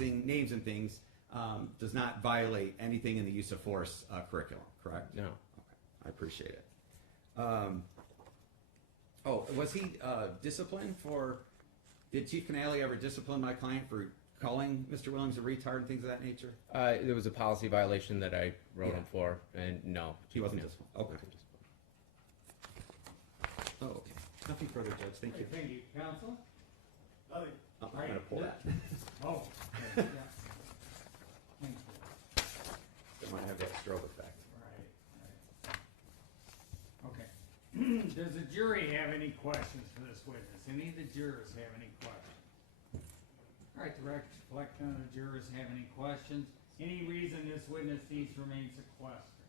using names and things does not violate anything in the use of force curriculum, correct? No. Okay, I appreciate it. Was he disciplined for? Did Chief Canale ever discipline my client for calling Mr. Williams a retard and things of that nature? There was a policy violation that I wrote Yeah. him for, and no. He wasn't disciplined. Okay. Wasn't disciplined. Oh, okay. Nothing further, Judge. Thank you. Thank you, counsel. Nothing. I'm going to pull that. Oh. Yeah. Thank you. Don't want to have that strobe effect. Right. Okay. Does the jury have any questions for this witness? Any of the jurors have any questions? All right, the record reflect none of the jurors have any questions. Any reason this witness needs to remain sequestered?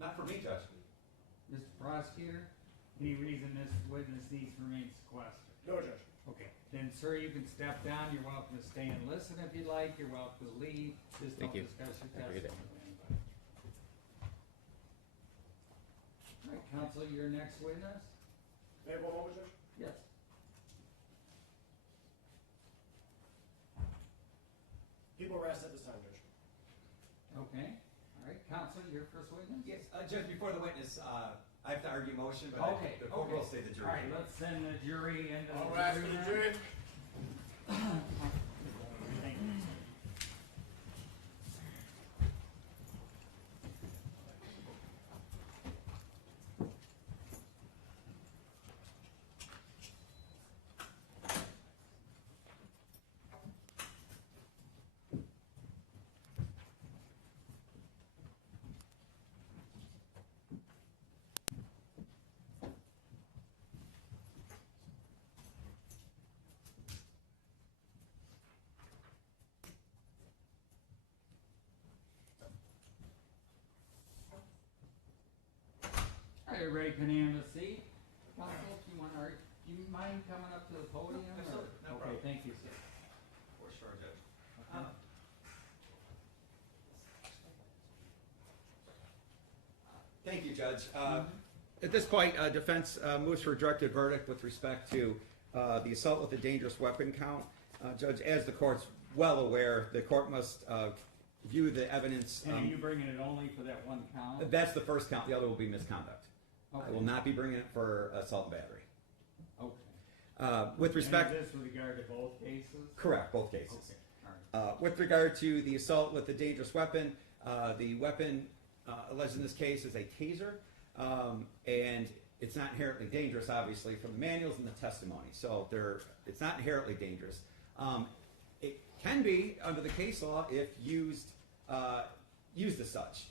Not for me, Judge. Mr. Prosecutor, any reason this witness needs to remain sequestered? No, Judge. Okay, then sir, you can step down. You're welcome to stay and listen if you'd like. You're welcome to leave. Just Thank don't you. discuss your Have a good day. testimony with anybody. All right, counsel, your next witness? May I have one moment, Judge? Yes. People are asked at this time, Judge. Okay. All right, counsel, your first witness? Yes, Judge, before the witness, I have to argue motion, but Okay, the court okay. will say the jury. All right, let's send the jury into the All right, for the jury. Thank you. All right, everybody can have a seat. Counsel, do you mind coming up to the podium? or- Absolutely, no Okay, problem. thank you, sir. For sure, Judge. Okay. Thank you, Judge. At this point, defense moves for a directed verdict with respect to the assault with a dangerous weapon count. Judge, as the court's well aware, the court must view the evidence. And are you bringing it only for that one count? That's the first count. The other will be misconduct. I Okay. will not be bringing it for assault and battery. Okay. With respect, And is this with regard to both cases? correct, both cases. Okay, all right. With regard to the assault with a dangerous weapon, the weapon alleged in this case is a taser, and it's not inherently dangerous, obviously, from the manuals and the testimony. So it's not inherently dangerous. It can be under the case law if used as such.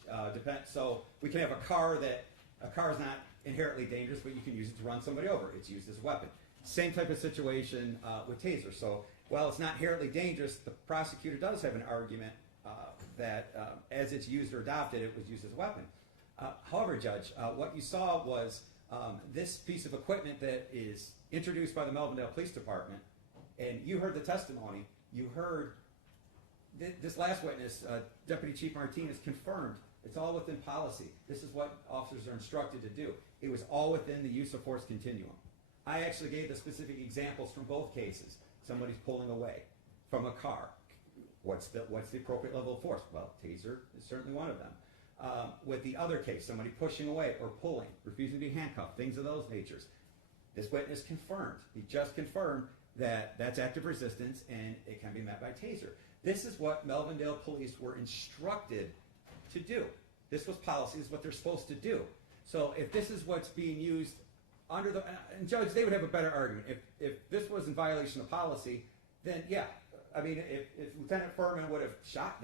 So we can have a car is not inherently dangerous, but you can use it to run somebody over. It's used as a weapon. Same type of situation with taser. So while it's not inherently dangerous, the prosecutor does have an argument that as it's used or adopted, it was used as a weapon. However, Judge, what you saw was this piece of equipment that is introduced by the Melvindale Police Department, and you heard the testimony. You heard this last witness, Deputy Chief Martinez, confirmed it's all within policy. This is what officers are instructed to do. It was all within the use of force continuum. I actually gave the specific examples from both cases. Somebody's pulling away from a car. What's the appropriate level of force? Well, taser is certainly one of them. With the other case, somebody pushing away or pulling, refusing to be handcuffed, things of those natures. This witness confirmed. He just confirmed that that's active resistance and it can be met by taser. This is what Melvindale police were instructed to do. This was policy, is what they're supposed to do. So if this is what's being used under the, and Judge, they would have a better argument. If this was in violation of policy, then yeah. I mean, if Lieutenant Furman would have shot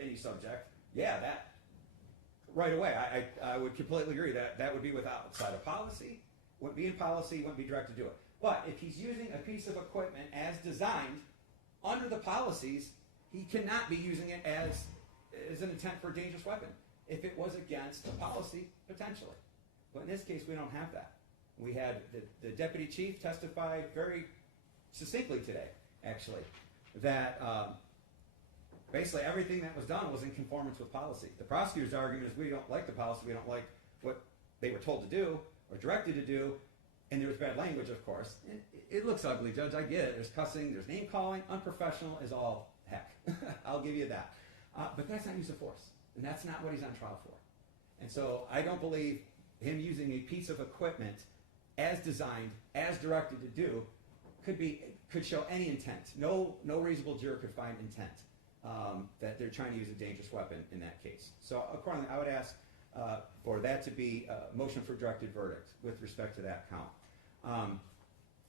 any subject, yeah, that right away, I would completely agree that would be outside of policy, wouldn't be in policy, wouldn't be directed to do it. But if he's using a piece of equipment as designed under the policies, he cannot be using it as an intent for a dangerous weapon. If it was against the policy, potentially. But in this case, we don't have that. We had the deputy chief testify very succinctly today, actually, that basically everything that was done was in conformance with policy. The prosecutor's argument is we don't like the policy, we don't like what they were told to do or directed to do, and there was bad language, of course. It looks ugly, Judge, I get it. There's cussing, there's name calling, unprofessional as all heck. give you that. But that's not use of force, and that's not what he's on trial for. And so I don't believe him using a piece of equipment as designed, as directed to do, could show any intent. No reasonable juror could find intent that they're trying to use a dangerous weapon in that case. So accordingly, I would ask for that to be a motion for directed verdict with respect to that count.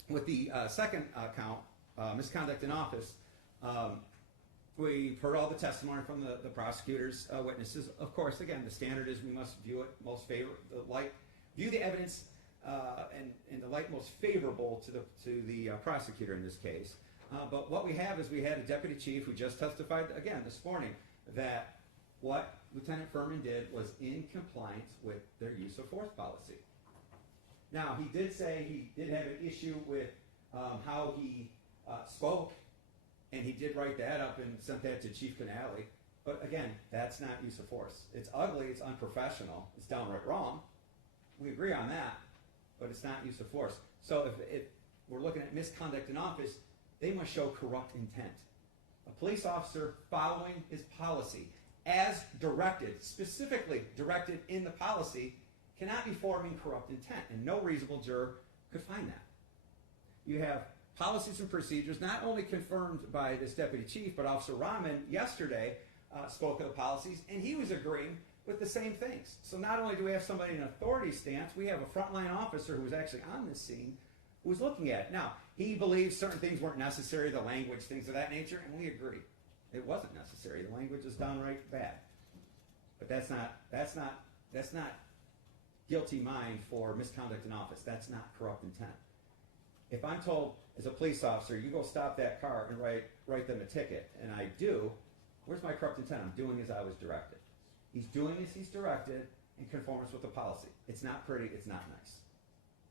With the second count, misconduct in office, we've heard all the testimony from the prosecutors, witnesses. Of course, again, the standard is we must view it most view the evidence in the light most favorable to the prosecutor in this case. But what we have is we had a deputy chief who just testified again this morning that what Lieutenant Furman did was in compliance with their use of force policy. Now, he did say he did have an issue with how he spoke, and he did write that up and sent that to Chief Canale. But again, that's not use of force. It's ugly, it's unprofessional, it's downright wrong. We agree on that, but it's not use of force. So if we're looking at misconduct in office, they must show corrupt intent. A police officer following his policy as directed, specifically directed in the policy, cannot be forming corrupt intent, and no reasonable juror could find that. You have policies and procedures not only confirmed by this deputy chief, but Officer Rahman yesterday spoke of the policies, and he was agreeing with the same things. So not only do we have somebody in an authority stance, we have a frontline officer who was actually on this scene who was looking at it. Now, he believes certain things weren't necessary, the language, things of that nature, and we agree. It wasn't necessary. The language is downright bad. But that's not guilty mind for misconduct in office. That's not corrupt intent. If I'm told as a police officer, you go stop that car and write them a ticket, and I do, where's my corrupt intent? I'm doing as I was directed. He's doing as he's directed in conformance with the policy. It's not pretty, it's not nice.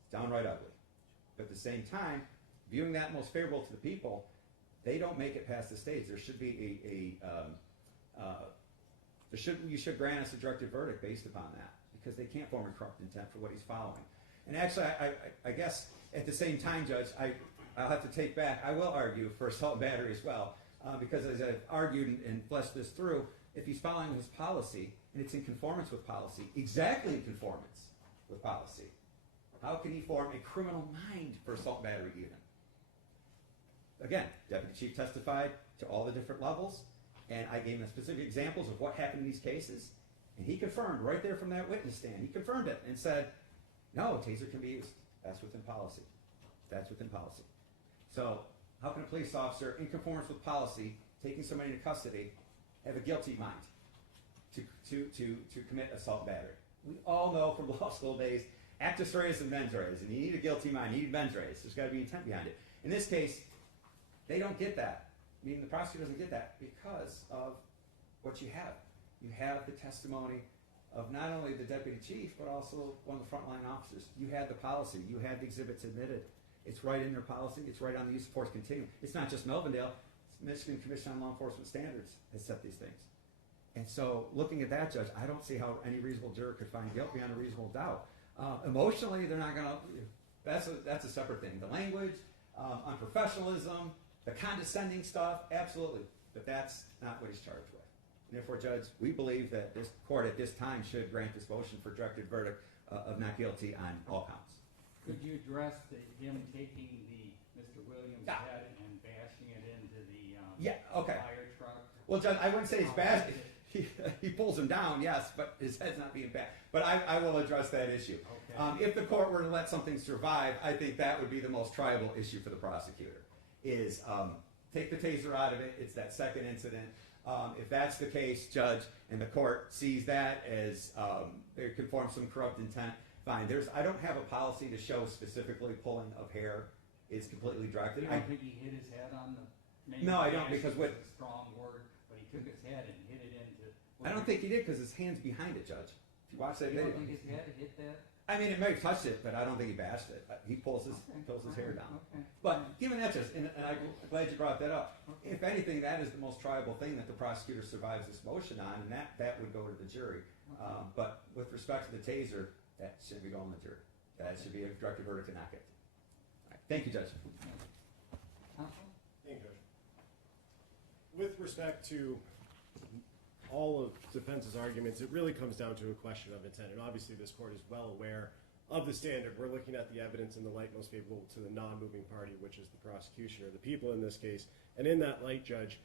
It's downright ugly. But at the same time, viewing that most favorable to the people, they don't make it past the stage. There should be you should grant us a directed verdict based upon that, because they can't form a corrupt intent for what he's following. And actually, I guess at the same time, Judge, I'll have to take back, I will argue for assault and battery as well, because as I've argued and fleshed this through, if he's following his policy and it's in conformance with policy, exactly in conformance with policy, how can he form a criminal mind for assault and battery even? Again, Deputy Chief testified to all the different levels, and I gave him specific examples of what happened in these cases, and he confirmed right there from that witness stand, he confirmed it and said, no, a taser can be used. That's within policy. That's within policy. So how can a police officer, in conformance with policy, taking somebody into custody, have a guilty mind to commit assault and battery? We all know from law school days, actus reus and mens res, and you need a guilty mind, you need mens res. There's got to be intent behind it. In this case, they don't get that. Meaning the prosecutor doesn't get that because of what you have. You have the testimony of not only the deputy chief, but also one of the frontline officers. You had the policy. You had the exhibits admitted. It's right in their policy. It's right on the use of force continuum. It's not just Melvindale. It's Michigan Commission on Law Enforcement Standards has set these things. And so looking at that, Judge, I don't see how any reasonable juror could find guilt beyond a reasonable doubt. Emotionally, they're not going to, that's a separate thing. The language, unprofessionalism, the condescending stuff, absolutely. But that's not what he's charged with. And therefore, Judge, we believe that this court at this time should grant this motion for directed verdict of not guilty on all counts. Could you address him taking Mr. Williams' Yeah. head and bashing it into the Okay. fire truck? Well, Judge, I wouldn't say it's bad. He pulls him down, yes, but his head's not being bashed. But I will address that issue. Okay. If the court were to let something survive, I think that would be the most triable issue for the prosecutor, is take the taser out of it. It's that second incident. If that's the case, Judge, and the court sees that as it conforms some corrupt intent, fine. I don't have a policy to show specifically pulling of hair is completely directed. You don't think he hit his head on the... No, I don't, bash because is with... a strong word, but he took his head and hit it into... I don't think he did, because his hand's behind it, Judge. If you watch that You video. don't think his head hit that? I mean, it may have touched it, but I don't think he bashed it. He pulls his hair down. Okay. But given that, just and I'm glad you brought that up. Okay. If anything, that is the most triable thing that the prosecutor survives this motion on, and that would go to the jury. But with respect to the taser, that shouldn't be going to the jury. That should be a directed verdict and not guilty. All right. Thank you, Judge. Counsel? Thank you, Judge. with respect to all of defense's arguments, it really comes down to a question of intent. And obviously this court is well aware of the standard. We're looking at the evidence in the light most favorable to the non-moving party, which is the prosecution or the people in this case. And in that light, Judge,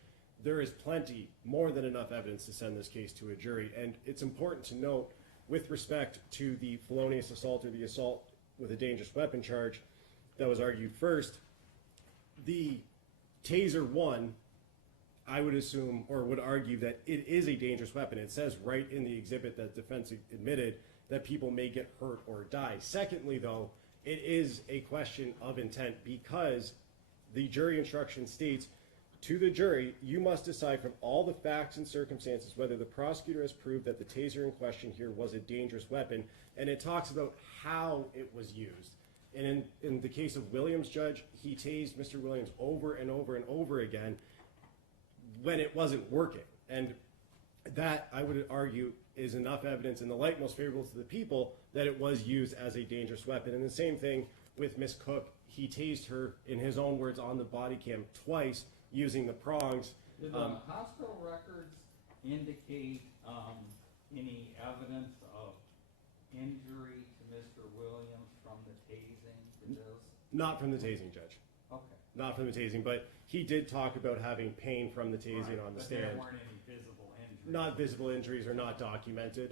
there is plenty, more than enough evidence to send this case to a jury. And it's important to note, with respect to the felonious assault or the assault with a dangerous weapon charge that was argued first, the Taser 1, I would assume, or would argue that it is a dangerous weapon. It says right in the exhibit that defense admitted that people may get hurt or die. Secondly, though, it is a question of intent because the jury instruction states, to the jury, you must decide from all the facts and circumstances whether the prosecutor has proved that the taser in question here was a dangerous weapon, and it talks about how it was used. And in the case of Williams, Judge, he tased Mr. Williams over and over and over again when it wasn't working. And that, I would argue, is enough evidence in the light most favorable to the people that it was used as a dangerous weapon. And the same thing with Miss Cook. He tased her, in his own words, on the body cam twice using the prongs. Did the hospital records indicate any evidence of injury to Mr. Williams from the tasing? Did those? Not from the tasing, Judge. Okay. Not from the tasing, but he did talk about having pain from the tasing Right, on the but stand. there weren't any visible injuries. Not visible injuries are not documented.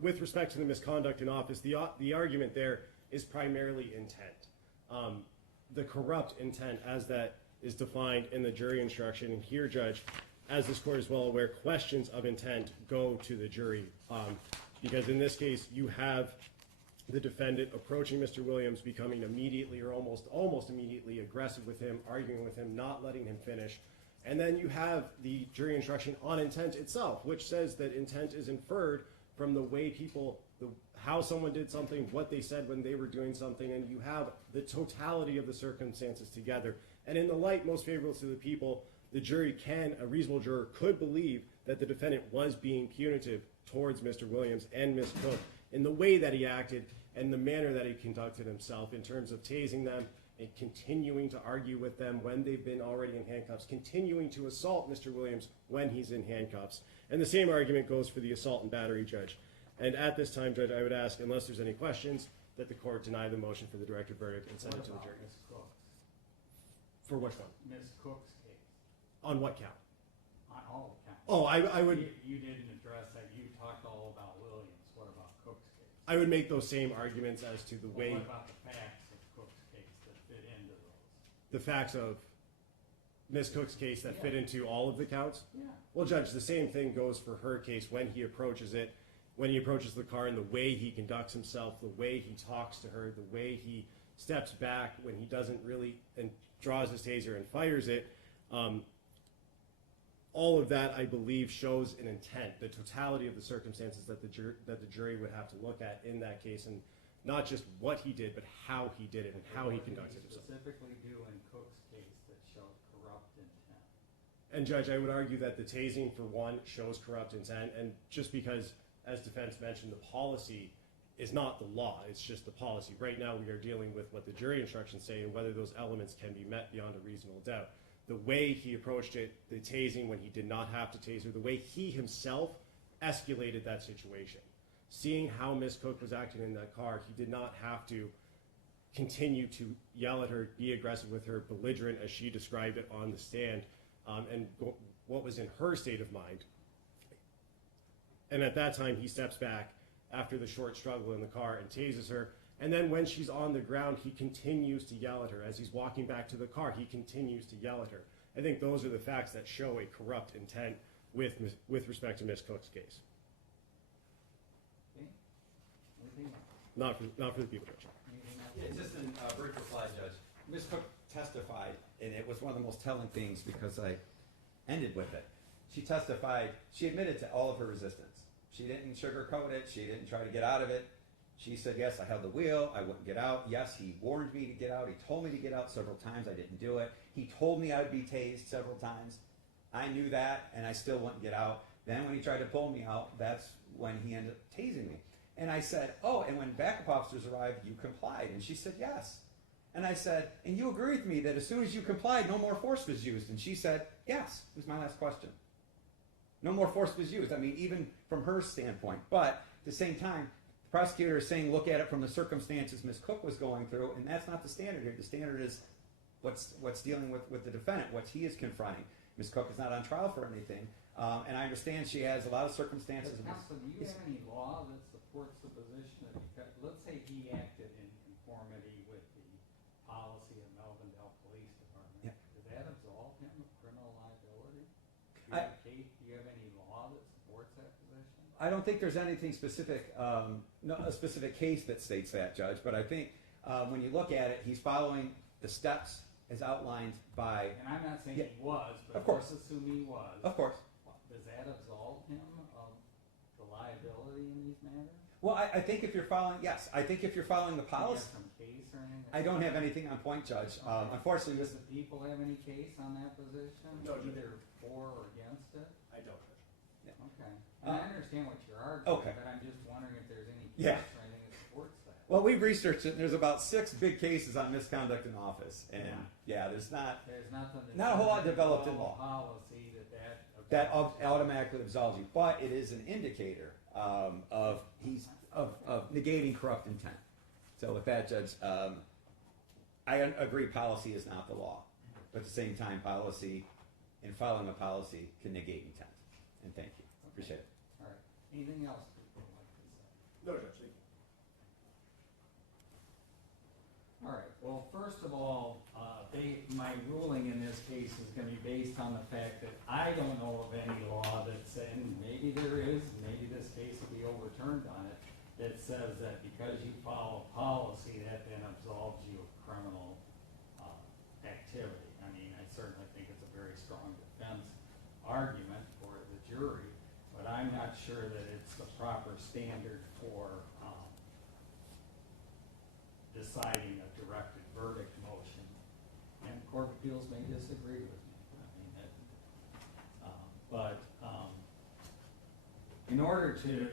With respect to the misconduct in office, the argument there is primarily intent. The corrupt intent, as that is defined in the jury instruction, and here, Judge, as this court is well aware, questions of intent go to the jury. Because in this case, you have the defendant approaching Mr. Williams, becoming immediately or almost immediately aggressive with him, arguing with him, not letting him finish. And then you have the jury instruction on intent itself, which says that intent is inferred from the way people, how someone did something, what they said when they were doing something, and you have the totality of the circumstances together. And in the light most favorable to the people, the jury a reasonable juror could believe that the defendant was being punitive towards Mr. Williams and Ms. Cook in the way that he acted and the manner that he conducted himself in terms of tasing them and continuing to argue with them when they've been already in handcuffs, continuing to assault Mr. Williams when he's in handcuffs. And the same argument goes for the assault and battery, Judge. And at this time, Judge, I would ask, unless there's any questions, that the court deny the motion for the directed verdict and send it to the jury. Ms. Cook? For which one? Ms. Cook's case? On what count? On all counts? Oh, I would You didn't address that. You talked all about Williams. What about Cook's case? I would make those same arguments as to the way What about the facts of Cook's case that fit into those? the facts of Ms. Cook's case that fit into all of the counts. Yeah. Well, Judge, the same thing goes for her case when he approaches it, when he approaches the car and the way he conducts himself, the way he talks to her, the way he steps back when he doesn't really, and draws his taser and fires it. All of that, I believe, shows an intent, the totality of the circumstances that the jury would have to look at in that case, and not just what he did, but how he did it and how he conducted himself. What did he specifically do in Cook's case that showed corrupt intent? And Judge, I would argue that the tasing, for one, shows corrupt intent, and just because, as defense mentioned, the policy is not the law, it's just the policy. Right now we are dealing with what the jury instructions say and whether those elements can be met beyond a reasonable doubt. The way he approached it, the tasing when he did not have to taser, the way he himself escalated that situation. Seeing how Ms. Cook was acting in that car, he did not have to continue to yell at her, be aggressive with her, belligerent as she described it on the stand, and what was in her state of mind. And at that time, he steps back after the short struggle in the car and tases her. And then when she's on the ground, he continues to yell at her. As he's walking back to the car, he continues to yell at her. I think those are the facts that show a corrupt intent with respect to Ms. Cook's case. Okay. Anything else? Not for the people, Judge. Anything else? Yeah, just in a brief reply, Judge. Ms. Cook testified, and it was one of the most telling things because I ended with it. She testified, she admitted to all of her resistance. She didn't sugarcoat it, she didn't try to get out of it. She said, yes, I held the wheel, I wouldn't get out. Yes, he warned me to get out, he told me to get out several times, I didn't do it. He told me I would be tased several times. I knew that, and I still wouldn't get out. Then when he tried to pull me out, that's when he ended up tasing me. And I said, oh, and when backup officers arrived, you complied. And she said, yes. And I said, and you agree with me that as soon as you complied, no more force was used. And she said, Yes, was my last question. No more force was used. I mean, even from her standpoint. But at the same time, the prosecutor is saying, look at it from the circumstances Ms. Cook was going through, and that's not the standard here. The standard is what's dealing with the defendant, what he is confronting. Ms. Cook is not on trial for anything, and I understand she has a lot of circumstances. Counsel, do you have any law that supports the position that let's say he acted in conformity with the policy of Melvindale Police Department? Yeah. Does that absolve him of criminal liability? Do you have any law that supports that position? I don't think there's anything specific, a specific case that states that, Judge, but I think when you look at it, he's following the steps as outlined by. And I'm not saying Yeah. he was, but Of course. let's assume he was. Of course. Does that absolve him of the liability in these matters? Well, I think if you're following, yes, I think if you're following the Do you policy. have some case or anything? I don't have anything on point, Judge. Unfortunately, Does the people have any case on that position? No, Judge. Either for or against it? I don't, Judge. Okay. And I understand what you're arguing, Okay. but I'm just wondering if there's any Yeah. case or anything that supports that. well, we've researched it, and there's about 6 big cases on misconduct in office, and yeah, there's not. There's nothing that. Not a whole lot says in developed in the law. Policy That automatically absolves you, but it is an indicator of negating corrupt intent. So with that, Judge, I agree policy is not the law, but at the same time, policy and following a policy can negate intent. And thank you, appreciate it. All right. Anything else people would like to say? No, Judge, thank you. All right, well, first of all, my ruling in this case is gonna be based on the fact that I don't know of any law that says, and maybe there is, maybe this case will be overturned on it, that says that because you follow policy, that then absolves you of criminal activity. I mean, I certainly think it's a very strong defense argument for the jury, but I'm not sure that it's the proper standard for deciding a directed verdict motion. And Court of Appeals may disagree with me. I mean, but in order to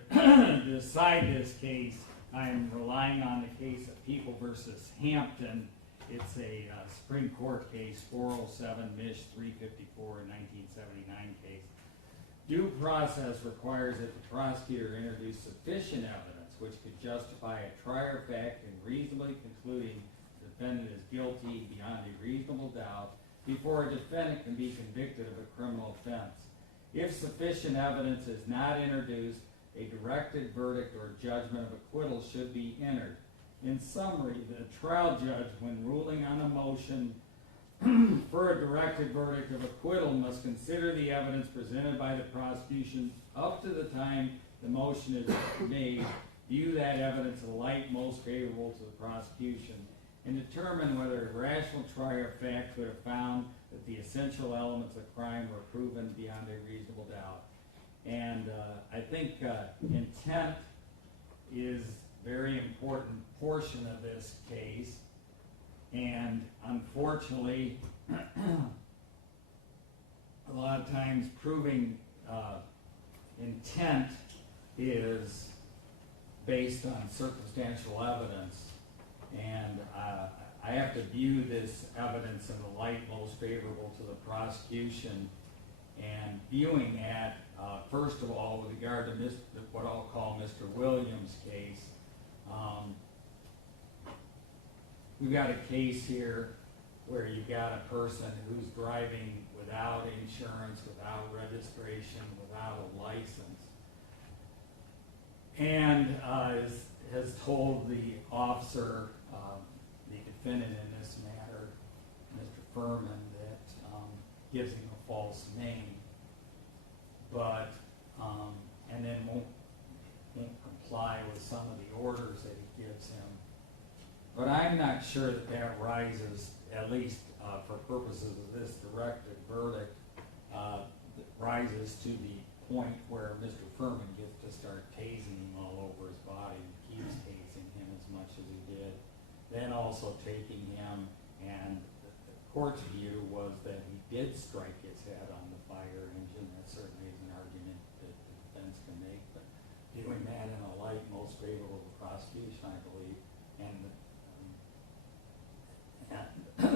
decide this case, I'm relying on the case of People versus Hampton. It's a Supreme Court case, 407 Mich 354, 1979 case. Due process requires that the prosecutor introduce sufficient evidence which could justify a trier of fact in reasonably concluding the defendant is guilty beyond a reasonable doubt before a defendant can be convicted of a criminal offense. If sufficient evidence is not introduced, a directed verdict or judgment of acquittal should be entered. In summary, the trial judge, when ruling on a motion for a directed verdict of acquittal, must consider the evidence presented by the prosecution up to the time the motion is made, view that evidence in the light most favorable to the prosecution, and determine whether a rational trier of fact could have found that the essential elements of crime were proven beyond a reasonable doubt. And I think intent is a very important portion of this case, and unfortunately, a lot of times proving intent is based on circumstantial evidence, and I have to view this evidence in the light most favorable to the prosecution, and viewing that, first of all, with regard to what I'll call Mr. Williams' case, we've got a case here where you've got a person who's driving without insurance, without registration, without a license, and has told the officer, the defendant in this matter, Mr. Furman, that gives him a false name, but and then won't comply with some of the orders that he gives him. But I'm not sure that that rises, at least for purposes of this directed verdict, rises to the point where Mr. Furman gets to start tasing him all over his body, and keeps tasing him as much as he did. Then also taking him, and the court's view was that he did strike his head on the fire engine. That certainly is an argument that the defense can make, but doing that in a light most favorable to the prosecution, I believe, and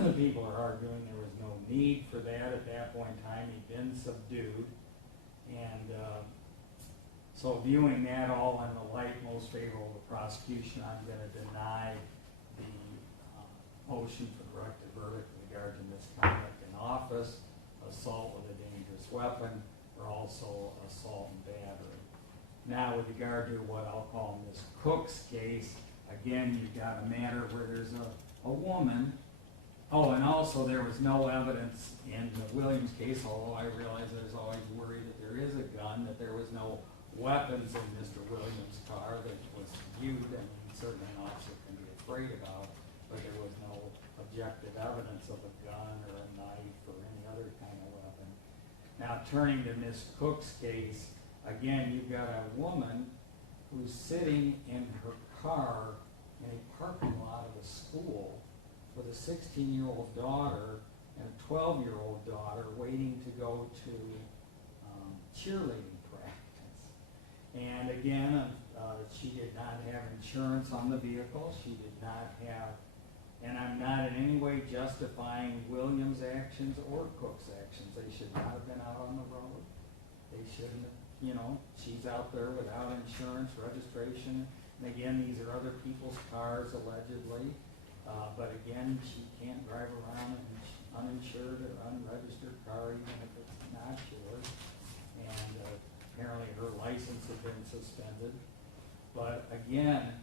the people are arguing there was no no need for that at that point in time, he'd been subdued. And, so viewing that all in the light most favorable to prosecution, I'm gonna deny the, motion for directed verdict with regard to misconduct in office, assault with a dangerous weapon, or also assault and battery. Now, with regard to what I'll call Ms. Cook's case, again, you've got a matter where there's a woman. Oh, and also there was no evidence in the Williams case, although I realize there's always worry that there is a gun, that there was no weapons in Mr. Williams' car that was viewed. I mean, certainly an officer can be afraid about, but there was no objective evidence of a gun or a knife or any other kind of weapon. Now, turning to Ms. Cook's case, again, you've got a woman who's sitting in her car in a parking lot of a school with a 16-year-old daughter and a 12-year-old daughter waiting to go to cheerleading practice. And again, she did not have insurance on the vehicle. She did not have, and I'm not in any way justifying Williams' actions or Cook's actions. They should not have been out on the road. They shouldn't have, you know, she's out there without insurance, registration. And again, these are other people's cars allegedly. But again, she can't drive around in an uninsured or unregistered car even if it's not yours. And apparently her license had been suspended. But again,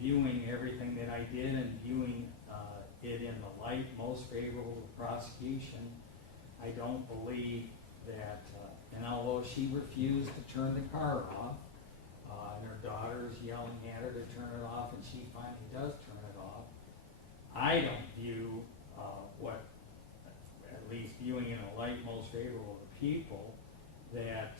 viewing everything that I did and viewing it in the light most favorable to the prosecution, I don't believe that, and although she refused to turn the car off, and her daughter is yelling at her to turn it off, and she finally does turn it off, I don't view what, at least viewing in a light most favorable to people, that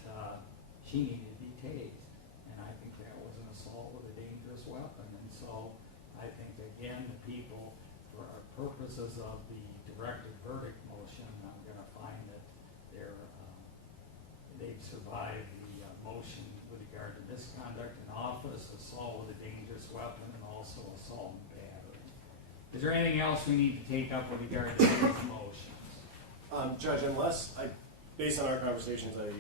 she needed to be tased. And I think that was an assault with a dangerous weapon. And so I think, again, the people, for our purposes of the directed verdict motion, I'm gonna find that they've survived the motion with regard to misconduct in office, assault with a dangerous weapon, and also assault and battery. Is there anything else we need to take up with regard to these motions? Judge, based on our conversations, I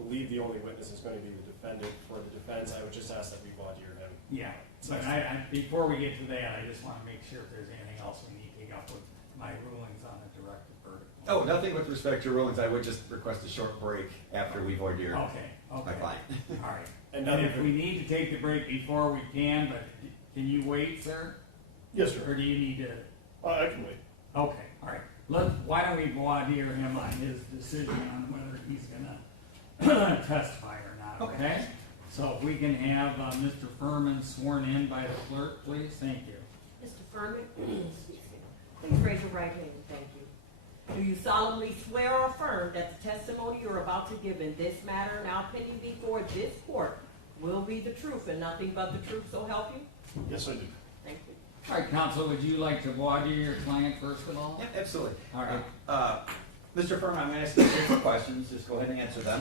believe the only witness is going to be the defendant. For the defense, I would just ask that we voir dire him. Yeah, but before we get to that, I just wanna make sure if there's anything else we need to take up with my rulings on the directed verdict. Oh, nothing with respect to your rulings. I would just request a short break after we voir dire Okay, my okay, client. all right. And And if we need to take the break before we can, but can you wait, sir? Yes, Or sir. do you need to? I can wait. Okay, all right. Why don't we voir dire him on his decision on whether he's gonna testify or not, Okay. okay? So if we can have Mr. Furman sworn in by the clerk, please, thank you. Mr. Furman, please raise your right hand, thank you. Do you solemnly swear or affirm that the testimony you're about to give in this matter now pending before this court will be the truth and nothing but the truth, so help you? Yes, I do. Thank you. All right, counsel, would you like to voir dire your client first of all? Yeah, absolutely. All right. Mr. Furman, I'm gonna ask you a series of questions. Just go ahead and answer them.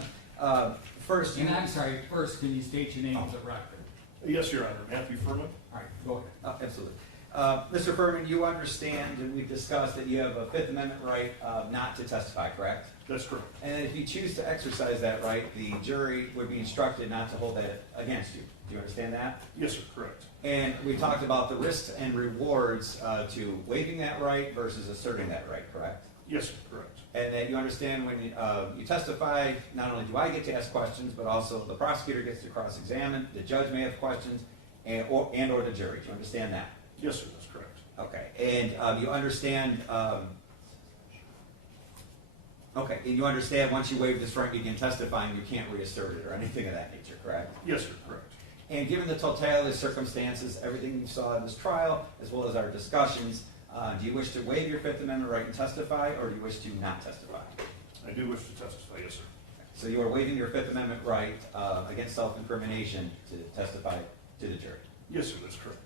First, And I'm sorry, first, can you state your name for the record? Yes, Your Honor. Matthew Furman. All right, go ahead. Absolutely. Mr. Furman, you understand, and we've discussed that you have a Fifth Amendment right not to testify, correct? That's correct. And if you choose to exercise that right, the jury would be instructed not to hold that against you. Do you understand that? Yes, sir. Correct. And we talked about the risks and rewards to waiving that right versus asserting that right, correct? Yes, sir. Correct. And that you understand when you testify, not only do I get to ask questions, but also the prosecutor gets to cross-examine, the judge may have questions, and or the jury. Do you understand that? Yes, sir. That's correct. Okay, and you understand, and you understand once you waive this right and begin testifying, you can't reassert it or anything of that nature, correct? Yes, sir. Correct. And given the totality of the circumstances, everything you saw in this trial, as well as our discussions, do you wish to waive your Fifth Amendment right and testify, or do you wish to not testify? I do wish to testify. Yes, sir. So you are waiving your Fifth Amendment right against self-incrimination to testify to the jury. Yes, sir. That's correct.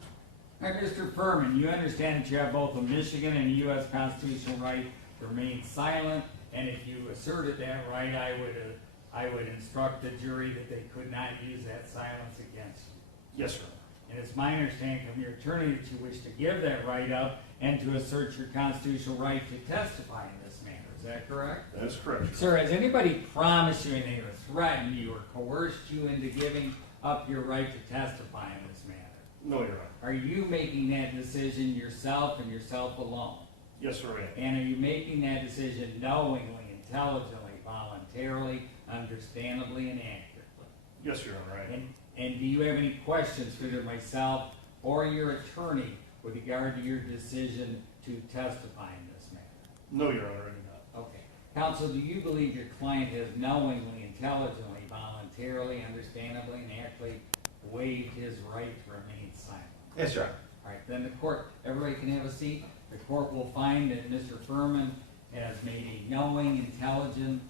All right, Mr. Furman, you understand that you have both a Michigan and a U.S. constitutional right to remain silent, and if you asserted that right, I would instruct the jury that they could not use that silence against you. Yes, sir. And it's my understanding from your attorney that you wish to give that right up, and to assert your constitutional right to testify in this matter. Is that correct? That is correct. Sir, has anybody promised you anything or threatened you or coerced you into giving up your right to testify in this matter? No, Your Honor. Are you making that decision yourself and yourself alone? Yes, sir, I am. And are you making that decision knowingly, intelligently, voluntarily, understandably, and accurately? Yes, Your Honor, I am. And do you have any questions for either myself or your attorney with regard to your decision to testify in this matter? No, Your Honor, I do not. Okay. Counsel, do you believe your client has knowingly, intelligently, voluntarily, understandably, and accurately waived his right to remain silent? Yes, Your Honor. All right, then the court, everybody can have a seat. The court will find that Mr. Furman has made a knowingly, intelligently,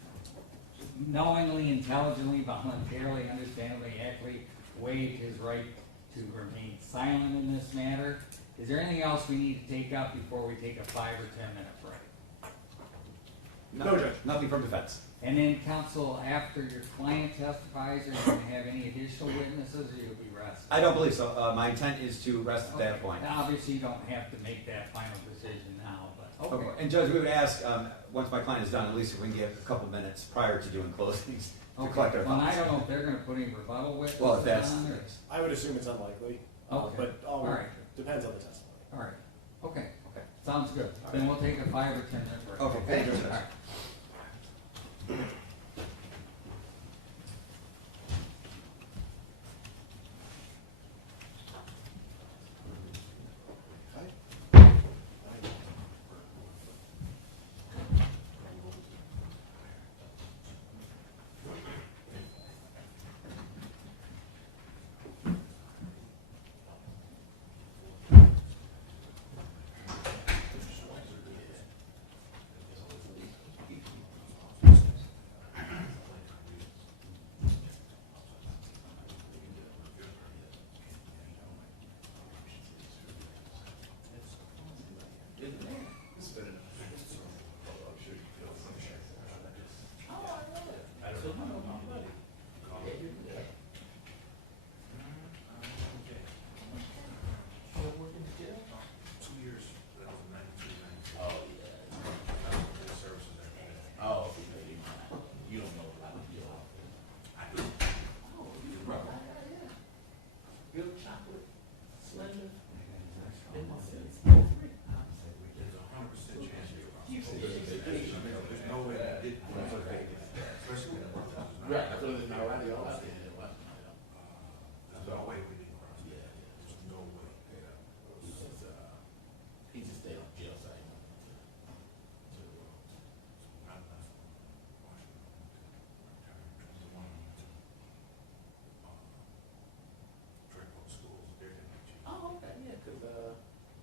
voluntarily, understandably, accurately waived his right to remain silent in this matter. Is there anything else we need to take up before we take a 5 or 10 minute break? No, Judge. Nothing from defense. And then, counsel, after your client testifies, are you going to have any additional witnesses, or you'll be resting? I don't believe so. My intent is to rest at that Okay. point. Now, obviously, you don't have to make that final decision now, but okay. And Judge, we would ask, once my client is done, at least if we can get a couple minutes prior to doing closings to Okay. collect our Well, thoughts. I don't know if they're gonna put any rebuttal witnesses Well, if that's on the or. case. I would assume it's unlikely, Okay. but All right. depends on the testimony. All right, okay, Okay. sounds good. Then we'll take a 5 or 10 minute break. Okay, thank you, Judge. All right.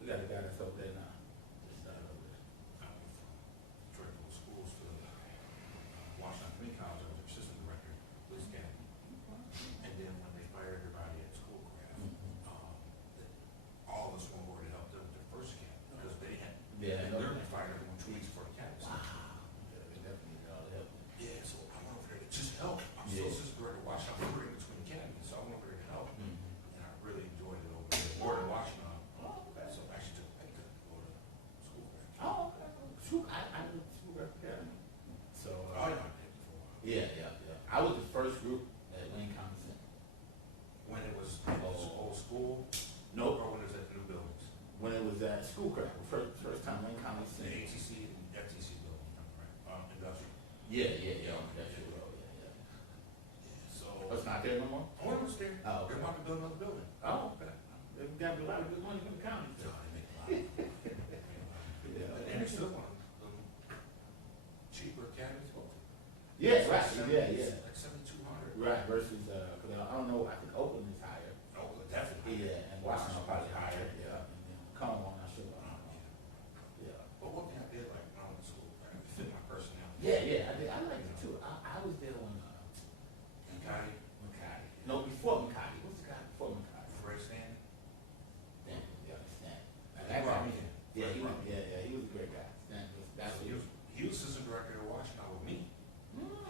We got a guy that's over there now. Yeah, I know. They're gonna fire everyone 2 weeks before the campus. Wow. Yeah, they definitely need all the help. Yeah, so I went over there to just help. I'm Yeah. still assistant director of Washington. I'm in between academies, so I went over there to help. Mhm. And I really enjoyed it over there. More than Washington. Oh, okay. So I actually took a pay cut to go to school. Oh, okay. I went to school academy. So, Oh, yeah, I did for a while. yeah. I was the first group at Wayne County Center. When it was in the old school, Nope. or when it was at the new buildings? When it was at Schoolcraft, first time Wayne County The Center. ATC and FTC building, right? Industrial. Yeah, on that shit road, yeah. So. Oh, it's not there no more? Oh, it was there. Oh, okay. They wanted to build another building. Oh, okay. They got a lot of good money from the county. No, they make a lot. They make a lot. And they're still one of the cheaper academies to go to. Yeah, right, yeah. Like 7,200. Right, versus, cause I don't know, I think Oakland is higher. Oh, definitely. Yeah, and Washington probably higher, yeah. And then Commonwealth, I should, I don't know. Yeah. But one thing I did like when I went to school, right, it fit my personality. Yeah, I did. I liked it too. I was there when Makati, Makati. No, before Makati. What's the guy before Makati? Ray Stan. Stan. Yeah, Stan. He brought me in. Yeah, he was a great guy. Stan was, that's So what he was assistant director of Washington with me.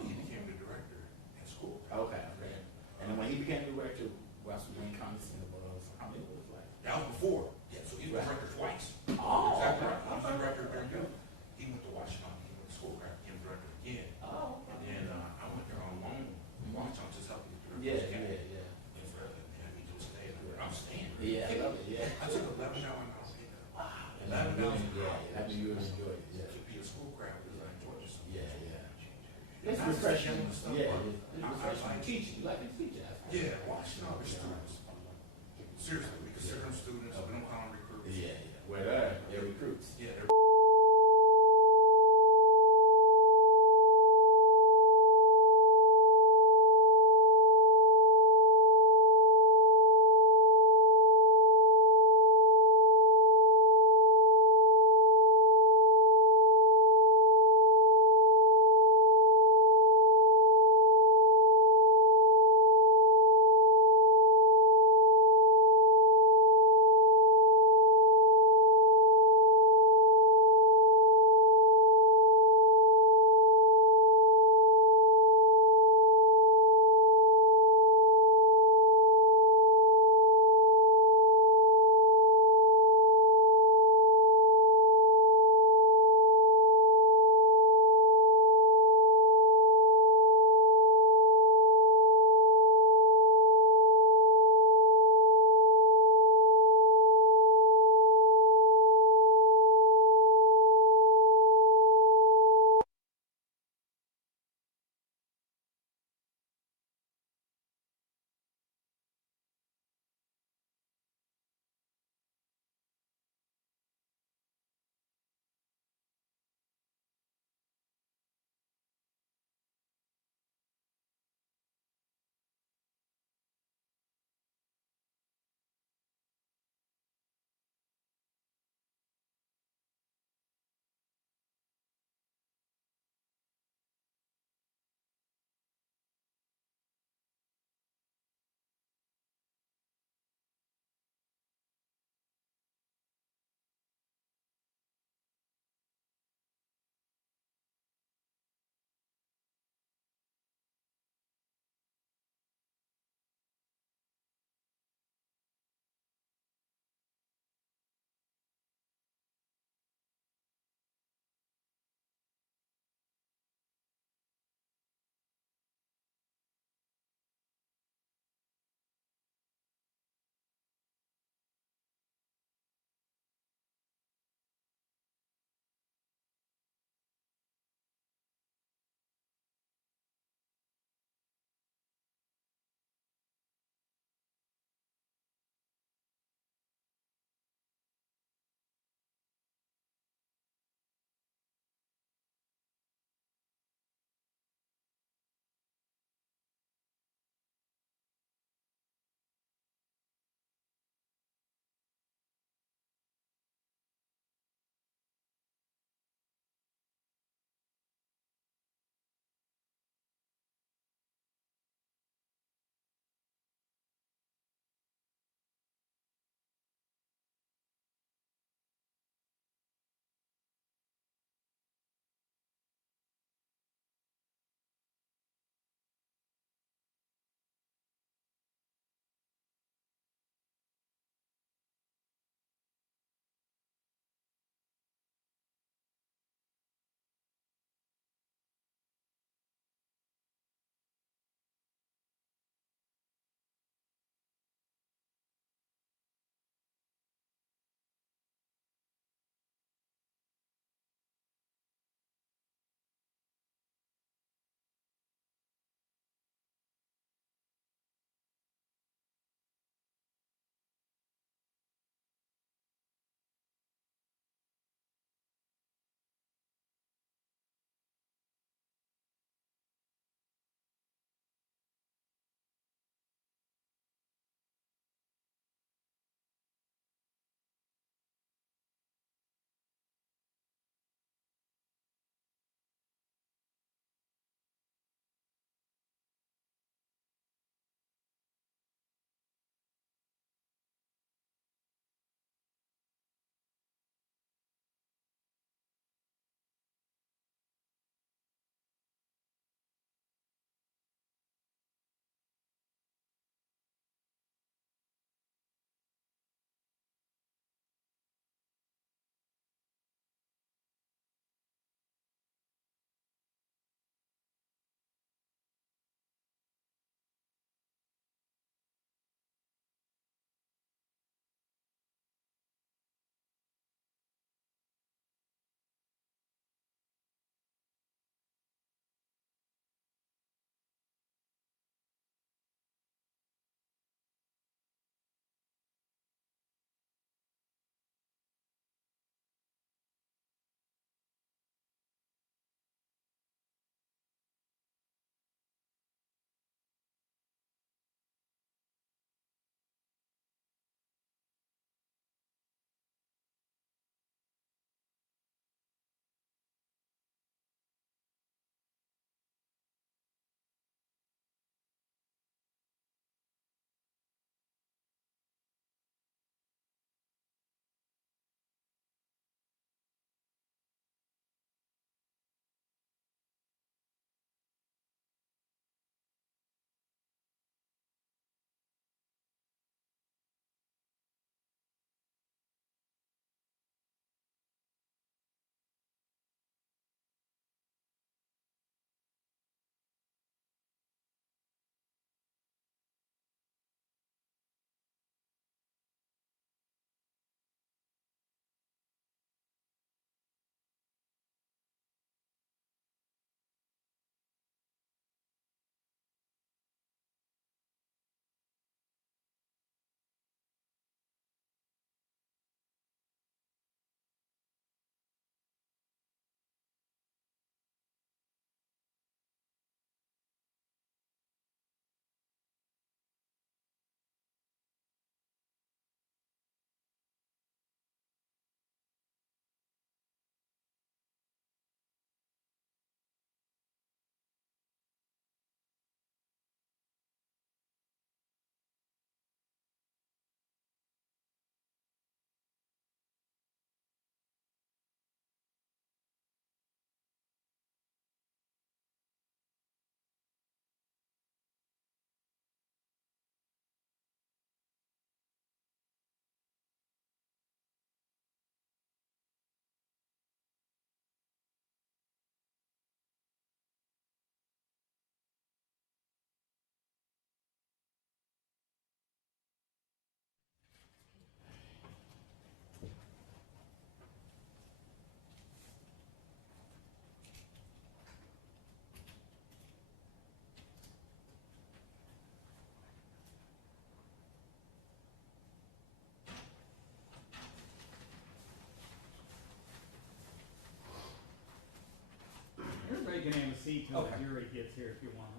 He became the director in school. Okay. And then when he became the director, Washington Wayne County Center was, I mean, it was like. That was before. Yeah, so he was director twice. Oh, refreshing. and stuff. Yeah, but it's I refreshing. like- Teaching, you like to teach it. Yeah, watching all the students. Seriously, we consider them students, we don't call them recruits. Yeah, yeah. Well, they're recruits. Yeah, they're seat till Okay. the jury gets here if you want.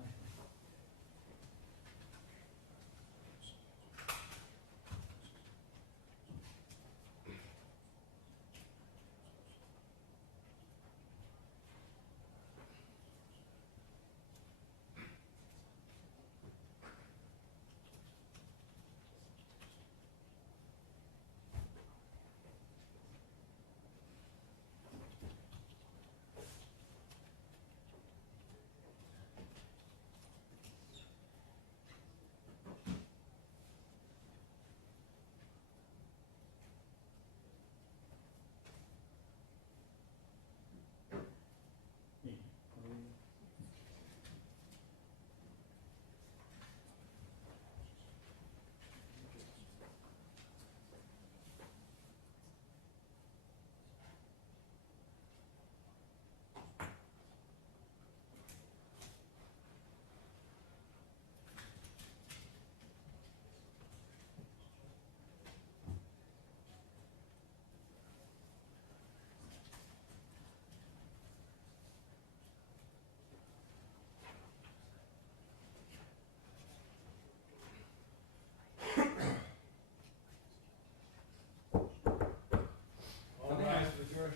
All rise for the jury.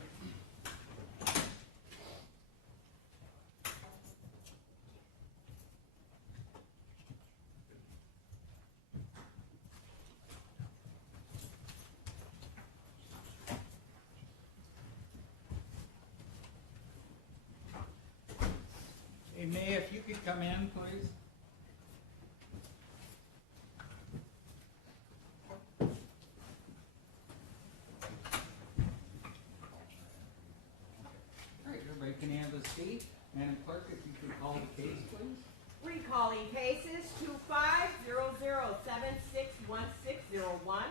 Hey, May, if you could come in, please. All right, everybody can have a seat. Madam Clerk, if you could call the case, please. Recalling cases 2500761601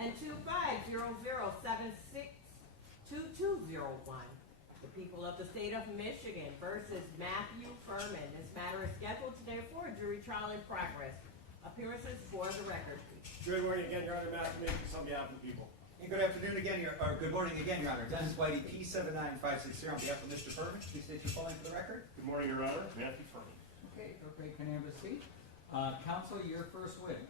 and 2500762201. The people of the state of Michigan versus Matthew Furman. This matter is scheduled today for a jury trial in progress. Appearances for the record, please. Good morning again, Your Honor. Matthew Matrix on behalf of the people. And good afternoon again, or good morning again, Your Honor. Dennis Whitey, P79560 on behalf of Mr. Furman. Please state your full name for the record. Good morning, Your Honor. Matthew Furman. Okay, everybody can have a seat. Counsel, your first witness.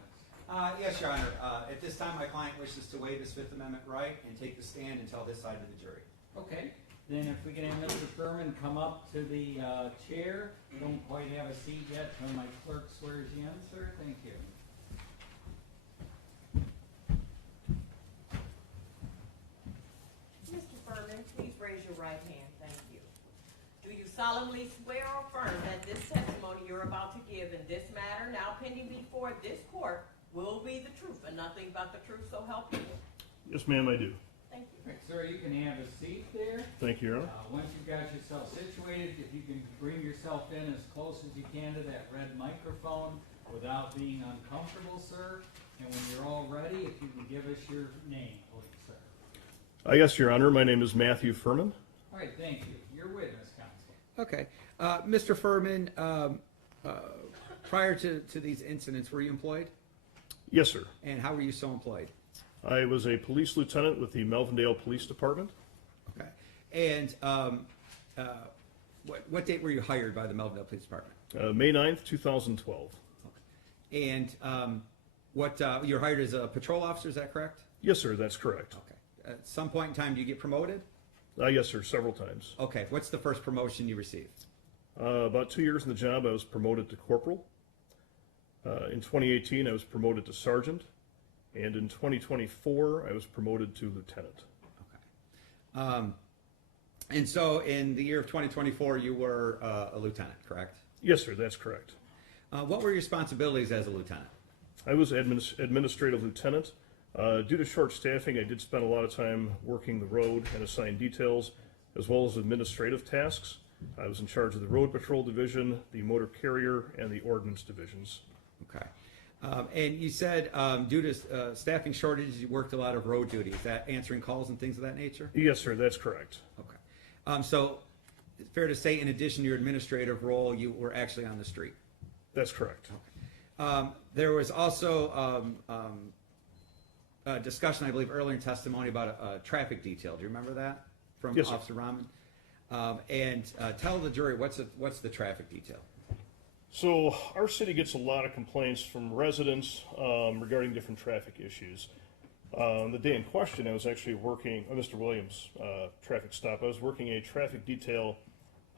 Yes, Your Honor. At this time, my client wishes to waive his Fifth Amendment right and take the stand and tell this side to the jury. Okay, then if we can have Mr. Furman come up to the chair. Don't quite have a seat yet till my clerk swears you in, sir. Thank you. Mr. Furman, please raise your right hand. Thank you. Do you solemnly swear or affirm that this testimony you're about to give in this matter, now pending before this court, will be the truth and nothing but the truth, so help you? Yes, ma'am, I do. Thank you. All right, sir, you can have a seat there. Thank you, Your Honor. Once you've got yourself situated, if you can bring yourself in as close as you can to that red microphone without being uncomfortable, sir. And when you're all ready, if you can give us your name, please, sir. Yes, Your Honor. My name is Matthew Furman. All right, thank you. Your witness, counsel. Okay. Mr. Furman, prior to these incidents, were you employed? Yes, sir. And how were you so employed? I was a police lieutenant with the Melvindale Police Department. Okay. And what date were you hired by the Melvindale Police Department? May 9th, 2012. And you're hired as a patrol officer, is that correct? Yes, sir, that's correct. Okay. At some point in time, do you get promoted? Yes, sir, several times. Okay. What's the first promotion you received? About 2 years in the job, I was promoted to corporal. In 2018, I was promoted to sergeant. And in 2024, I was promoted to lieutenant. Okay. And so in the year of 2024, you were a lieutenant, correct? Yes, sir, that's correct. What were your responsibilities as a lieutenant? I was administrative lieutenant. Due to short staffing, I did spend a lot of time working the road and assigned details, as well as administrative tasks. I was in charge of the road patrol division, the motor carrier, and the ordnance divisions. Okay. And you said due to staffing shortages, you worked a lot of road duty. Is that answering calls and things of that nature? Yes, sir, that's correct. Okay. So it's fair to say, in addition to your administrative role, you were actually on the street. That's correct. There was also a discussion, I believe, earlier in testimony about a traffic detail. Do you remember that from Yes, sir. Officer Rahman? And tell the jury what's the traffic detail. So our city gets a lot of complaints from residents regarding different traffic issues. The day in question, I was actually working, Mr. Williams' traffic stop, I was working a traffic detail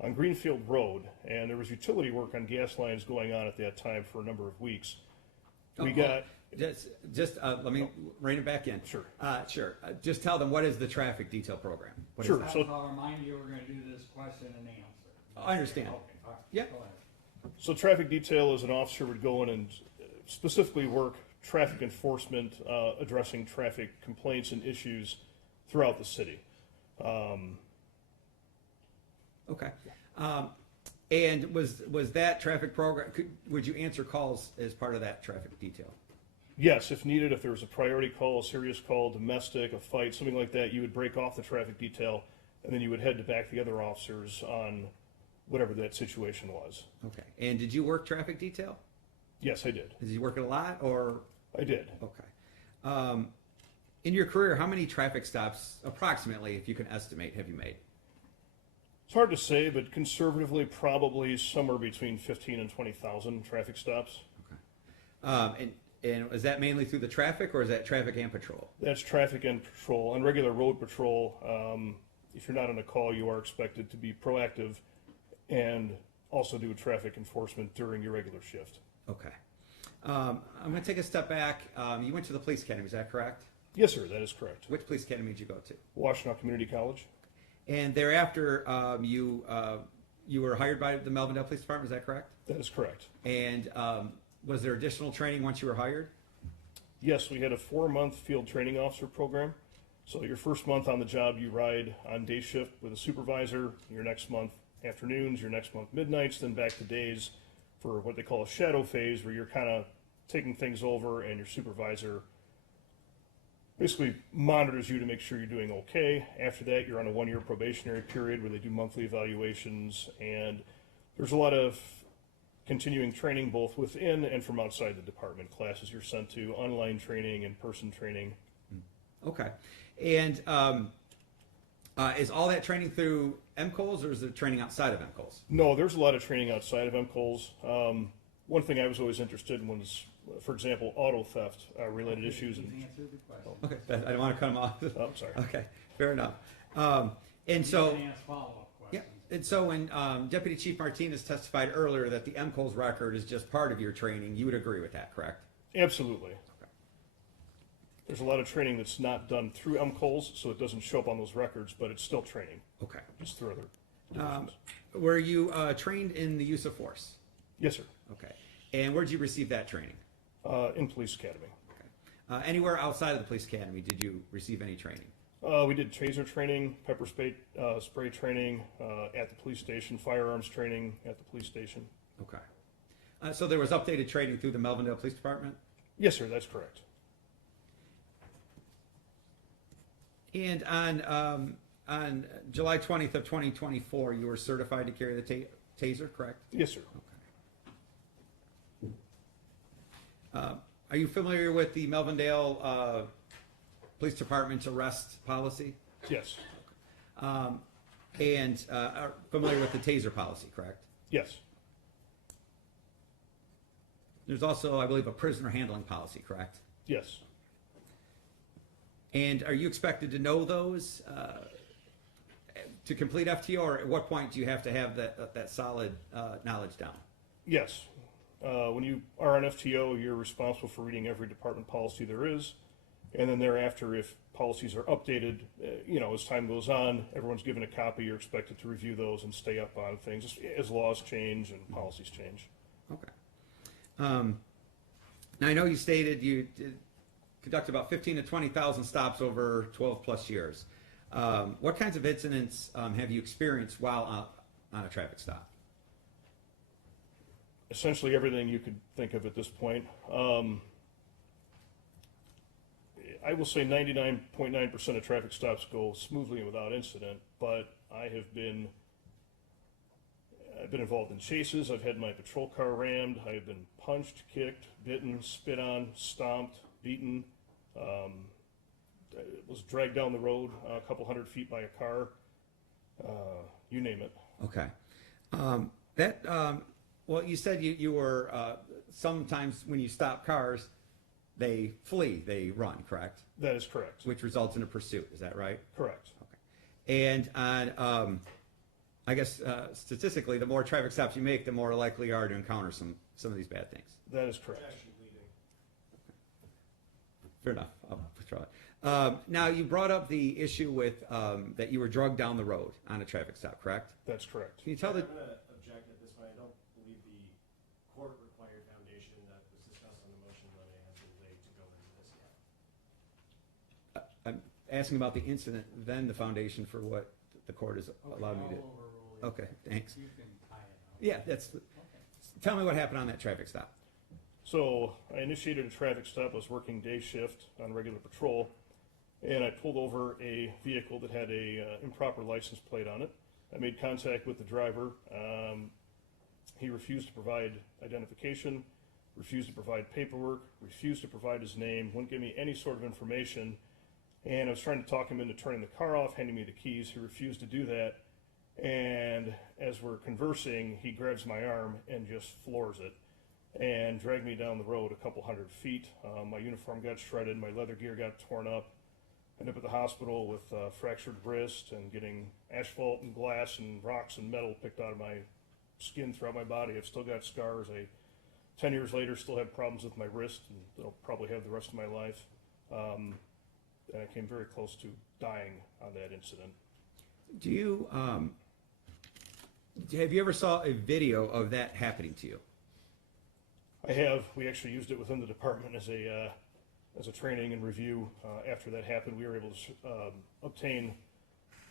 on Greenfield Road, and there was utility work on gas lines going on at that time for a number of weeks. We got... Just let me rein it back in. Sure. Sure. Just tell them, what is the traffic detail program? What is Sure. that? I'll remind you, we're gonna do this question and answer. I understand. Okay, all right. Yep. Go ahead. So traffic detail is an officer would go in and specifically work traffic enforcement, addressing traffic complaints and issues throughout the city. Okay. And was that traffic program, would you answer calls as part of that traffic detail? Yes, if needed, if there was a priority call, a serious call, domestic, a fight, something like that, you would break off the traffic detail, and then you would head to back the other officers on whatever that situation was. Okay. And did you work traffic detail? Yes, I did. Did you work it a lot, or? I did. Okay. In your career, how many traffic stops, approximately, if you can estimate, have you made? It's hard to say, but conservatively, probably somewhere between 15 and 20,000 traffic stops. Okay. And is that mainly through the traffic, or is that traffic and patrol? That's traffic and patrol. On regular road patrol, if you're not on a call, you are expected to be proactive and also do traffic enforcement during your regular shift. Okay. I'm going to take a step back. You went to the police academy, is that correct? Yes, sir, that is correct. Which police academy did you go to? Washtenaw Community College. And thereafter, you were hired by the Melvindale Police Department, is that correct? That is correct. And was there additional training once you were hired? Yes, we had a 4-month field training officer program. So your first month on the job, you ride on day shift with a supervisor. Your next month, afternoons. Your next month, midnights. Then back to days for what they call a shadow phase, where you're kind of taking things over and your supervisor basically monitors you to make sure you're doing okay. After that, you're on a 1-year probationary period where they do monthly evaluations, and there's a lot of continuing training both within and from outside the department. Classes you're sent to, online training, in-person training. Okay. And is all that training through MCOLs, or is there training outside of MCOLs? No, there's a lot of training outside of MCOLs. One thing I was always interested in was, for example, auto theft related issues. You've answered the question. Okay. I don't want to cut them off. Oh, sorry. Okay. Fair enough. And You so, can ask follow-up yeah. questions. And so when Deputy Chief Martinez testified earlier that the MCOLs record is just part of your training, you would agree with that, correct? Absolutely. There's a lot of training that's not done through MCOLs, so it doesn't show up on those records, but it's still training, Okay. just through other divisions. Were you trained in the use of force? Yes, sir. Okay. And where did you receive that training? In Police Academy. Okay. Anywhere outside of the police academy, did you receive any training? We did taser training, pepper spray training at the police station, firearms training at the police station. Okay. So there was updated training through the Melvindale Police Department? Yes, sir, that's correct. And on July 20th of 2024, you were certified to carry the taser, correct? Yes, sir. Are you familiar with the Melvindale Police Department's arrest policy? Yes. And are familiar with the taser policy, correct? Yes. There's also, I believe, a prisoner handling policy, correct? Yes. And are you expected to know those to complete FTO, or at what point do you have to have that solid knowledge down? Yes. When you are on FTO, you're responsible for reading every department policy there is, and then thereafter, if policies are updated, as time goes on, everyone's given a copy. You're expected to review those and stay up on things as laws change and policies change. Okay. Now I know you stated you conducted about 15 to 20,000 stops over 12 plus years. What kinds of incidents have you experienced while on a traffic stop? Essentially everything you could think of at this point. I will say 99.9% of traffic stops go smoothly and without incident, but I've been involved in chases. I've had my patrol car rammed. I've been punched, kicked, bitten, spit on, stomped, beaten. Was dragged down the road a couple hundred feet by a car. you name it. Okay. Well, you said you were, sometimes when you stop cars, they flee, they run, correct? That is correct. Which results in a pursuit, is that right? Correct. Okay. And on, I guess, statistically, the more traffic stops you make, the more likely you are to encounter some of these bad things. That is correct. Actually leading. Fair enough. I'll withdraw it. Now, you brought up the issue with that you were drugged down the road on a traffic stop, correct? That's correct. Can you tell I'm the going to object at this point. I don't believe the court-required foundation that was discussed on the motion limit has been laid to go into this yet. I'm asking about the incident, then the foundation for what the court has allowed me to. I'll overrule you. Okay, thanks. You can tie it up. Yeah, that's. Tell me what happened on that traffic stop. So I initiated a traffic stop. I was working day shift on regular patrol, and I pulled over a vehicle that had a improper license plate on it. I made contact with the driver. He refused to provide identification, refused to provide paperwork, refused to provide his name, wouldn't give me any sort of information. And I was trying to talk him into turning the car off, handing me the keys. He refused to do that. And as we're conversing, he grabs my arm and just floors it and dragged me down the road a couple 100 feet. My uniform got shredded, my leather gear got torn up. Ended up at the hospital with fractured wrist and getting asphalt and glass and rocks and metal picked out of my skin throughout my body. I've still got scars. 10 years later, still have problems with my wrist, and they'll probably have the rest of my life. And I came very close to dying on that incident. Do you have you ever saw a video of that happening to you? I have. We actually used it within the department as a training and review. After that happened, we were able to obtain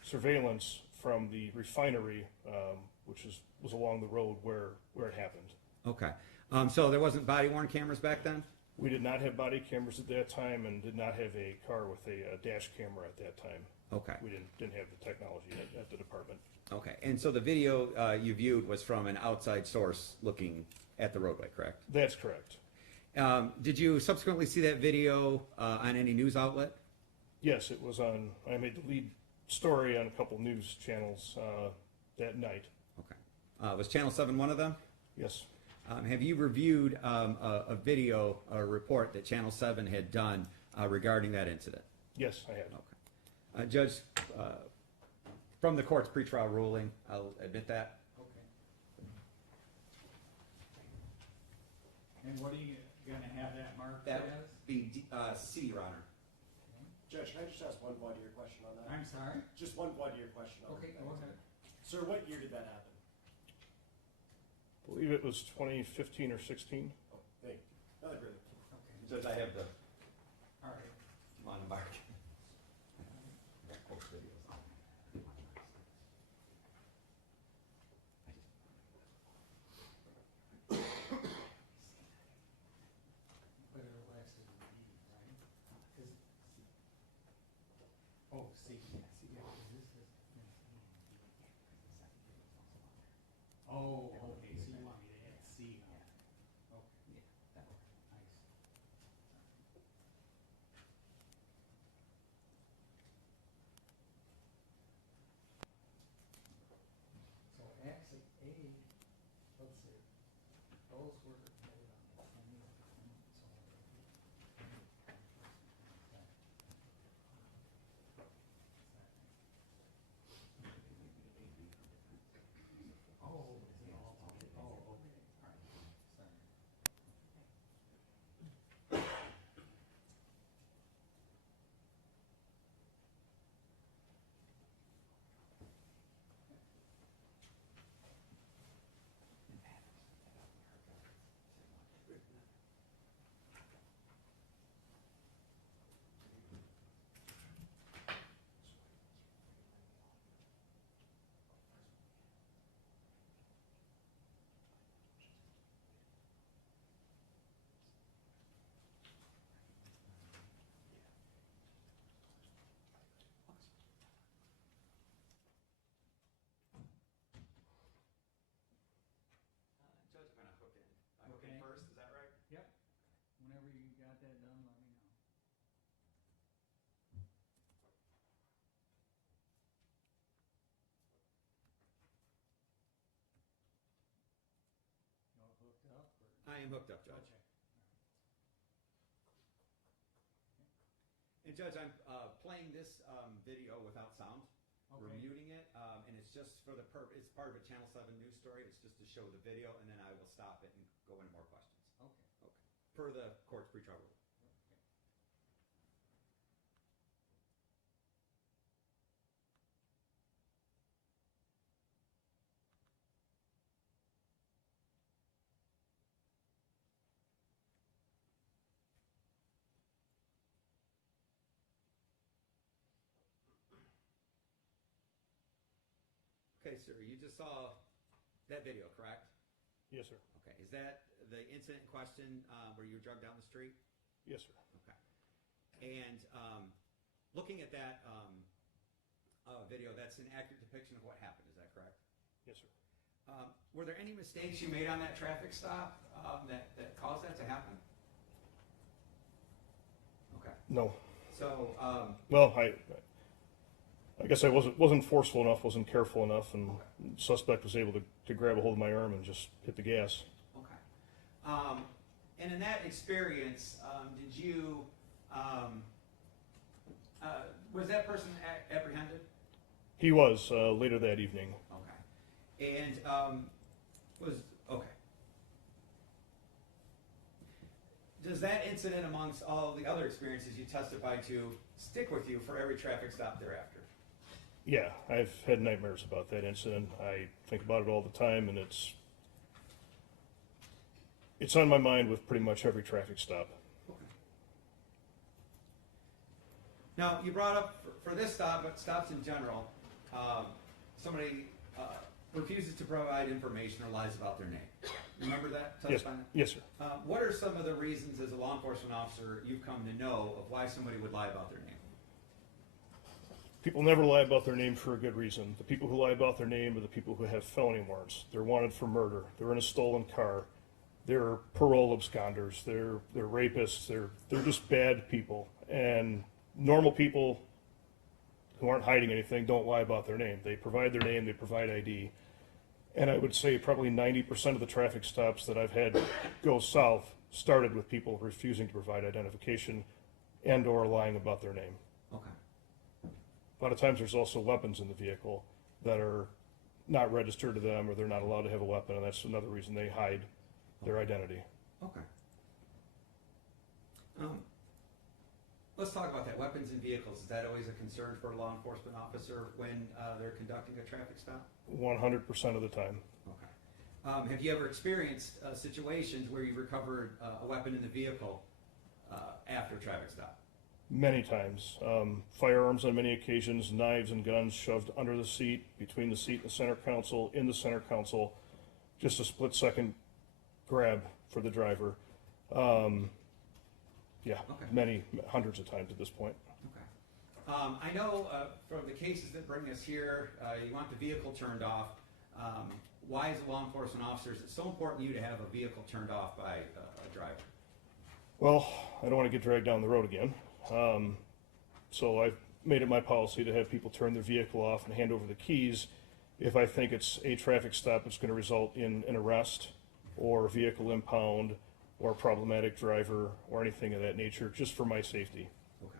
surveillance from the refinery, which was along the road where it happened. Okay. So there wasn't body-worn cameras back then? We did not have body cameras at that time and did not have a car with a dash camera at that time. Okay. We didn't have the technology at the department. Okay. And so the video you viewed was from an outside source looking at the roadway, correct? That's correct. Did you subsequently see that video on any news outlet? Yes, it was on. I made the lead story on a couple news channels that night. Okay. Was Channel 7 one of them? Yes. Have you reviewed a video, a report that Channel 7 had done regarding that incident? Yes, I have. Okay. Judge, from the court's pretrial ruling, I'll admit that. Okay. And what are you gonna have that marked That as? would be C, Your Honor. Judge, can I just ask one voir dire question on that? I'm sorry? Just one voir dire question on Okay, that. go ahead. Sir, what year did that happen? I believe it was 2015 or 16. Oh, thank you. No, really. Okay, Judge, I have the all right. Montenberg. But it lasted a B, right? Oh, C, yeah, C, yeah, 'cause this is. Oh, okay, so you want me to add C on it? Okay. Nice. So actually, A, let's see, those were made on the 20th, so. I am hooked up, Judge. Okay. And Judge, I'm playing this video without sound. We're Okay. muting it, and it's just for the it's part of a Channel 7 news story. It's just to show the video, and then I will stop it and go into more questions. Okay. Okay. Per the court's pretrial rule. Okay. Okay, sir, you just saw that video, correct? Yes, sir. Okay, is that the incident in question where you were drugged down the street? Yes, sir. Okay. And looking at that video, that's an accurate depiction of what happened, is that correct? Yes, sir. Were there any mistakes you made on that traffic stop that caused that to happen? Okay. No. So, Well, I guess I wasn't forceful enough, wasn't careful enough, and the suspect was able to grab a hold of my arm and just hit the gas. okay. And in that experience, did you, was that person apprehended? He was later that evening. Okay. And okay. Does that incident, amongst all the other experiences you testified to, stick with you for every traffic stop thereafter? Yeah, I've had nightmares about that incident. I think about it all the time, and it's on my mind with pretty much every traffic stop. Okay. Now, you brought up for this stop, but stops in general, somebody refuses to provide information or lies about their name. Remember that? Yes, Testifying? yes, sir. What are some of the reasons as a law enforcement officer you've come to know of why somebody would lie about their name? People never lie about their name for a good reason. The people who lie about their name are the people who have felony warrants. They're wanted for murder. They're in a stolen car. They're parole absconders. They're rapists. They're just bad people. And normal people who aren't hiding anything don't lie about their name. They provide their name. They provide ID. And I would say probably 90% of the traffic stops that I've had go south started with people refusing to provide identification and or lying about their name. Okay. A lot of times there's also weapons in the vehicle that are not registered to them, or they're not allowed to have a weapon, and that's another reason they hide their identity. Okay. Let's talk about that. Weapons in vehicles, is that always a concern for a law enforcement officer when they're conducting a traffic stop? 100% of the time. Okay. Have you ever experienced situations where you recovered a weapon in the vehicle after a traffic stop? Many times. Firearms on many occasions, knives and guns shoved under the seat, between the seat and the center console, in the center console, just a split-second grab for the driver. Yeah, Okay. many, hundreds of times at this point. Okay. I know from the cases that bring us here, you want the vehicle turned off. Why, as a law enforcement officer, is it so important to you to have a vehicle turned off by a driver? Well, I don't want to get dragged down the road again. So I've made it my policy to have people turn their vehicle off and hand over the keys if I think it's a traffic stop that's going to result in an arrest or vehicle impound or a problematic driver or anything of that nature, just for my safety. Okay.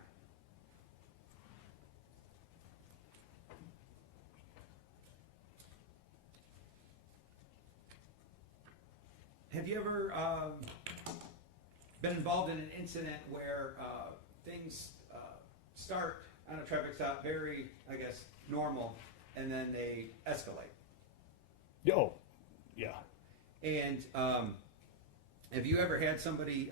Have you ever been involved in an incident where things start on a traffic stop very, I guess, normal, and then they escalate? Oh, yeah. And have you ever had somebody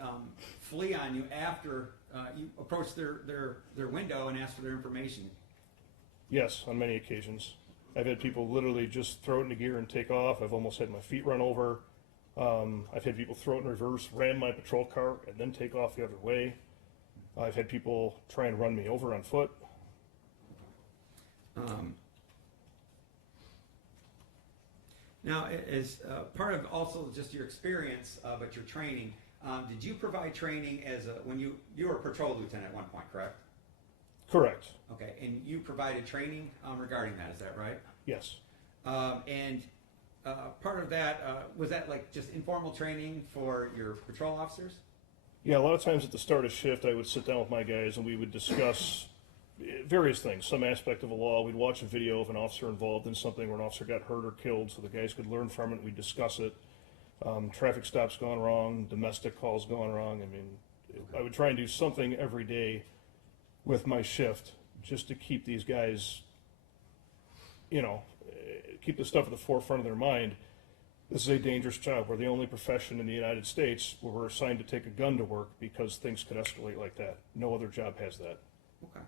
flee on you after you approached their window and asked for their information? Yes, on many occasions. I've had people literally just throw it into gear and take off. I've almost had my feet run over. I've had people throw it in reverse, ram my patrol car, and then take off the other way. I've had people try and run me over on foot. Now, as part of also just your experience, but your training, did you provide training as when you were a patrol lieutenant at one point, correct? Correct. Okay, and you provided training regarding that, is that right? Yes. And part of that, was that like just informal training for your patrol officers? Yeah, a lot of times at the start of shift, I would sit down with my guys and we would discuss various things, some aspect of a law. We'd watch a video of an officer involved in something where an officer got hurt or killed so the guys could learn from it. We'd discuss it. Traffic stops gone wrong, domestic calls gone wrong. I mean, I would try and do something every day with my shift just to keep these guys, you know, keep the stuff at the forefront of their mind. This is a dangerous job. We're the only profession in the United States where we're assigned to take a gun to work because things could escalate like that. No other job has that. Okay.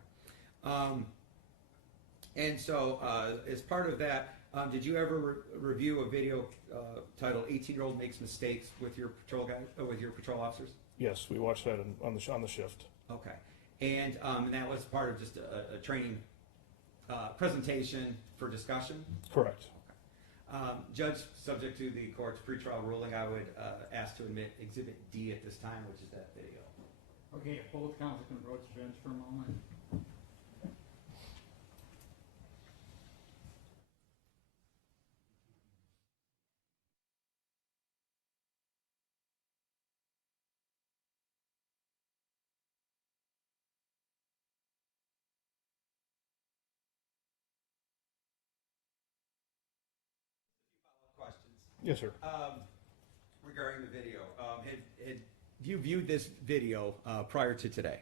And so, as part of that, did you ever review a video titled "18-Year-Old Makes Mistakes" with your patrol guys, with your patrol officers? Yes, we watched that on the shift. Okay. And that was part of just a training presentation for discussion? Correct. Judge, subject to the court's pretrial ruling, I would ask to admit Exhibit D at this time, which is that video. Okay, if both counsel can approach the bench for a moment. Questions? Yes, sir. Regarding the video, had you viewed this video prior to today?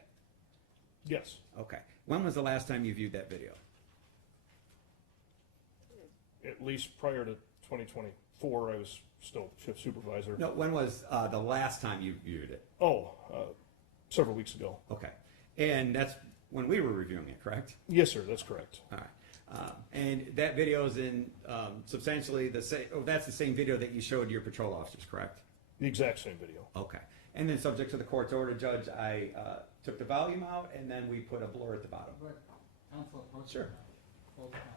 Yes. Okay. When was the last time you viewed that video? At least prior to 2024, I was still shift supervisor. No, when was the last time you viewed it? Several weeks ago. Okay. And that's when we were reviewing it, correct? Yes, sir, that's correct. All right. And that video is in substantially the same, that's the same video that you showed your patrol officers, correct? The exact same video. Okay. And then subject to the court's order, Judge, I took the volume out and then we put a blur at the bottom. But counsel approach. Sure. Both counsel.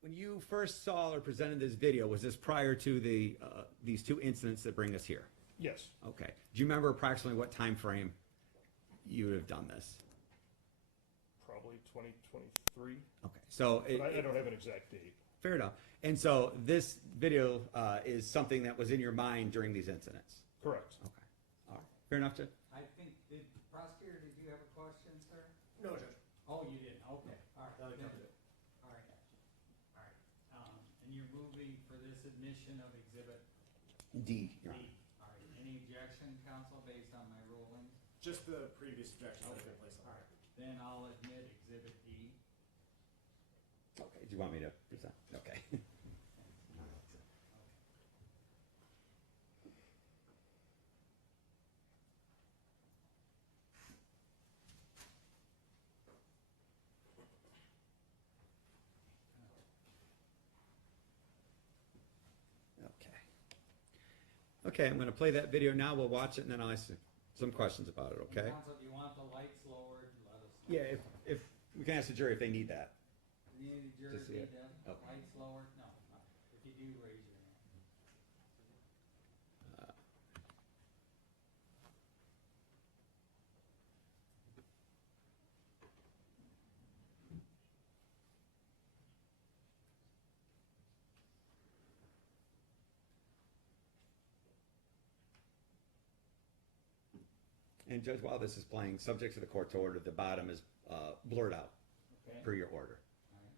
When you first saw or presented this video, was this prior to the these two incidents that bring us here? Yes. Okay. Do you remember approximately what time frame you would have done this? Probably 2023. Okay. So I don't have an exact date. fair enough. And so this video is something that was in your mind during these incidents? Correct. Okay. All right. Fair enough, Judge? I think, prosecutor, did you have a question, sir? No, Judge. Oh, you didn't, okay, all right. That then- covered it. All right, all right. And you're moving for this admission of exhibit D. D. All right, any objection, counsel, based on my ruling? Just the previous objection that has been placed on All the right, then I'll admit exhibit D. Okay. Do you want me to present? Okay. Okay, I'm going to play that video now. We'll watch it and then I'll ask you some questions about it, okay? Counsel, do you want the lights lowered? Let us know. Yeah, if we can ask the jury if they need that. Do any of the jurors Just see need it. them? Okay. Lights lowered? No. If you do, raise your hand. And Judge, while this is playing, subject to the court's order, the bottom is blurred out Okay? per your order. All right.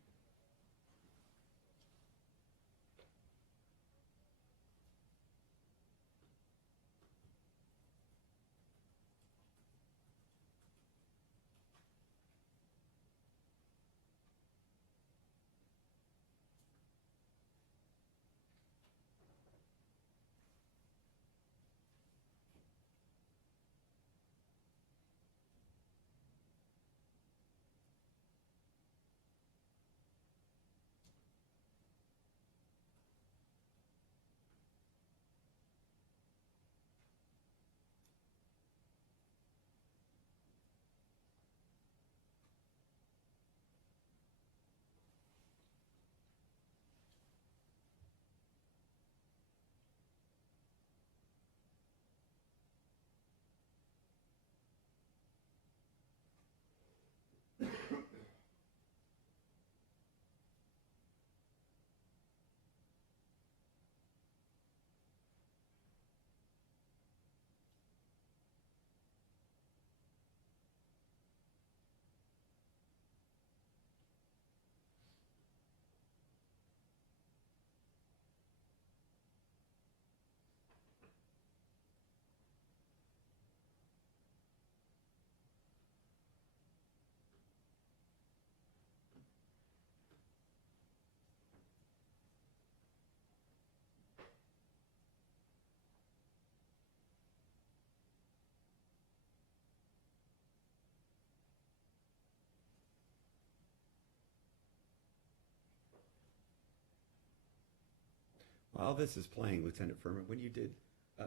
While this is playing, Lieutenant Furman, when you did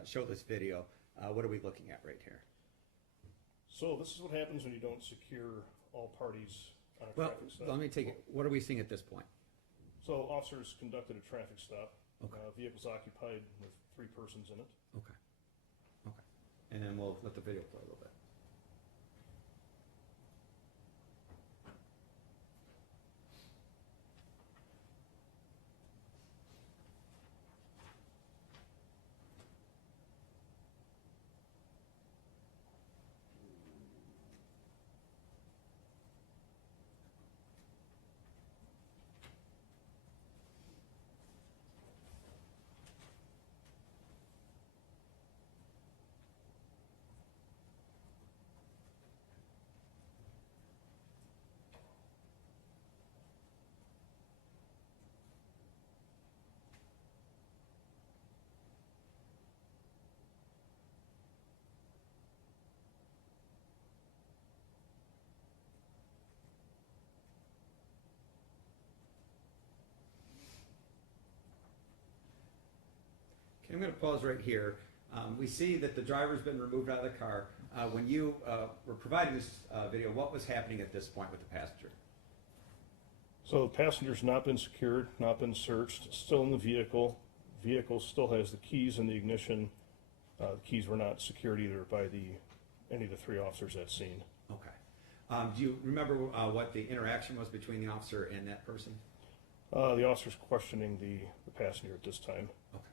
show this video, what are we looking at right here? So this is what happens when you don't secure all parties on a Well, traffic stop. let me take it. What are we seeing at this point? So officers conducted a traffic stop. Okay. Vehicle's occupied with 3 persons in it. Okay. Okay. And then we'll let the video play a little bit. Okay, I'm going to pause right here. We see that the driver's been removed out of the car. When you were providing this video, what was happening at this point with the passenger? So the passenger's not been secured, not been searched, still in the vehicle. Vehicle still has the keys in the ignition. The keys were not secured either by any of the 3 officers at scene. Okay. Do you remember what the interaction was between the officer and that person? The officer's questioning the passenger at this time. Okay.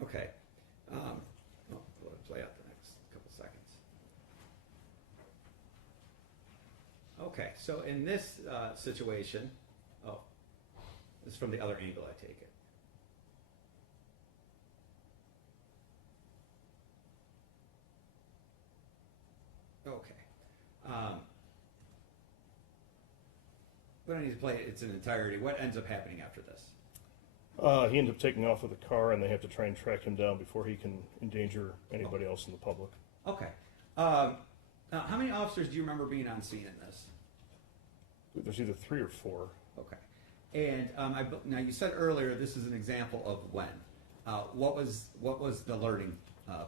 Okay. Well, we'll play out the next couple seconds. Okay, so in this situation, this is from the other angle, I take it. Okay. We don't need to play it its entirety. What ends up happening after this? He ended up taking off with the car, and they have to try and track him down before he can endanger anybody else in the public. Okay. Now, how many officers do you remember being on scene in this? There's either 3 or 4. Okay. And now you said earlier this is an example of when. What was the alerting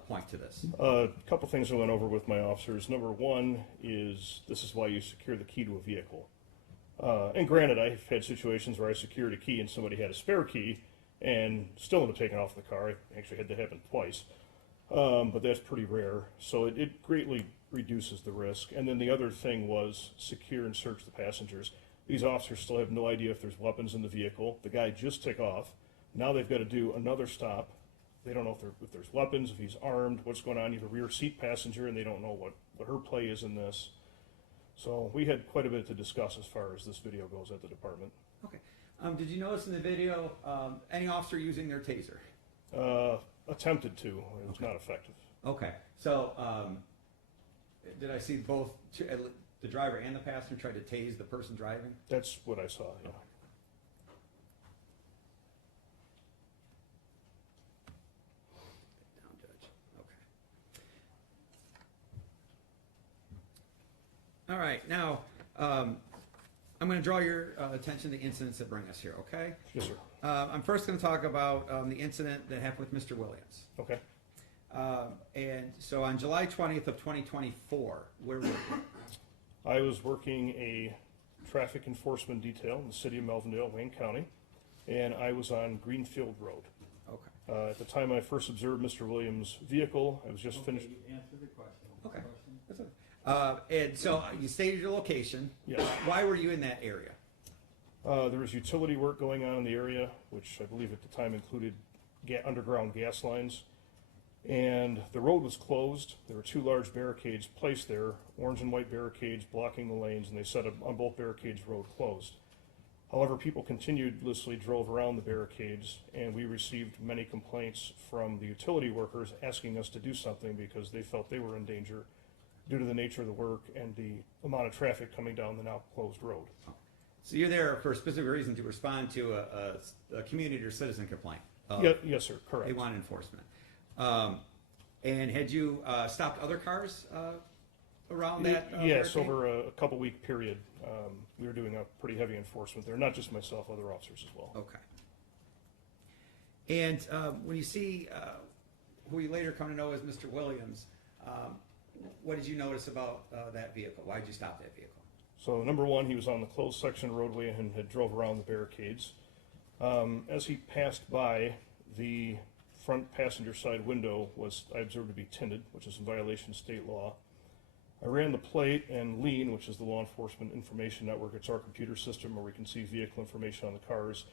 point to this? A couple things I went over with my officers. Number 1 is this is why you secure the key to a vehicle. And granted, I've had situations where I secured a key and somebody had a spare key and still ended up taking off the car. I actually had that happen twice. But that's pretty rare. So it greatly reduces the risk. And then the other thing was secure and search the passengers. These officers still have no idea if there's weapons in the vehicle. The guy just took off. Now they've got to do another stop. They don't know if there's weapons, if he's armed, what's going on. You have a rear seat passenger, and they don't know what her play is in this. So we had quite a bit to discuss as far as this video goes at the department. Okay. Did you notice in the video any officer using their taser? Attempted to. It was not effective. Okay. So did I see both the driver and the passenger try to tase the person driving? That's what I saw, yeah. Down, Judge. Okay. All right. Now, I'm going to draw your attention to the incidents that bring us here, okay? Yes, sir. I'm first going to talk about the incident that happened with Mr. Williams. Okay. And so on July 20th of 2024, where were you? I was working a traffic enforcement detail in the city of Melvindale, Wayne County, and I was on Greenfield Road. Okay. At the time I first observed Mr. Williams' vehicle, I was just finished. You answered the question. Okay. Question? That's it. And so you stated your location. Yes. Why were you in that area? There was utility work going on in the area, which I believe at the time included underground gas lines. And the road was closed. There were 2 large barricades placed there, orange and white barricades blocking the lanes, and they said on both barricades, road closed. However, people continuously drove around the barricades, and we received many complaints from the utility workers asking us to do something because they felt they were in danger due to the nature of the work and the amount of traffic coming down the now closed road. So you're there for a specific reason to respond to a community or citizen complaint. Yes, sir, correct. They want enforcement. And had you stopped other cars around that? Yes, barricade? over a couple-week period, we were doing a pretty heavy enforcement there, not just myself, other officers as well. Okay. And when you see who you later come to know as Mr. Williams, what did you notice about that vehicle? Why did you stop that vehicle? So number one, he was on the closed section roadway and had drove around the barricades. As he passed by, the front passenger side window was, I observed, to be tinted, which is in violation of state law. I ran the plate, and LEAN, which is the Law Enforcement Information Network, it's our computer system where we can see vehicle information on the cars,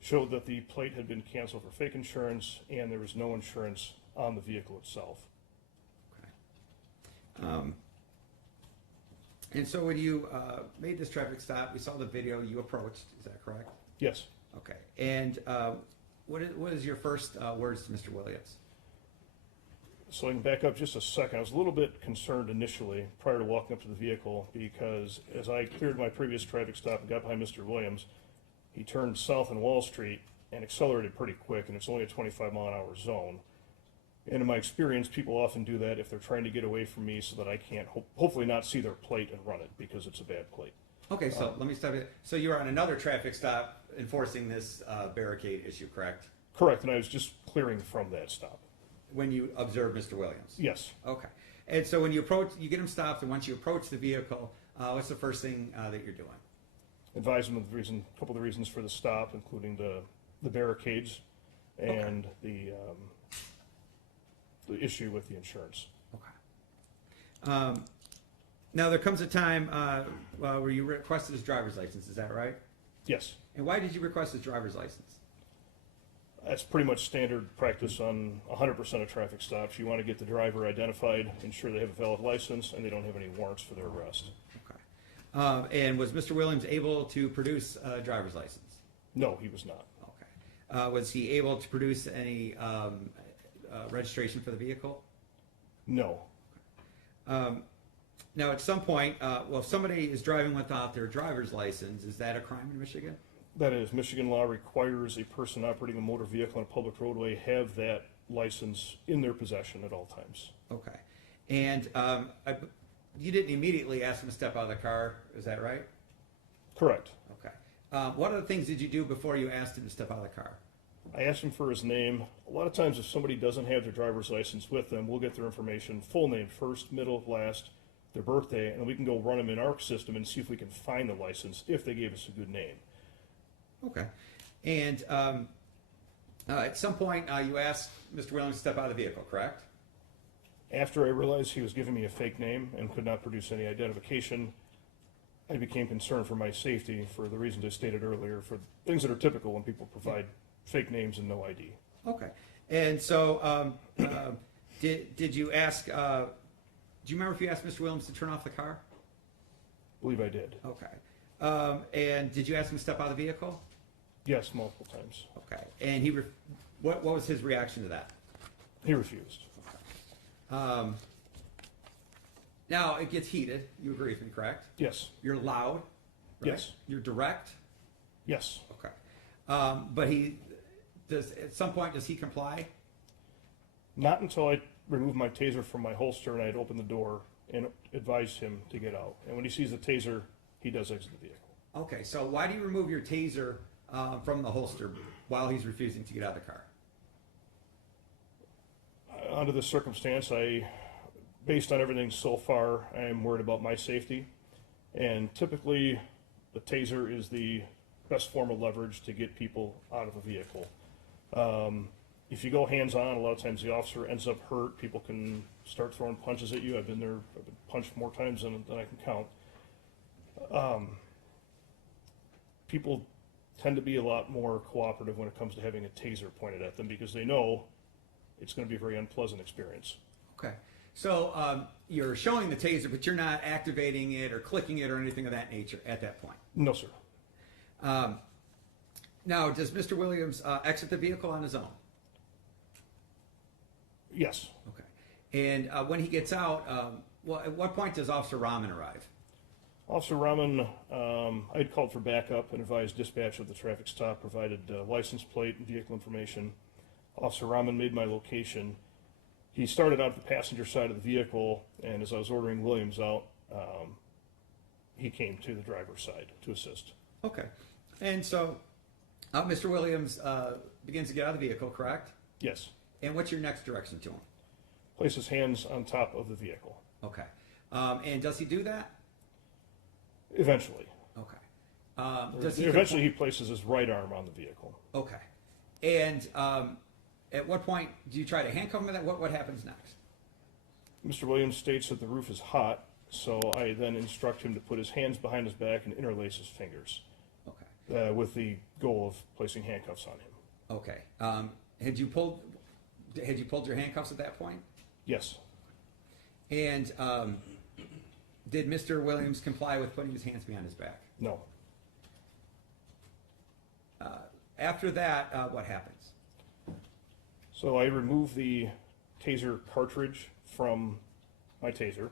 showed that the plate had been canceled for fake insurance and there was no insurance on the vehicle itself. Okay. And so when you made this traffic stop, we saw the video, you approached, is that correct? Yes. Okay. And what is your first words to Mr. Williams? So I can back up just a second. I was a little bit concerned initially prior to walking up to the vehicle because as I cleared my previous traffic stop and got behind Mr. Williams, he turned south on Wall Street and accelerated pretty quick, and it's only a 25-mile-an-hour zone. And in my experience, people often do that if they're trying to get away from me so that I can't hopefully not see their plate and run it because it's a bad plate. Okay, so let me stop it. So you were on another traffic stop enforcing this barricade issue, correct? Correct, and I was just clearing from that stop. When you observed Mr. Williams? Yes. Okay. And so when you approach, you get him stopped, and once you approach the vehicle, what's the first thing that you're doing? Advise him of the reason, a couple of the reasons for the stop, including the barricades and the issue with the insurance. Okay. Now there comes a time where you requested his driver's license. Is that right? Yes. And why did you request his driver's license? That's pretty much standard practice on 100% of traffic stops. You want to get the driver identified, ensure they have a valid license, and they don't have any warrants for their arrest. Okay. And was Mr. Williams able to produce a driver's license? No, he was not. Okay. Was he able to produce any registration for the vehicle? No. Now, at some point, if somebody is driving without their driver's license, is that a crime in Michigan? That is, Michigan law requires a person operating a motor vehicle on a public roadway have that license in their possession at all times. Okay. And you didn't immediately ask him to step out of the car, is that right? Correct. Okay. What other things did you do before you asked him to step out of the car? I asked him for his name. A lot of times if somebody doesn't have their driver's license with them, we'll get their information, full name, first, middle, last, their birthday, and we can go run them in our system and see if we can find the license if they gave us a good name. Okay. And at some point, you asked Mr. Williams to step out of the vehicle, correct? After I realized he was giving me a fake name and could not produce any identification, I became concerned for my safety for the reasons I stated earlier, for things that are typical when people provide fake names and no ID. Okay. And so did you ask, do you remember if you asked Mr. Williams to turn off the car? I believe I did. Okay. And did you ask him to step out of the vehicle? Yes, multiple times. Okay. And he, what was his reaction to that? He refused. Now, it gets heated. You agree with me, correct? Yes. You're loud, right? Yes. You're direct? Yes. Okay. But at some point, does he comply? Not until I removed my taser from my holster and I had opened the door and advised him to get out. And when he sees the taser, he does exit the vehicle. Okay, so why do you remove your taser from the holster while he's refusing to get out of the car? Under this circumstance, based on everything so far, I am worried about my safety. And typically, the taser is the best form of leverage to get people out of a vehicle. If you go hands-on, a lot of times the officer ends up hurt. People can start throwing punches at you. I've been there, I've been punched more times than I can count. People tend to be a lot more cooperative when it comes to having a taser pointed at them because they know it's going to be a very unpleasant experience. Okay. So you're showing the taser, but you're not activating it or clicking it or anything of that nature at that point. No, sir. Now, does Mr. Williams exit the vehicle on his own? Yes. Okay. And when he gets out, well, at what point does Officer Rahman arrive? Officer Rahman, I had called for backup and advised dispatch of the traffic stop, provided license plate and vehicle information. Officer Rahman made my location. He started out the passenger side of the vehicle, and as I was ordering Williams out, he came to the driver's side to assist. Okay. And so Mr. Williams begins to get out of the vehicle, correct? Yes. And what's your next direction to him? Place his hands on top of the vehicle. Okay. And does he do that? Eventually. Okay. Does he Eventually, he places his right arm on the vehicle. Okay. And at what point do you try to handcuff him? What happens next? Mr. Williams states that the roof is hot, so I then instruct him to put his hands behind his back and interlace his fingers, Okay. with the goal of placing handcuffs on him. Okay. Had you pulled your handcuffs at that point? Yes. And did Mr. Williams comply with putting his hands behind his back? No. After that, what happens? So I remove the taser cartridge from my taser.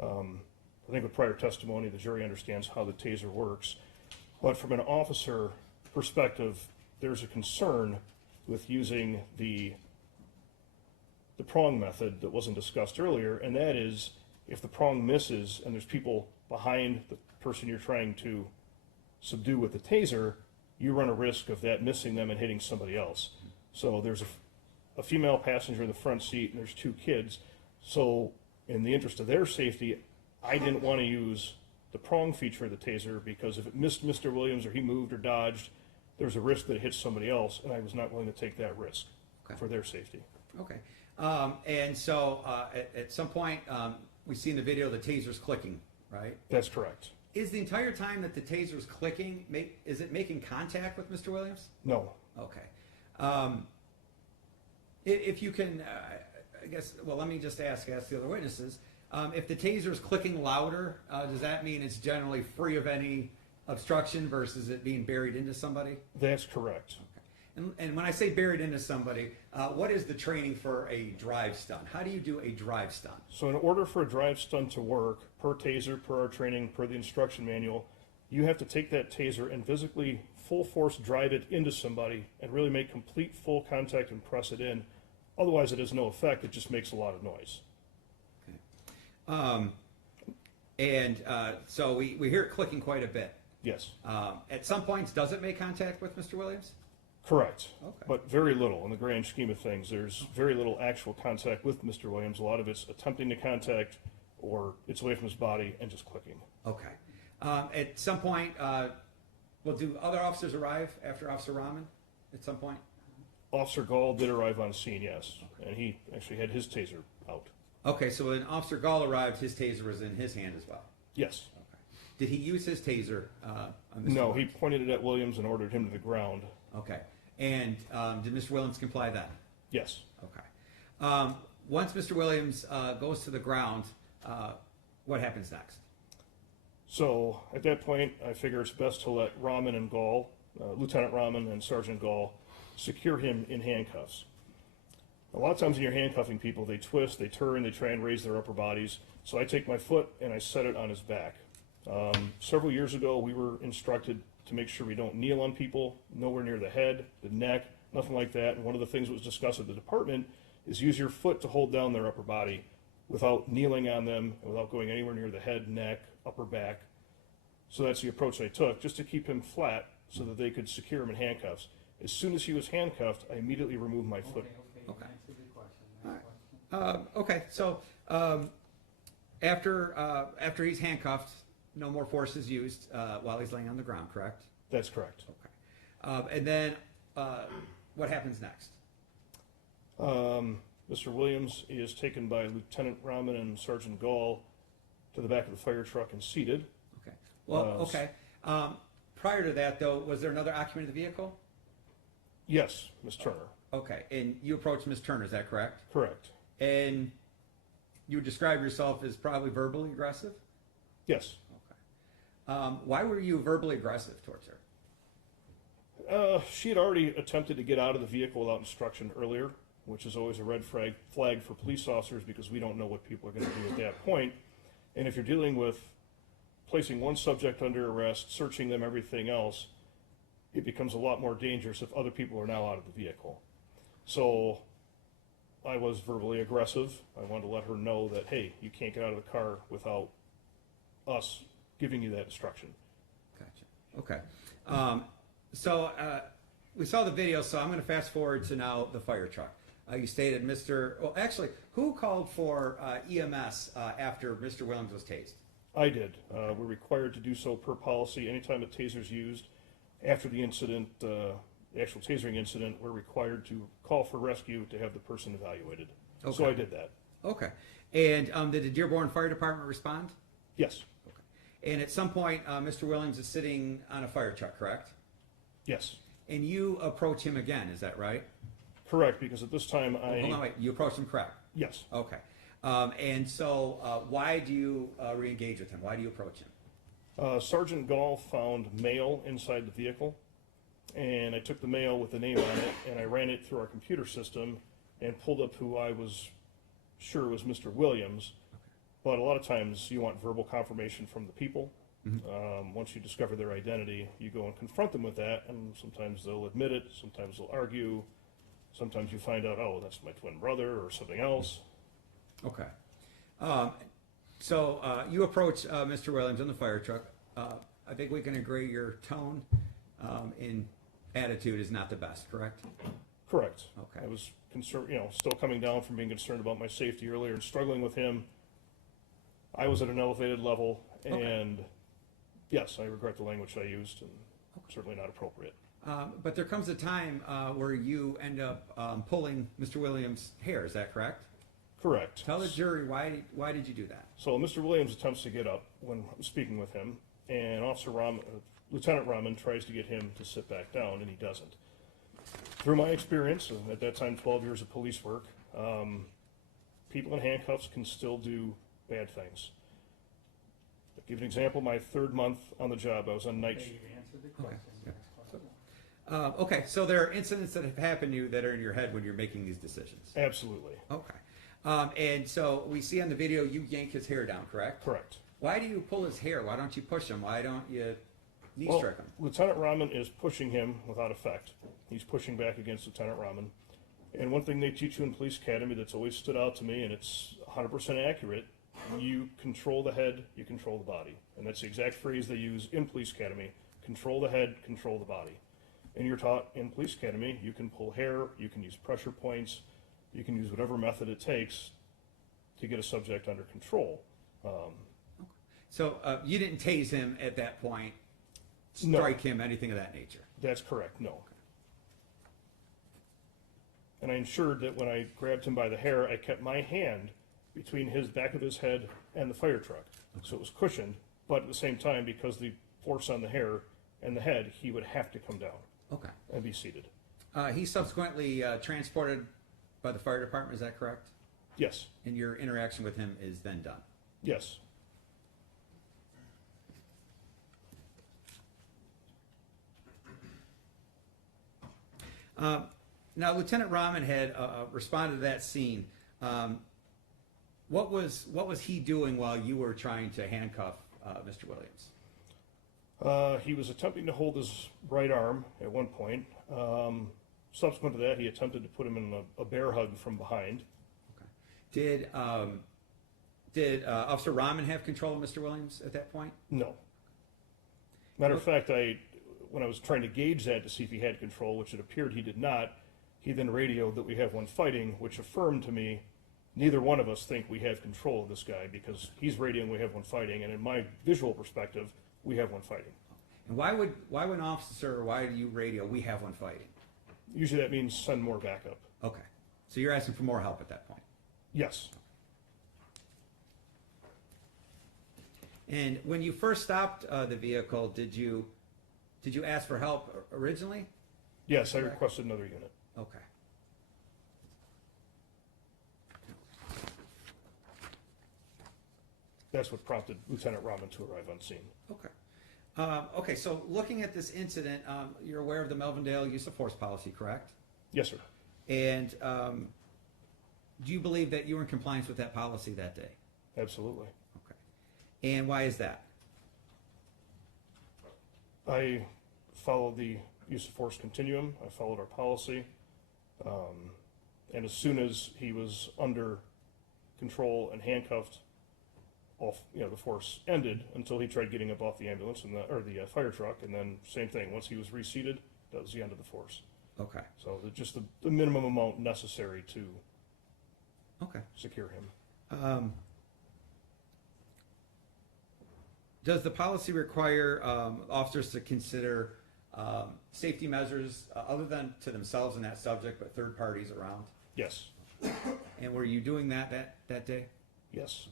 I think with prior testimony, the jury understands how the taser works. But from an officer perspective, there's a concern with using the prong method that wasn't discussed earlier, and that is if the prong misses and there's people behind the person you're trying to subdue with the taser, you run a risk of that missing them and hitting somebody else. So there's a female passenger in the front seat and there's two kids. So in the interest of their safety, I didn't want to use the prong feature of the taser because if it missed Mr. Williams or he moved or dodged, there's a risk that it hits somebody else, and I was not willing to take that risk for their safety. Okay. And so at some point, we see in the video the taser's clicking, right? That's correct. Is the entire time that the taser's clicking, is it making contact with Mr. Williams? No. Okay. If you can, I guess, well, let me just ask the other witnesses. If the taser's clicking louder, does that mean it's generally free of any obstruction versus it being buried into somebody? That's correct. And when I say buried into somebody, what is the training for a drive stun? How do you do a drive stun? So in order for a drive stun to work, per taser, per our training, per the instruction manual, you have to take that taser and physically full force drive it into somebody and really make complete full contact and press it in. Otherwise it has no effect, it just makes a lot of noise. Okay. So we hear it clicking quite a bit. Yes. At some points, does it make contact with Mr. Williams? Correct. Okay. But very little in the grand scheme of things. There's very little actual contact with Mr. Williams. A lot of it's attempting to contact or it's away from his body and just clicking. Okay. At some point, well, do other officers arrive after Officer Rahman at some point? Officer Gall did arrive on scene, yes. And he actually had his taser out. Okay, so when Officer Gall arrived, his taser was in his hand as well? Yes. Okay. Did he use his taser on Mr. No, Williams? he pointed it at Williams and ordered him to the ground. Okay. And did Mr. Williams comply then? Yes. Okay. Once Mr. Williams goes to the ground, what happens next? So at that point, I figure it's best to let Rahman and Gall, Lieutenant Rahman and Sergeant Gall, secure him in handcuffs. A lot of times when you're handcuffing people, they twist, they turn, they try and raise their upper bodies. So I take my foot and I set it on his back. Several years ago, we were instructed to make sure we don't kneel on people, nowhere near the head, the neck, nothing like that. And one of the things that was discussed at the department is use your foot to hold down their upper body without kneeling on them and without going anywhere near the head, neck, upper back. So that's the approach I took, just to keep him flat so that they could secure him in handcuffs. As soon as he was handcuffed, I immediately removed my foot. Okay. Answer the question. All Next right. question. Okay, so after he's handcuffed, no more force is used while he's laying on the ground, correct? That's correct. Okay. And then what happens next? Mr. Williams is taken by Lieutenant Rahman and Sergeant Gall to the back of the fire truck and seated. Okay. Well, okay. Prior to that, though, was there another occupant of the vehicle? Yes, Ms. Turner. Okay. And you approached Ms. Turner, is that correct? Correct. And you would describe yourself as probably verbally aggressive? Yes. Okay. Why were you verbally aggressive towards her? She had already attempted to get out of the vehicle without instruction earlier, which is always a red flag for police officers because we don't know what people are going to do at that point. And if you're dealing with placing one subject under arrest, searching them, everything else, it becomes a lot more dangerous if other people are now out of the vehicle. So I was verbally aggressive. I wanted to let her know that, hey, you can't get out of the car without us giving you that instruction. Gotcha. Okay. So we saw the video, so I'm going to fast forward to now the fire truck. You stated who called for EMS after Mr. Williams was tased? I did. We're required to do so per policy. Anytime a taser is used after the incident, the actual tasering incident, we're required to call for rescue to have the person evaluated. Okay. So I did that. Okay. And did the Dearborn Fire Department respond? Yes. Okay. And at some point, Mr. Williams is sitting on a fire truck, correct? Yes. And you approach him again, is that right? Correct, because at this time Hold on, wait. You approach him, correct? Yes. Okay. And so why do you re-engage with him? Why do you approach him? Sergeant Gall found mail inside the vehicle, and I took the mail with the name on it, and I ran it through our computer system and pulled up who I was sure was Mr. Williams. But a lot of times you want verbal confirmation from the people. Once you discover their identity, you go and confront them with that, and sometimes they'll admit it, sometimes they'll argue, sometimes you find out, oh, that's my twin brother or something else. Okay. So you approach Mr. Williams in the fire truck. I think we can agree your tone and attitude is not the best, correct? Correct. Okay. I was concerned, still coming down from being concerned about my safety earlier and struggling with him. I was at an elevated level, and yes, I regret the language I used, and certainly not appropriate. But there comes a time where you end up pulling Mr. Williams' hair, is that correct? Correct. Tell the jury why did you do that? So Mr. Williams attempts to get up when speaking with him, and Lieutenant Rahman tries to get him to sit back down, and he doesn't. Through my experience, and at that time 12 years of police work, people in handcuffs can still do bad things. To give an example, my third month on the job, I was on night shift. You've answered the question. Okay, so there are incidents that have happened to you that are in your head when you're making these decisions. Absolutely. Okay. And so we see on the video you yank his hair down, correct? Correct. Why do you pull his hair? Why don't you push him? Why don't you knee Well, strike him? Lieutenant Rahman is pushing him without effect. He's pushing back against Lieutenant Rahman. And one thing they teach you in Police Academy that's always stood out to me, and it's 100% accurate, you control the head, you control the body. And that's the exact phrase they use in Police Academy. Control the head, control the body. And you're taught in Police Academy, you can pull hair, you can use pressure points, you can use whatever method it takes to get a subject under control. So you didn't tase him at that point, No. strike him, anything of that nature? That's correct, no. And I ensured that when I grabbed him by the hair, I kept my hand between his back of his head and the fire truck. So it was cushioned, but at the same time, because the force on the hair and the head, he would have to come down Okay. and be seated. He subsequently transported by the fire department, is that correct? Yes, And your interaction with him is then done? yes. Now, Lieutenant Rahman had responded to that scene. What was he doing while you were trying to handcuff Mr. Williams? He was attempting to hold his right arm at one point. Subsequent to that, he attempted to put him in a bear hug from behind. Did Officer Rahman have control of Mr. Williams at that point? No. Matter of fact, when I was trying to gauge that to see if he had control, which it appeared he did not, he then radioed that we have one fighting, which affirmed to me neither one of us think we have control of this guy because he's radioing we have one fighting, and in my visual perspective, we have one fighting. And why would an officer, or why do you radio, we have one fighting? Usually that means send more backup. Okay. So you're asking for more help at that point? Yes. And when you first stopped the vehicle, did you ask for help originally? Yes, I requested another unit. Okay. That's what prompted Lieutenant Rahman to arrive on scene. Okay. Okay, so looking at this incident, you're aware of the Melvindale use of force policy, correct? Yes, sir. And do you believe that you were in compliance with that policy that day? Absolutely. Okay. And why is that? I followed the use of force continuum. I followed our policy. And as soon as he was under control and handcuffed, the force ended until he tried getting up off the ambulance or the fire truck, and then same thing. Once he was reseated, that was the end of the force. Okay. So just the minimum amount necessary to Okay. secure him. Does the policy require officers to consider safety measures other than to themselves in that subject, but third parties around? Yes. And were you doing that day? Yes.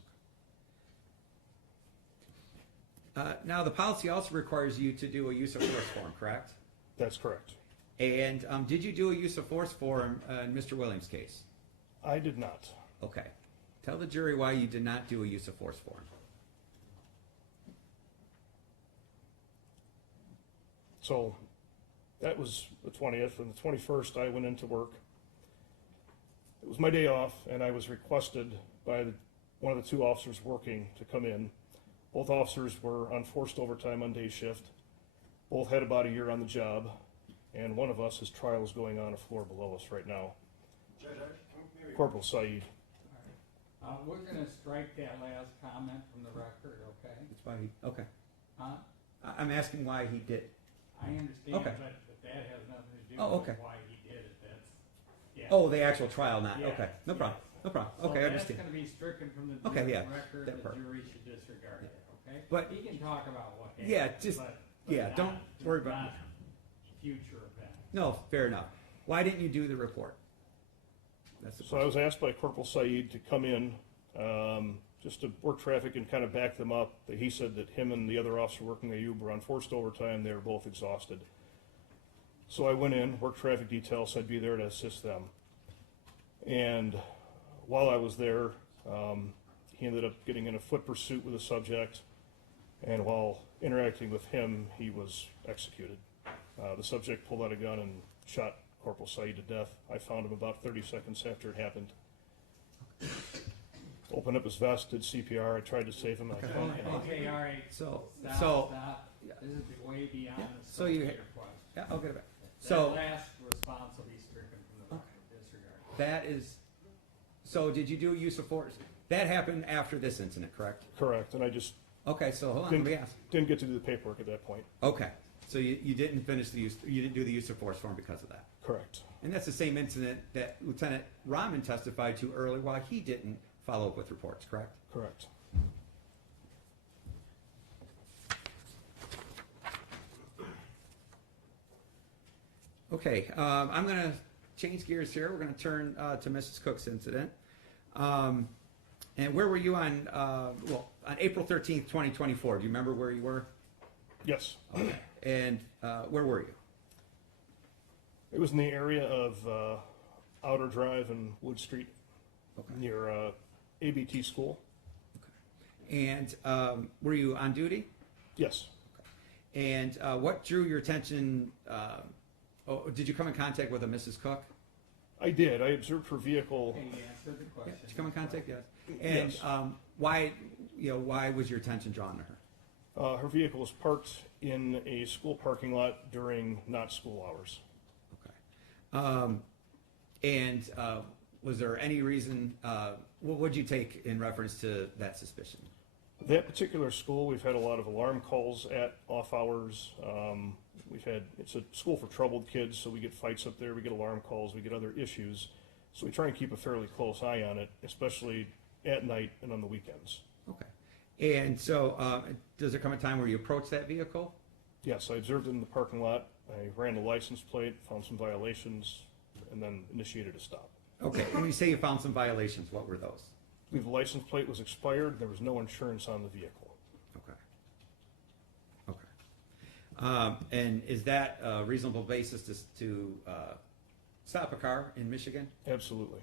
Now, the policy also requires you to do a use of force form, correct? That's correct. And did you do a use of force form in Mr. Williams' case? I did not. Okay. Tell the jury why you did not do a use of force form. So that was the 20th, and the 21st I went into work. It was my day off, and I was requested by one of the two officers working to come in. Both officers were on forced overtime on day shift. Both had about a year on the job, and one of us, his trial is going on a floor below us right now. Corporal Saeed. We're gonna strike that last comment from the record, okay? That's why he, okay. Huh? I'm asking why he did. I understand, Okay. but that has nothing to do Oh, okay. with why he did it, that's, yeah. Oh, the actual trial, not, Yes, okay, no problem, no problem, So okay, I understand. that's gonna be stricken from the Okay, yeah, record, that the part. jury should disregard it, okay? But- He can talk about what happened. Yeah, just- but yeah, not- don't worry about not future events. No, fair enough. Why didn't you do the report? That's the So I was asked by Corporal Saeed to come in, just to work traffic and kind of back them up. He said that him and the other officer working the U were on forced overtime. They were both exhausted. So I went in, worked traffic details, so I'd be there to assist them. And while I was there, he ended up getting in a foot pursuit with a subject, and while interacting with him, he was executed. The subject pulled out a gun and shot Corporal Saeed to death. I found him about 30 seconds after it happened. Opened up his vest, did CPR. I tried to save him. I couldn't. Okay, all right. So, Stop. This is way beyond Yeah, the so scope you- of your question. yeah, I'll get it back. That So, last response will be stricken from the record, disregard. that is, so did you do a use of force? That happened after this incident, correct? Correct, and I just Okay, so hold on, let me ask. didn't get to do the paperwork at that point. Okay, so you didn't finish the use, you didn't do the use of force form because of that? Correct. And that's the same incident that Lieutenant Rahman testified to earlier, why he didn't follow up with reports, correct? Correct. Okay, I'm gonna change gears here. We're gonna turn to Mrs. Cook's incident. And where were you on April 13th, 2024? Do you remember where you were? Yes. Okay. And where were you? It was in the area of Outer Drive and Wood Street, Okay. near ABT School. And were you on duty? Yes. And what drew your attention? Did you come in contact with a Mrs. Cook? I did. I observed her vehicle. Okay, you answered the Yeah, question. did you come in contact? Yes. And Yes. why was your attention drawn to her? Her vehicle was parked in a school parking lot during not school hours. Okay. And was there any reason? What would you take in reference to that suspicion? That particular school, we've had a lot of alarm calls at off hours. It's a school for troubled kids, so we get fights up there, we get alarm calls, we get other issues. So we try and keep a fairly close eye on it, especially at night and on the weekends. Okay. And so, does there come a time where you approach that vehicle? Yes, I observed it in the parking lot. I ran the license plate, found some violations, and then initiated a stop. Okay. When you say you found some violations, what were those? I believe the license plate was expired. There was no insurance on the vehicle. Okay. Okay. And is that a reasonable basis to stop a car in Michigan? Absolutely.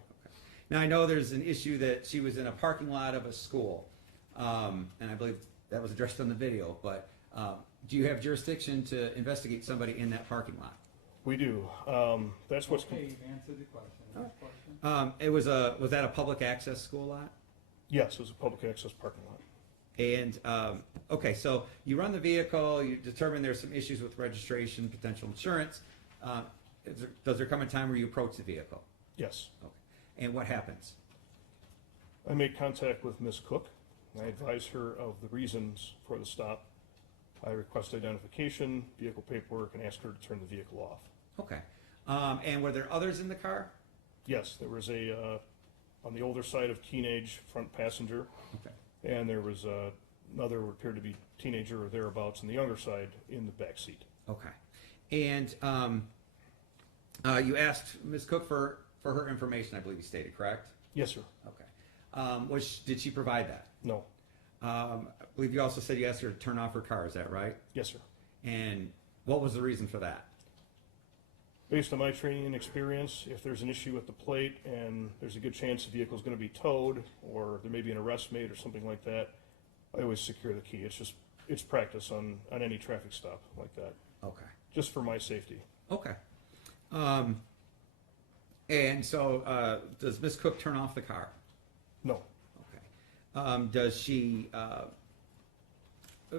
Now, I know there's an issue that she was in a parking lot of a school, and I believe that was addressed on the video, but do you have jurisdiction to investigate somebody in that parking lot? We do. That's what's. Okay, you've answered the question. Next question. Was that a public access school lot? Yes, it was a public access parking lot. And, okay, so you run the vehicle, you determine there's some issues with registration, potential insurance. Does there come a time where you approach the vehicle? Yes. Okay. And what happens? I made contact with Ms. Cook. I advised her of the reasons for the stop. I request identification, vehicle paperwork, and asked her to turn the vehicle off. Okay. And were there others in the car? Yes, there was on the older side of teenage front passenger, Okay. and there was another what appeared to be teenager or thereabouts on the younger side in the back seat. Okay. And you asked Ms. Cook for her information, I believe you stated, correct? Yes, sir. Okay. Did she provide that? No. I believe you also said you asked her to turn off her car, is that right? Yes, sir. And what was the reason for that? Based on my training and experience, if there's an issue with the plate and there's a good chance the vehicle's going to be towed or there may be an arrest made or something like that, I always secure the key. It's practice on any traffic stop like that, Okay. just for my safety. Okay. And so, does Ms. Cook turn off the car? No. Okay. Does she,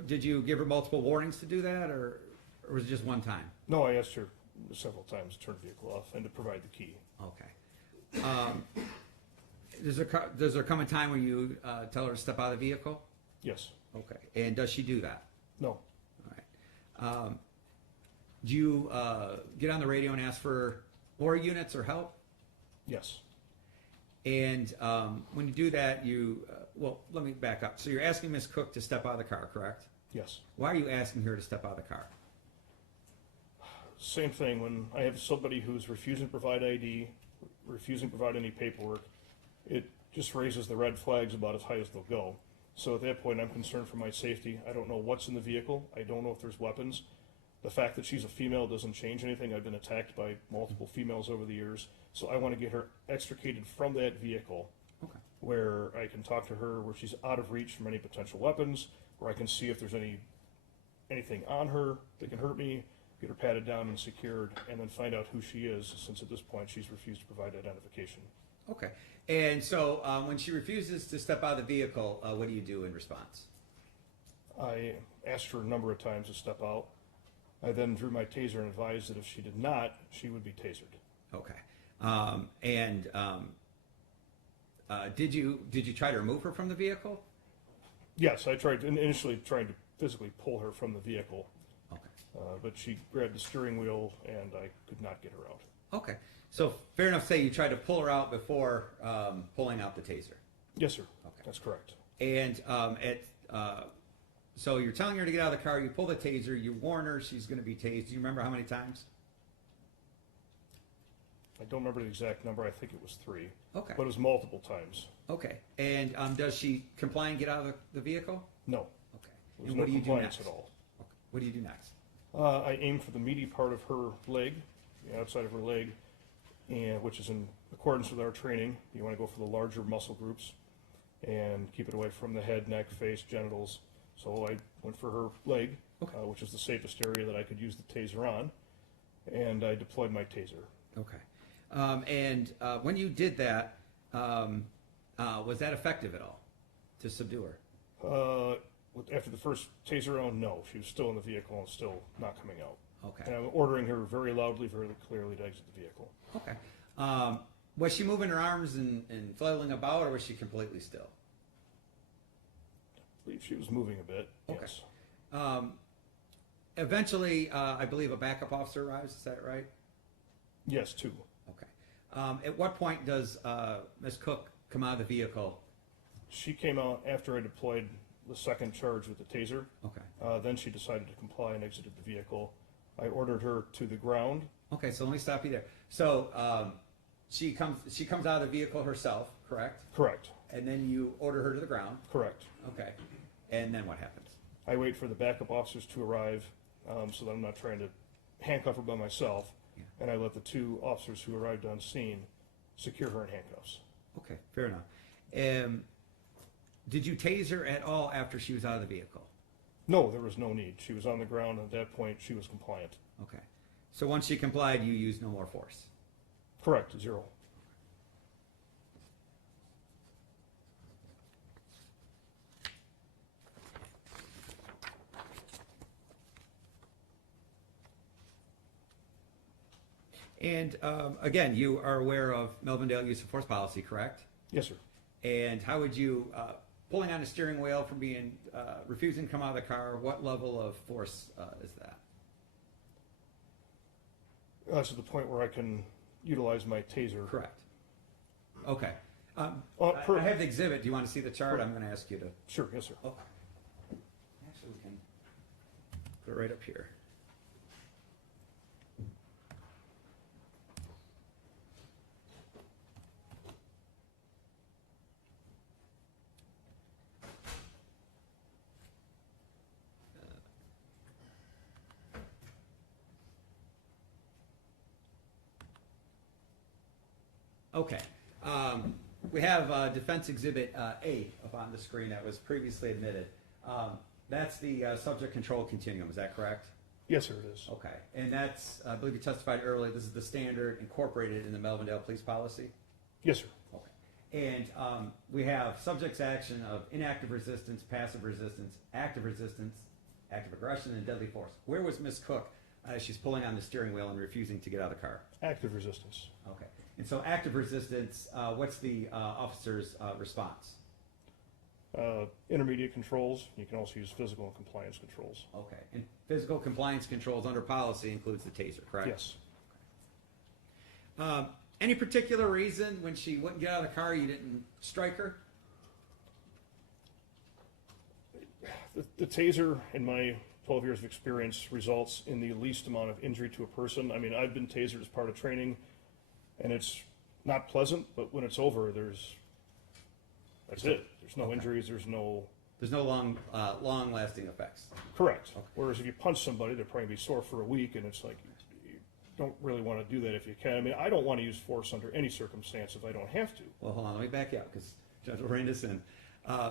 did you give her multiple warnings to do that, or was it just one time? No, I asked her several times to turn the vehicle off and to provide the key. Okay. Does there come a time when you tell her to step out of the vehicle? Yes. Okay. And does she do that? No. All right. Do you get on the radio and ask for more units or help? Yes. And when you do that, well, let me back up. So you're asking Ms. Cook to step out of the car, correct? Yes. Why are you asking her to step out of the car? Same thing. When I have somebody who's refusing to provide ID, refusing to provide any paperwork, it just raises the red flags about as high as they'll go. So at that point, I'm concerned for my safety. I don't know what's in the vehicle. I don't know if there's weapons. The fact that she's a female doesn't change anything. I've been attacked by multiple females over the years. So I want to get her extricated from that vehicle, Okay. where I can talk to her, where she's out of reach from any potential weapons, where I can see if there's anything on her that can hurt me, get her patted down and secured, and then find out who she is, since at this point she's refused to provide identification. Okay. And so when she refuses to step out of the vehicle, what do you do in response? I asked her a number of times to step out. I then drew my taser and advised that if she did not, she would be tasered. Okay. Did you try to remove her from the vehicle? Yes, I initially tried to physically pull her from the vehicle, Okay. but she grabbed the steering wheel and I could not get her out. Okay. So fair enough to say you tried to pull her out before pulling out the taser. Yes, sir. Okay. That's correct. And so you're telling her to get out of the car, you pull the taser, you warn her she's going to be tased. Do you remember how many times? I don't remember the exact number. I think it was 3. Okay. But it was multiple times. Okay. And does she comply and get out of the vehicle? No. Okay. There was And no what do you do compliance next? at all. Okay. What do you do next? I aimed for the meaty part of her leg, the outside of her leg, and which is in accordance with our training. You want to go for the larger muscle groups and keep it away from the head, neck, face, genitals. So I went for her leg, Okay. which is the safest area that I could use the taser on, and I deployed my taser. Okay. When you did that, was that effective at all to subdue her? After the first taser round, no. She was still in the vehicle and still not coming out. Okay. And I'm ordering her very loudly, very clearly to exit the vehicle. Okay. Was she moving her arms and flailing about, or was she completely still? I believe she was moving a bit, Okay. yes. Eventually, I believe a backup officer arrives. Is that right? Yes, 2. Okay. At what point does Ms. Cook come out of the vehicle? She came out after I deployed the second charge with the taser. Okay. Then she decided to comply and exited the vehicle. I ordered her to the ground. Okay, so let me stop you there. So she comes out of the vehicle herself, correct? Correct. And then you order her to the ground. Correct. Okay. And then what happens? I wait for the backup officers to arrive so that I'm not trying to handcuff her by myself. Yeah. And I let the two officers who arrived on scene secure her in handcuffs. Okay, fair enough. Did you tase her at all after she was out of the vehicle? No, there was no need. She was on the ground, and at that point, she was compliant. Okay. So once she complied, you used no more force? Correct, 0. And again, you are aware of Melvindale use of force policy, correct? Yes, sir. And how would you, pulling on the steering wheel from being, refusing to come out of the car, what level of force is that? To the point where I can utilize my taser. Correct. Okay. I Per- have the exhibit. Do you want to see the chart? I'm going to ask you to. Sure, yes, sir. Oh. Actually, we can put it right up here. Okay. We have Defense Exhibit A up on the screen that was previously admitted. That's the subject control continuum, is that correct? Yes, sir, it is. Okay. And that's, I believe you testified earlier, this is the standard incorporated in the Melvindale Police Policy? Yes, sir. Okay. And we have subject's action of inactive resistance, passive resistance, active aggression, and deadly force. Where was Ms. Cook as she's pulling on the steering wheel and refusing to get out of the car? Active resistance. Okay. And so active resistance, what's the officer's response? Intermediate controls. You can also use physical and compliance controls. Okay. And physical compliance controls under policy includes the taser, correct? Yes. Any particular reason when she wouldn't get out of the car you didn't strike her? The taser, in my 12 years of experience, results in the least amount of injury to a person. I mean, I've been tasered as part of training, and it's not pleasant, but when it's over, that's it. There's no Okay. injuries, there's no... There's no long-lasting effects. Correct. Okay. Whereas if you punch somebody, they're probably be sore for a week, and it's like, you don't really want to do that if you can. I mean, I don't want to use force under any circumstance if I don't have to. Well, hold on, let me back you up because Judge will rein this in.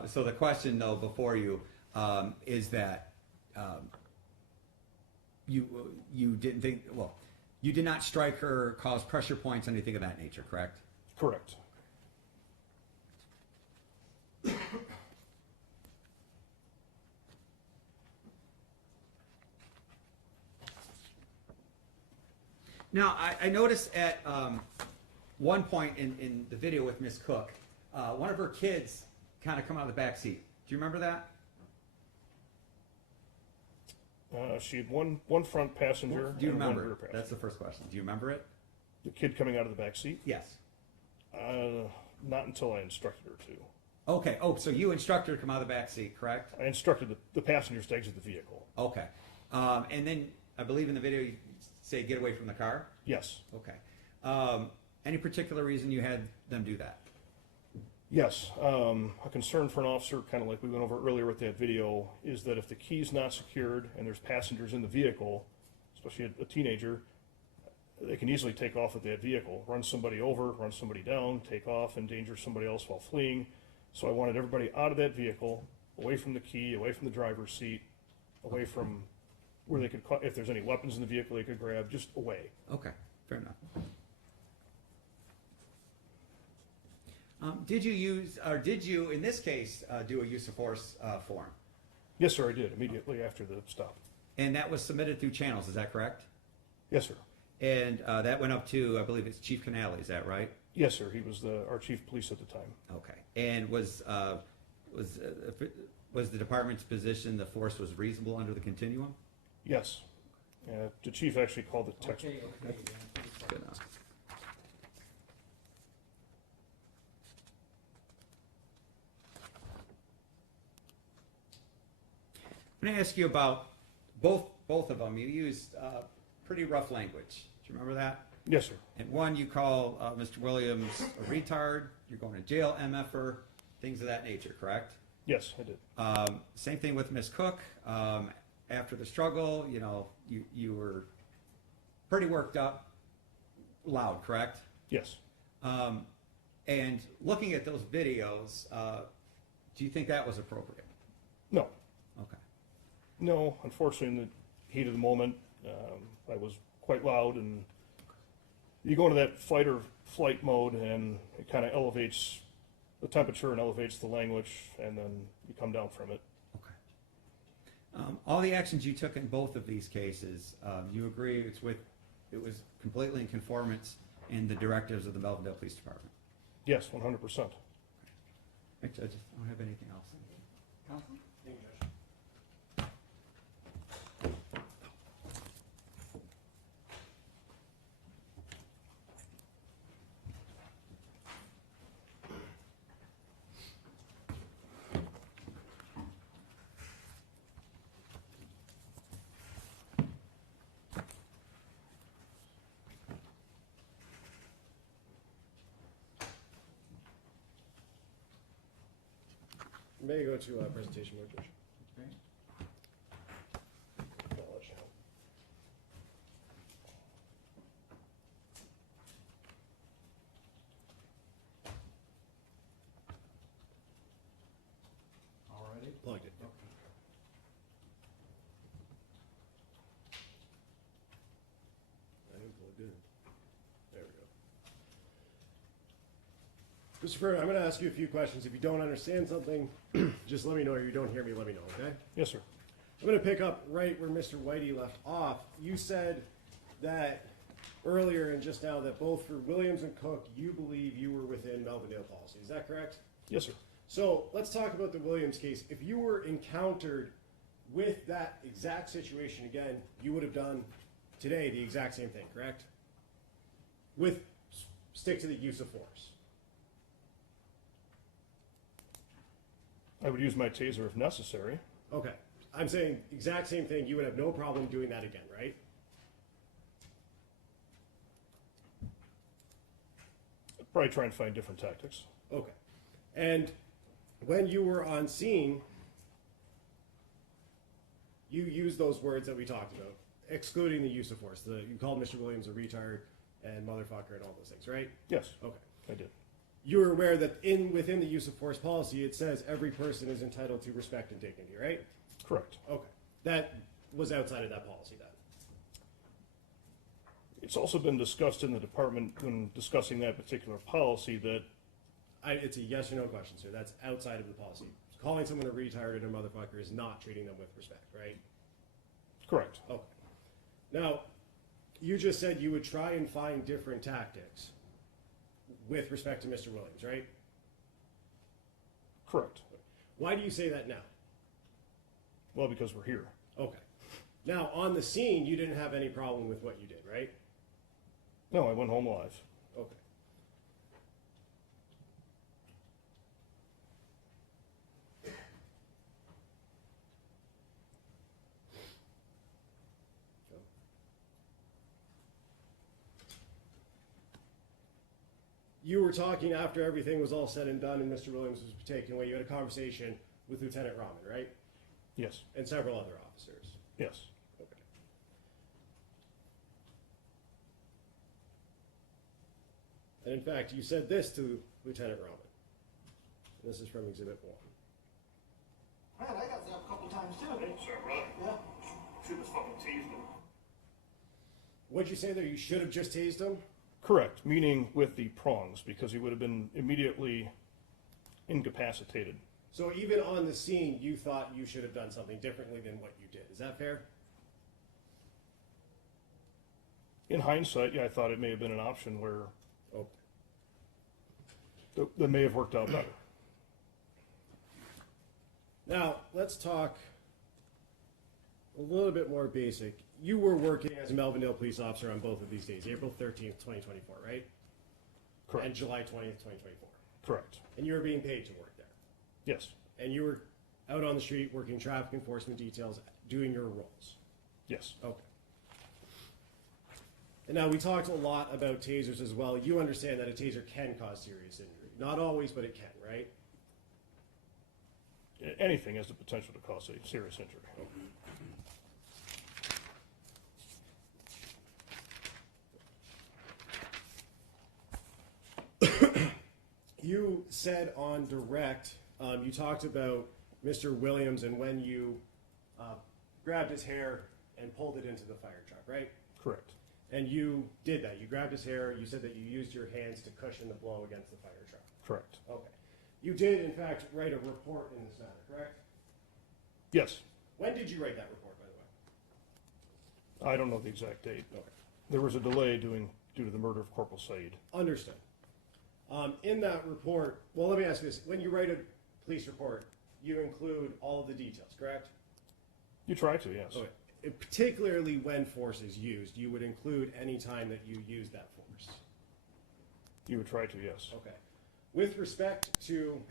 So the question, though, before you is that you didn't think, well, you did not strike her, cause pressure points, anything of that nature, correct? Correct. Now, I noticed at one point in the video with Miss Cook, one of her kids kind of come out of the back seat. Do you remember that? She had one front passenger Do you and one remember rear it? passenger. That's the first question. Do you remember it? The kid coming out of the back seat? Yes. Not until I instructed her to. Okay. Oh, so you instructed her to come out of the back seat, correct? I instructed the passengers to exit the vehicle. Okay. And then I believe in the video you say get away from the car? Yes. Okay. Any particular reason you had them do that? Yes. A concern for an officer, kind of like we went over earlier with that video, is that if the key's not secured and there's passengers in the vehicle, especially a teenager, they can easily take off with that vehicle, run somebody over, run somebody down, take off, endanger somebody else while fleeing. So I wanted everybody out of that vehicle, away from the key, away from the driver's seat, away from where they could, if there's any weapons in the vehicle they could grab, just away. Okay. Fair enough. Did you use, or did you, in this case, do a use of force form? Yes, sir, I did, immediately after the stop. And that was submitted through channels, is that correct? Yes, sir. And that went up to, I believe it's Chief Canale, is that right? Yes, sir. He was our chief of police at the time. Okay. And was the department's position the force was reasonable under the continuum? Yes. The chief actually called the text. Okay, Dan. Good enough. I'm going to ask you about both of them. You used pretty rough language. Do you remember that? Yes, sir. And one, you call Mr. Williams a retard. You're going to jail, MFer, things of that nature. Correct? Yes, I did. Same thing with Miss Cook. After the struggle, you were pretty worked up, loud. Correct? Yes. And looking at those videos, do you think that was appropriate? No. Okay. No, unfortunately, in the heat of the moment, I was quite loud, and you go into that fight or flight mode, and it kind of elevates the temperature and elevates the language, and then you come down from it. Okay. All the actions you took in both of these cases, you agree it was completely in conformance in the directives of the Melvindale Police Department? Yes, 100%. Right, Judge, I don't have anything else. Counsel? Thank you, Judge. May go to presentation mode, Judge. Okay. I'll let you know. All righty. Plugged it. Okay. I didn't plug it in. There we go. Mr. Furman, I'm going to ask you a few questions. If you don't understand something, just let me know, or you don't hear me, let me know, okay? Yes, sir. I'm going to pick up right where Mr. Whitey left off. You said that earlier and just now that both for Williams and Cook, you believe you were within Melvindale policy. Is that correct? Yes, sir. So let's talk about the Williams case. If you were encountered with that exact situation again, you would have done today the exact same thing, correct? With stick to the use of force. I would use my taser if necessary. Okay. I'm saying exact same thing. You would have no problem doing that again, right? I'd probably try and find different tactics. Okay. And when you were on scene, you used those words that we talked about, excluding the use of force. You called Mr. Williams a retard and motherfucker and all those things, right? Yes, Okay. I did. You were aware that within the use of force policy, it says every person is entitled to respect and dignity, right? Correct. Okay. That was outside of that policy then. It's also been discussed in the department when discussing that particular policy that It's a yes or no question, sir. That's outside of the policy. Calling someone a retard and a motherfucker is not treating them with respect, right? correct. Okay. Now, you just said you would try and find different tactics with respect to Mr. Williams, right? Correct. Why do you say that now? Well, because we're here. Okay. Now, on the scene, you didn't have any problem with what you did, right? No, I went home alive. Okay. You were talking after everything was all said and done and Mr. Williams was taken away. You had a conversation with Lieutenant Rahman, right? Yes. And several other officers. Yes. Okay. And in fact, you said this to Lieutenant Rahman. And this is from Exhibit 1. Man, I got that a couple times too. Is that right? Yeah. Should have fucking tased him. What'd you say there? You should have just tased him? Correct, meaning with the prongs, because he would have been immediately incapacitated. So even on the scene, you thought you should have done something differently than what you did. Is that fair? In hindsight, yeah, I thought it may have been an option where Oh. that may have worked out better. Now, let's talk a little bit more basic. You were working as a Melvindale police officer on both of these days, April 13th, 2024, right? Correct. And July 20th, 2024. Correct. And you were being paid to work there. Yes. And you were out on the street working traffic enforcement details, doing your roles. Yes. Okay. And now we talked a lot about tasers as well. You understand that a taser can cause serious injury. Not always, but it can, right? Anything has the potential to cause a serious injury. You said on direct, you talked about Mr. Williams and when you grabbed his hair and pulled it into the fire truck, right? Correct. And you did that. You grabbed his hair. You said that you used your hands to cushion the blow against the fire truck. Correct. Okay. You did, in fact, write a report in this matter, correct? Yes. When did you write that report, by the way? I don't know the exact date. Okay. There was a delay due to the murder of Corporal Said. Understood. In that report, well, let me ask you this. When you write a police report, you include all of the details, correct? You try to, yes. Okay. Particularly when force is used, you would include any time that you use that force. You would try to, yes. Okay. With respect to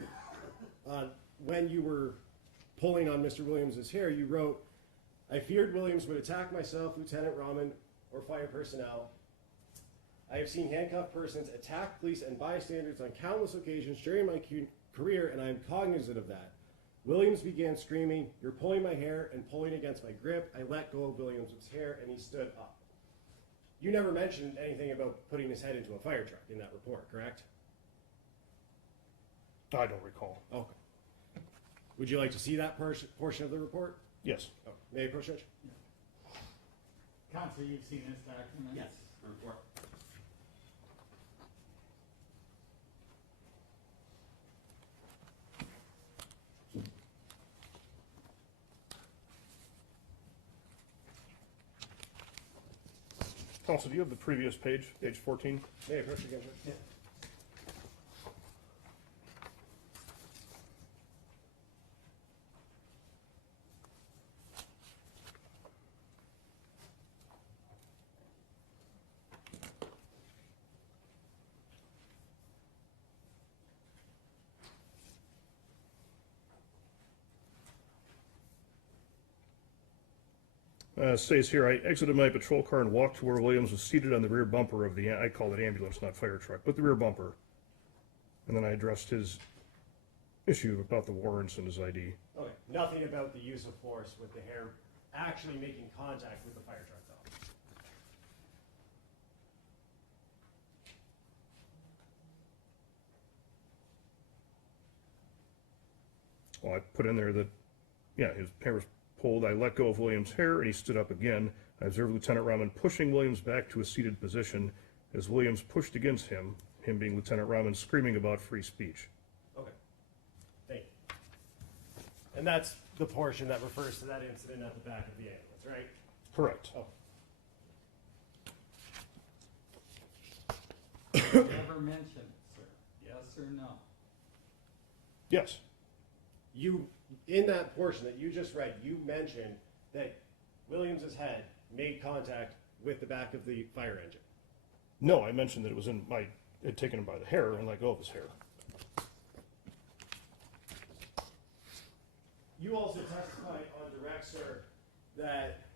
when you were pulling on Mr. Williams' hair, you wrote, "I feared Williams would attack myself, Lieutenant Rahman, or fire personnel. I have seen handcuffed persons attack police and bystanders on countless occasions during my career, and I am cognizant of that. Williams began screaming, 'You're pulling my hair,' and pulling against my grip. I let go of Williams' hair, and he stood up." You never mentioned anything about putting his head into a fire truck in that report, correct? I don't recall. Okay. Would you like to see that portion of the report? Yes. Oh, may I approach, Judge? Counsel, you've seen this document? Yes, report. Counsel, do you have the previous page, page 14? May I approach again, Judge? States here, I exited my patrol car and walked to where Williams was seated on the rear bumper of the, I call it ambulance, not fire truck, but the rear bumper. And then I addressed his issue about the warrants and his ID. Okay. Nothing about the use of force with the hair actually making contact with the fire truck, though. Well, I put in there that, yeah, his hair was pulled. I let go of Williams' hair, and he stood up again. I observed Lieutenant Rahman pushing Williams back to a seated position as Williams pushed against him being Lieutenant Rahman, screaming about free speech. Okay. Thank you. And that's the portion that refers to that incident at the back of the ambulance, right? Correct. Oh. Never mentioned it, sir. Yes or no? Yes. You, in that portion that you just read, you mentioned that Williams' head made contact with the back of the fire engine. No, I mentioned that it was had taken him by the hair and let go of his hair. You also testified on direct, sir, that,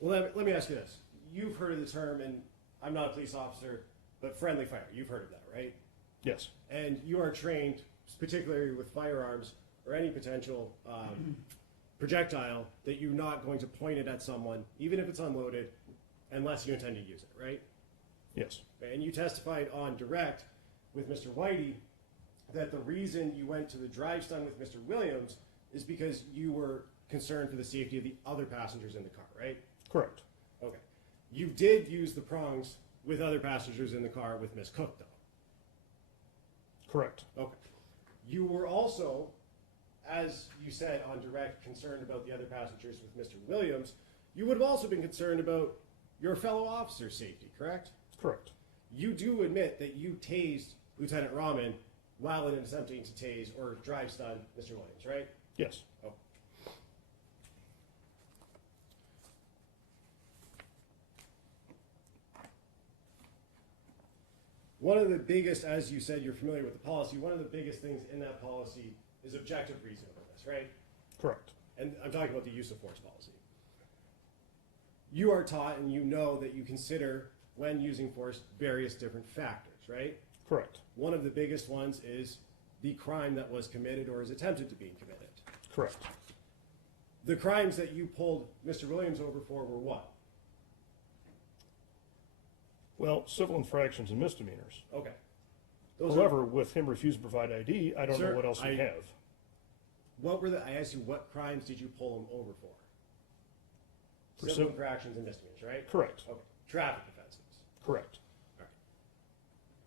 well, let me ask you this. You've heard of the term, and I'm not a police officer, but friendly fire. You've heard of that, right? Yes. And you are trained, particularly with firearms or any potential projectile, that you're not going to point it at someone, even if it's unloaded, unless you intend to use it, right? Yes. And you testified on direct with Mr. Whitey that the reason you went to the drive stun with Mr. Williams is because you were concerned for the safety of the other passengers in the car, right? Correct. Okay. You did use the prongs with other passengers in the car with Miss Cook, though. Correct. Okay. You were also, as you said on direct, concerned about the other passengers with Mr. Williams. You would have also been concerned about your fellow officer's safety, correct? Correct. You do admit that you tased Lieutenant Rahman while in attempting to tase or drive stun Mr. Williams, right? Yes. Oh. One of the biggest, as you said, you're familiar with the policy, one of the biggest things in that policy is objective reasonableness, right? Correct. And I'm talking about the use of force policy. You are taught and you know that you consider, when using force, various different factors, right? Correct. One of the biggest ones is the crime that was committed or is attempted to be committed. Correct. The crimes that you pulled Mr. Williams over for were what? Well, civil infractions and misdemeanors. Okay. However, with him refusing to provide ID, I don't Sir, know what else we have. I asked you, what crimes did you pull him over for? For Civil civ- infractions and misdemeanors, right? Correct. Okay. Traffic offenses. Correct. All right.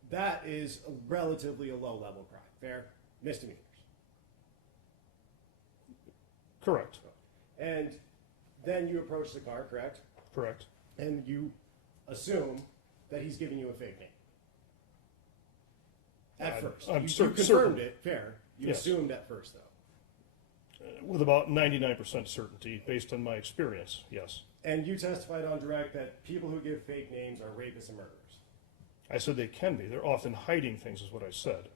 That is a relatively a low-level crime. Fair? Misdemeanors. Correct. And then you approach the car, correct? Correct. And you assume that he's giving you a fake name. At first. I'm you certain. confirmed it, fair. You Yes. assumed at first, though. With about 99% certainty, based on my experience, yes. And you testified on direct that people who give fake names are rapists and murderers. I said they can be. They're often hiding things, is what I said.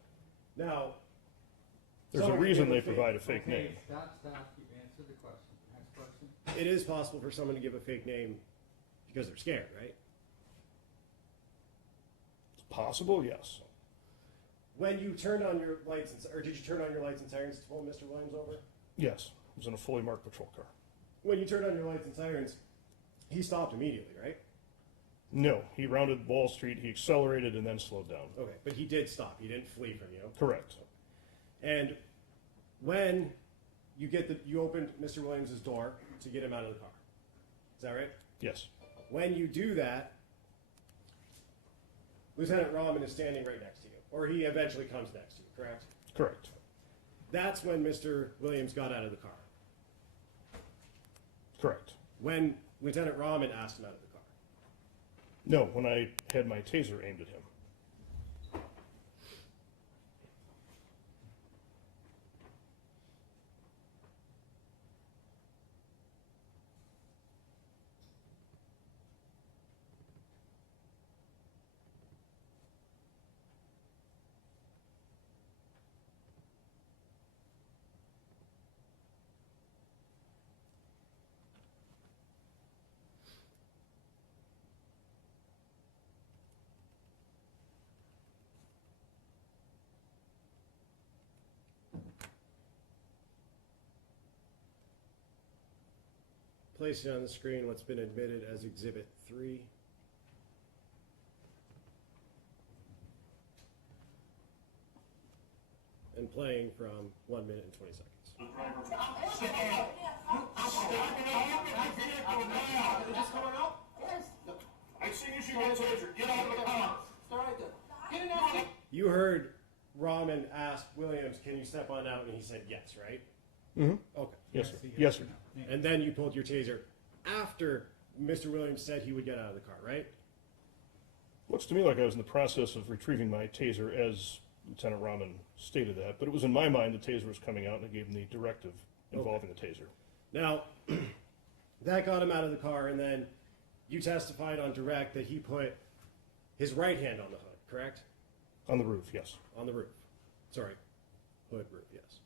Now, There's a someone can reason give they fake- provide a fake name. Okay, stop, you've answered the question. Next question? It is possible for someone to give a fake name because they're scared, right? It's possible, yes. When you turned on your lights, or did you turn on your lights and sirens to pull Mr. Williams over? Yes. It was in a fully marked patrol car. When you turned on your lights and sirens, he stopped immediately, right? No, he rounded Wall Street, he accelerated and then slowed down. Okay, but he did stop. He didn't flee from you. Correct. And when you opened Mr. Williams' door to get him out of the car, is that right? Yes. When you do that, Lieutenant Rahman is standing right next to you, or he eventually comes next to you, correct? Correct. That's when Mr. Williams got out of the car. Correct. When Lieutenant Rahman asked him out of the car. No, when I had my taser aimed at him. Placing on the screen what's been admitted as Exhibit 3. And playing from 1 minute and 20 seconds. I see you shoot your taser. Get out of the car. You heard Rahman ask Williams, can you step on out? And he said yes, right? Mm-hmm. Okay. Yes, sir. Yes, Yes, sir. no. And then you pulled your taser after Mr. Williams said he would get out of the car, right? Looks to me like I was in the process of retrieving my taser as Lieutenant Rahman stated that, but it was in my mind the taser was coming out and I gave him the directive involving the taser. Now, that got him out of the car, and then you testified on direct that he put his right hand on the hood, correct? On the roof, yes. On the roof. Sorry. Hood roof, yes.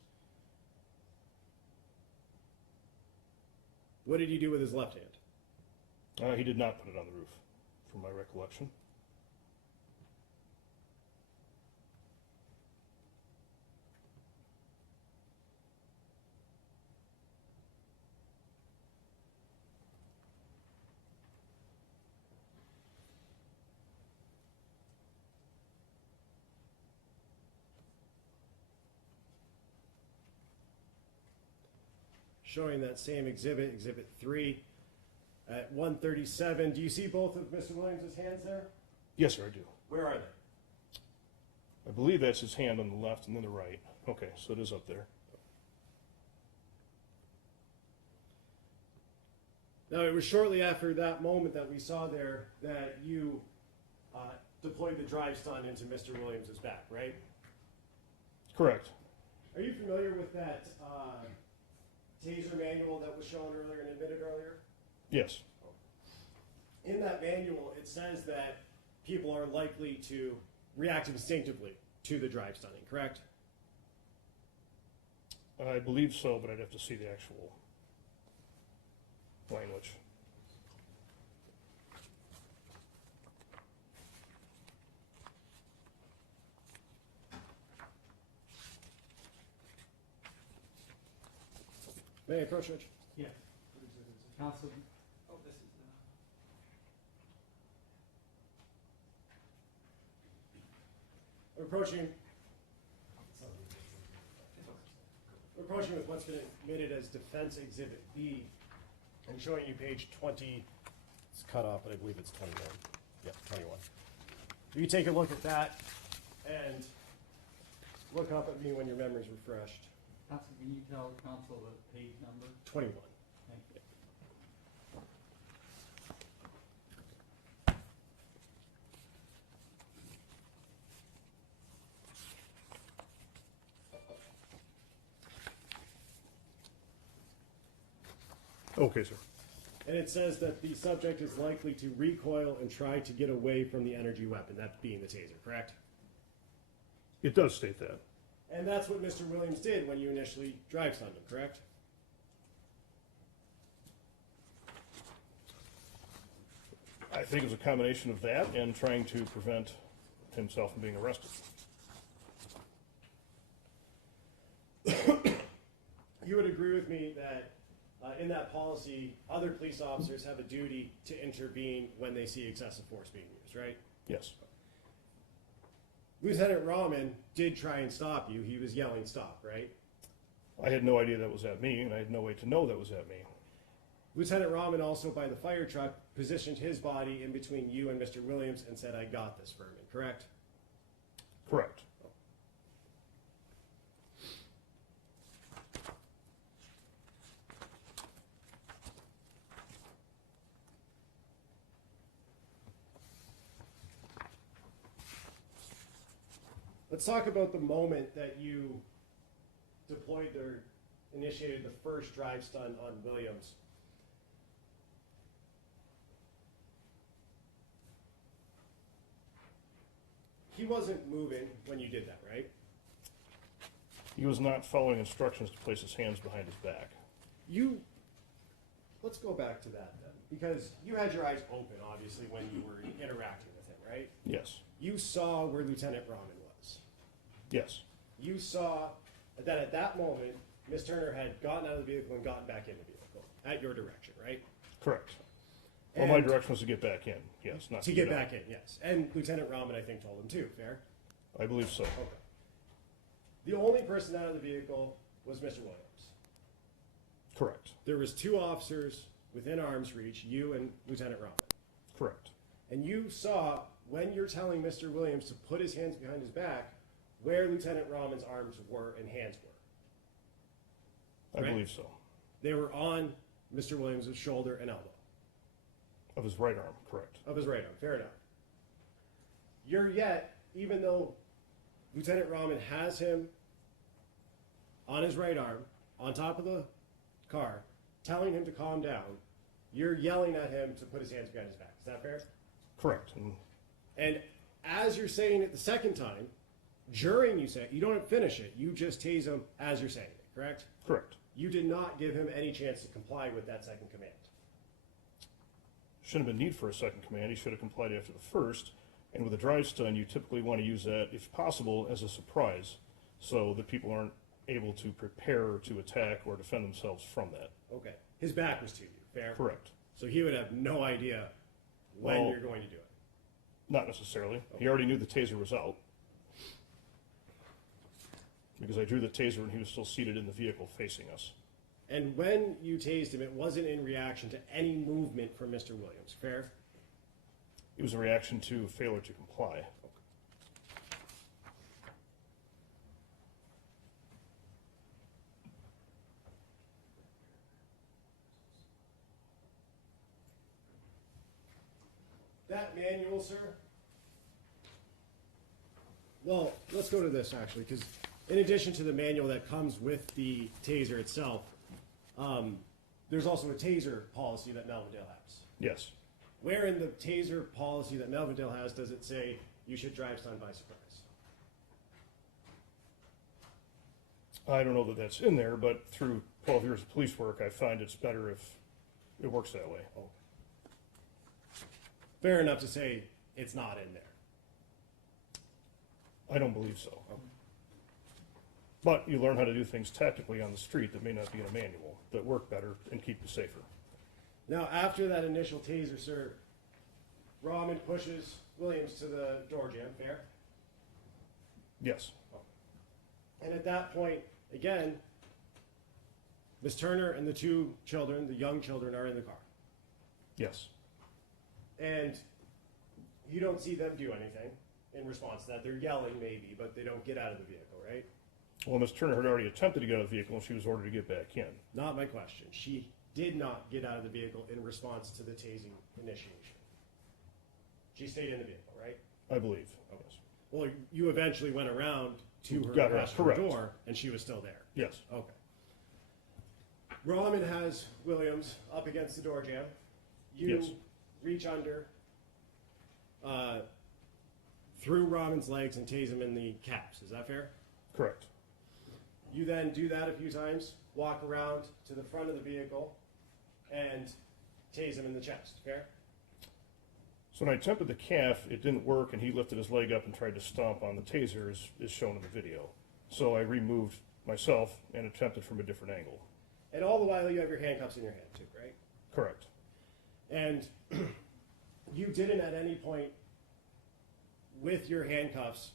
What did he do with his left hand? He did not put it on the roof, from my recollection. Showing that same exhibit, Exhibit 3, at 137. Do you see both of Mr. Williams' hands there? Yes, sir, I do. Where are they? I believe that's his hand on the left and then the right. Okay, so it is up there. Now, it was shortly after that moment that we saw there that you deployed the drive stun into Mr. Williams' back, right? Correct. Are you familiar with that taser manual that was shown earlier and admitted earlier? Yes. In that manual, it says that people are likely to react instinctively to the drive stunning, correct? I believe so, but I'd have to see the actual language. May I approach, Judge? Yes. Counsel, Oh, this is, We're approaching with what's been admitted as Defense Exhibit B, and showing you page 20, it's cut off, but I believe it's 21. Yeah, 21. You take a look at that and look up at me when your memory's refreshed. counsel, can you tell counsel the page number? 21. Thank you. Okay, sir. And it says that the subject is likely to recoil and try to get away from the energy weapon, that being the taser, correct? It does state that. And that's what Mr. Williams did when you initially drive-stunned him, correct? I think it was a combination of that and trying to prevent himself from being arrested. You would agree with me that in that policy, other police officers have a duty to intervene when they see excessive force being used, right? Yes. Lieutenant Rahman did try and stop you. He was yelling stop, right? I had no idea that was at me, and I had no way to know that was at me. Lieutenant Rahman also, by the fire truck, positioned his body in between you and Mr. Williams and said, "I got this, Furman," correct? Correct. Let's talk about the moment that you deployed or initiated the first drive stun on Williams. He wasn't moving when you did that, right? He was not following instructions to place his hands behind his back. Let's go back to that then, because you had your eyes open, obviously, when you were interacting with him, right? Yes. You saw where Lieutenant Rahman was. Yes. You saw that at that moment, Miss Turner had gotten out of the vehicle and gotten back in the vehicle, at your direction, right? Correct. Well, my And- direction was to get back in. Yes, not To get out. back in, yes. And Lieutenant Rahman, I think, told him too, fair? I believe so. Okay. The only person out of the vehicle was Mr. Williams. Correct. There was two officers within arm's reach, you and Lieutenant Rahman. Correct. And you saw, when you're telling Mr. Williams to put his hands behind his back, where Lieutenant Rahman's arms were and hands were. I Right. believe so. They were on Mr. Williams' shoulder and elbow. Of his right arm, correct. Of his right arm, fair enough. Even though Lieutenant Rahman has him on his right arm, on top of the car, telling him to calm down, you're yelling at him to put his hands behind his back. Is that fair? Correct. And as you're saying it the second time, during you say it, you don't finish it, you just tase him as you're saying it, correct? Correct. You did not give him any chance to comply with that second command. Shouldn't have been need for a second command. He should have complied after the first. And with a drive stun, you typically want to use that, if possible, as a surprise, so that people aren't able to prepare to attack or defend themselves from that. Okay. His back was to you, fair? Correct. So he would have no idea when Well- you're going to do it. Not necessarily. He already knew the taser was out. Because I drew the taser when he was still seated in the vehicle facing us. And when you tased him, it wasn't in reaction to any movement from Mr. Williams, fair? It was a reaction to failure to comply. That manual, sir? Well, let's go to this actually, because in addition to the manual that comes with the taser itself, there's also a taser policy that Melvindale has. Yes. Where in the taser policy that Melvindale has does it say you should drive stun by surprise? I don't know that that's in there, but through 12 years of police work, I find it's better if it works that way. Fair enough to say it's not in there. I don't believe so. But you learn how to do things tactically on the street that may not be in a manual, that work better and keep you safer. Now, after that initial taser, sir, Rahman pushes Williams to the door jam, fair? Yes. And at that point, again, Miss Turner and the two children, the young children, are in the car. Yes. And you don't see them do anything in response to that. They're yelling maybe, but they don't get out of the vehicle, right? Well, Ms. Turner had already attempted to get out of the vehicle and she was ordered to get back in. Not my question. She did not get out of the vehicle in response to the tasing initiation. She stayed in the vehicle, right? I believe. Okay. Yes. Well, you eventually went around to her Got her, passenger correct. door, and she was still there. Yes. Okay. Rahman has Williams up against the door jam. You Yes. reach under, through Rahman's legs and tase him in the calves. Is that fair? Correct. You then do that a few times, walk around to the front of the vehicle, and tase him in the chest. Fair? So when I attempted the calf, it didn't work, and he lifted his leg up and tried to stomp on the taser, as shown in the video. So I removed myself and attempted from a different angle. And all the while, you have your handcuffs in your hand, too, right? Correct. And you didn't at any point, with your handcuffs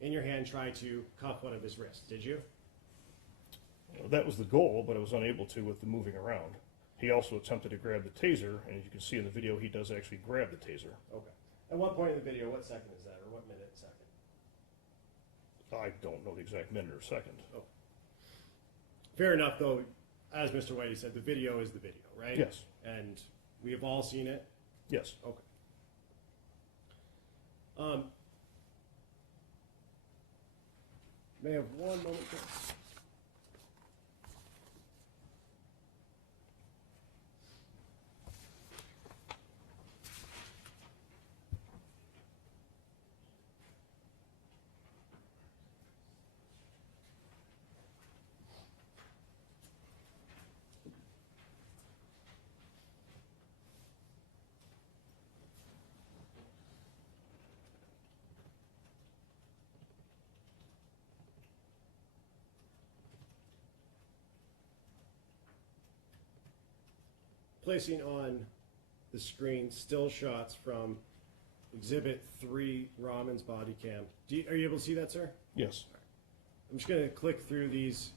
in your hand, try to cuff one of his wrists, did you? That was the goal, but I was unable to with the moving around. He also attempted to grab the taser, and as you can see in the video, he does actually grab the taser. Okay. At what point in the video, what second is that, or what minute, second? I don't know the exact minute or second. Oh. Fair enough, though, as Mr. Whitey said, the video is the video, right? Yes. And we have all seen it? Yes. Okay. May I have one moment, please? Placing on the screen still shots from Exhibit 3, Rahman's body cam. Are you able to see that, sir? Yes. I'm just going to click through these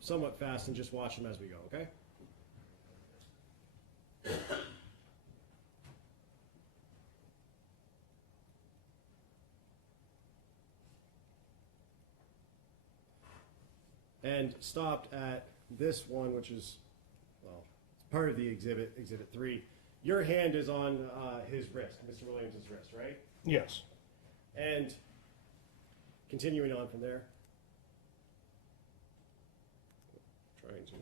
somewhat fast and just watch them as we go, okay? And stopped at this one, which is, well, it's part of the exhibit, Exhibit 3. Your hand is on his wrist, Mr. Williams' wrist, right? Yes. And continuing on from there. Trying to.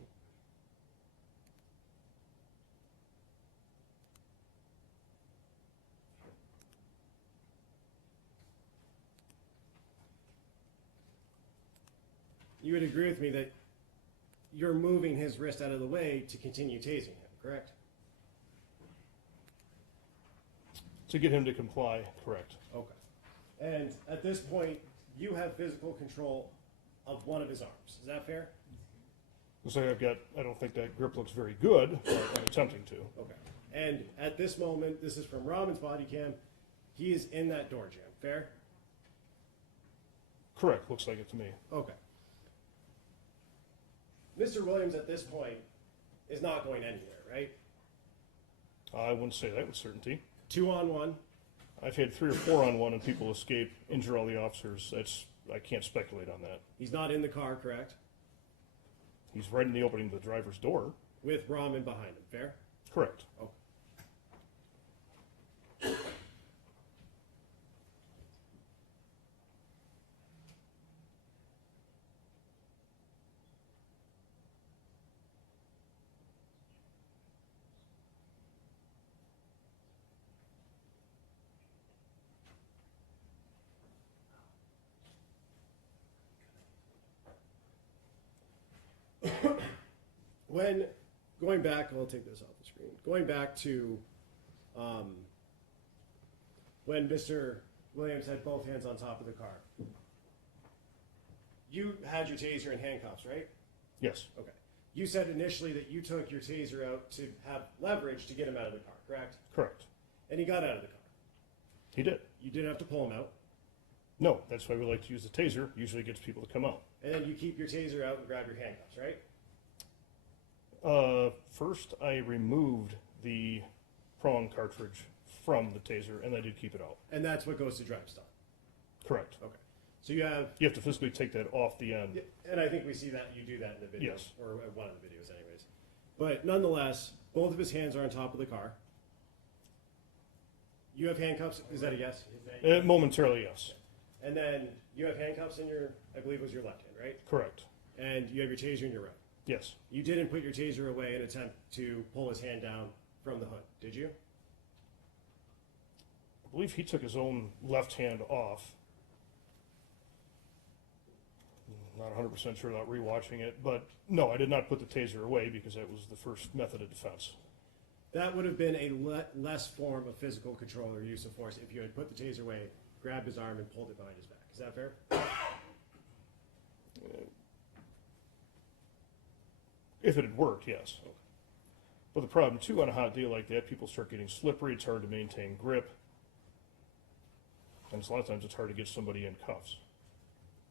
You would agree with me that you're moving his wrist out of the way to continue tasing him, correct? To get him to comply, correct. Okay. And at this point, you have physical control of one of his arms. Is that fair? So I don't think that grip looks very good, but I'm attempting to. Okay. And at this moment, this is from Rahman's body cam, he is in that door jam. Fair? Correct, looks like it to me. Okay. Mr. Williams at this point is not going anywhere, right? I wouldn't say that with certainty. 2-on-1. I've had 3 or 4-on-1 and people escape, injure all the officers. I can't speculate on that. He's not in the car, correct? He's right in the opening of the driver's door. With Rahman behind him. Fair? Correct. Okay. When going back, I'll take this off the screen. Going back to when Mr. Williams had both hands on top of the car, you had your taser in handcuffs, right? Yes, Okay. You said initially that you took your taser out to have leverage to get him out of the car, correct? correct. And he got out of the car. He did. You didn't have to pull him out. No, that's why we like to use the taser. Usually it gets people to come out. And then you keep your taser out and grab your handcuffs, right? First, I removed the prong cartridge from the taser, and I did keep it out. And that's what goes to drive stop. Correct. Okay. So you have, You have to physically take that off the end. and I think we see that you do that in the video. Yes. Or one of the videos anyways. But nonetheless, both of his hands are on top of the car. You have handcuffs, is that a yes? Momentarily, yes. And then you have handcuffs in your, I believe it was your left hand, right? Correct. And you have your taser in your right. Yes. You didn't put your taser away in an attempt to pull his hand down from the hood, did you? I believe he took his own left hand off. Not 100% sure without rewatching it, but no, I did not put the taser away because that was the first method of defense. That would have been a less form of physical control or use of force if you had put the taser away, grabbed his arm, and pulled it behind his back. Is that fair? If it had worked, yes. But the problem, too, on a hot day like that, people start getting slippery. It's hard to maintain grip. And a lot of times it's hard to get somebody in cuffs,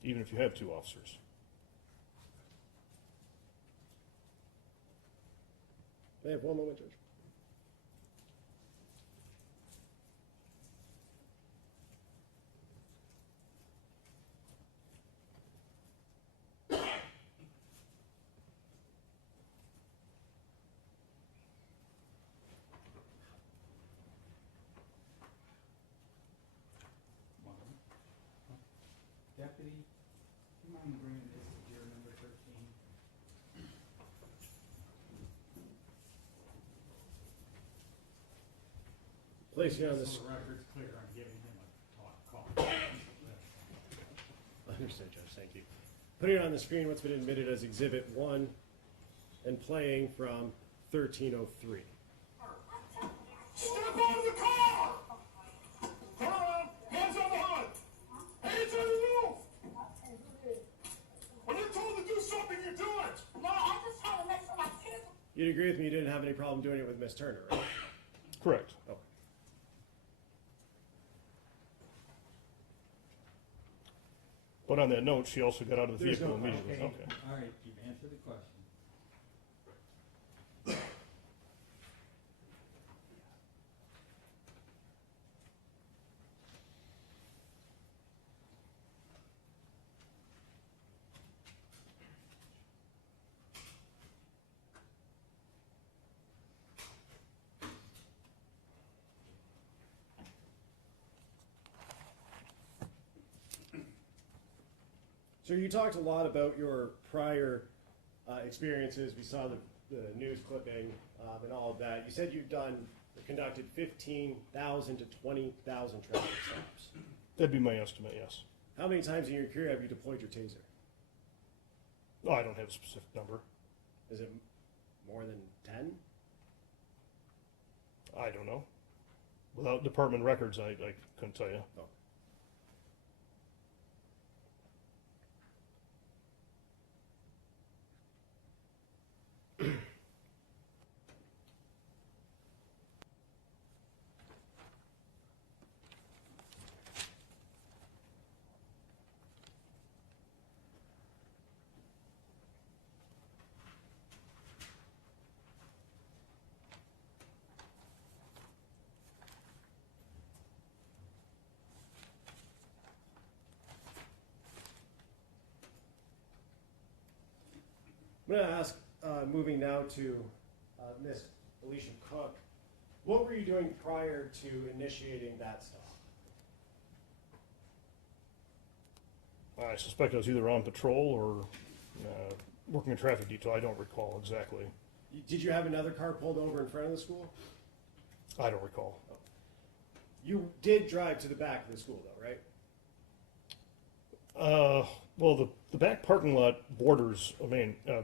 even if you have two officers. May I have one moment, Judge? Deputy, you mind bringing this to your number 13? Place you on So this. the record's clear, I'm giving him a call. Understood, Judge. Thank you. Putting it on the screen, what's been admitted as Exhibit 1 and playing from 1303. Step out of the car! Turn around, hands on the hood! Hands on the roof! When you're told to do something, you do it! No, I just had to make sure my kids. You'd agree with me you didn't have any problem doing it with Miss Turner, right? Correct. Okay. But on that note, she also got out of the There's vehicle no immediately. Okay, Okay. all right, you've answered the question. So you talked a lot about your prior experiences. We saw the news clipping and all of that. You said you've conducted 15,000 to 20,000 traffic stops. That'd be my estimate, yes. How many times in your career have you deployed your taser? Oh, I don't have a specific number. Is it more than 10? I don't know. Without department records, I couldn't tell you. Oh. I'm going to ask, moving now to Miss Alicia Cook, what were you doing prior to initiating that stop? I suspect I was either on patrol or working a traffic detail. I don't recall exactly. Did you have another car pulled over in front of the school? I don't recall. You did drive to the back of the school, though, right? Well, the The back parking lot borders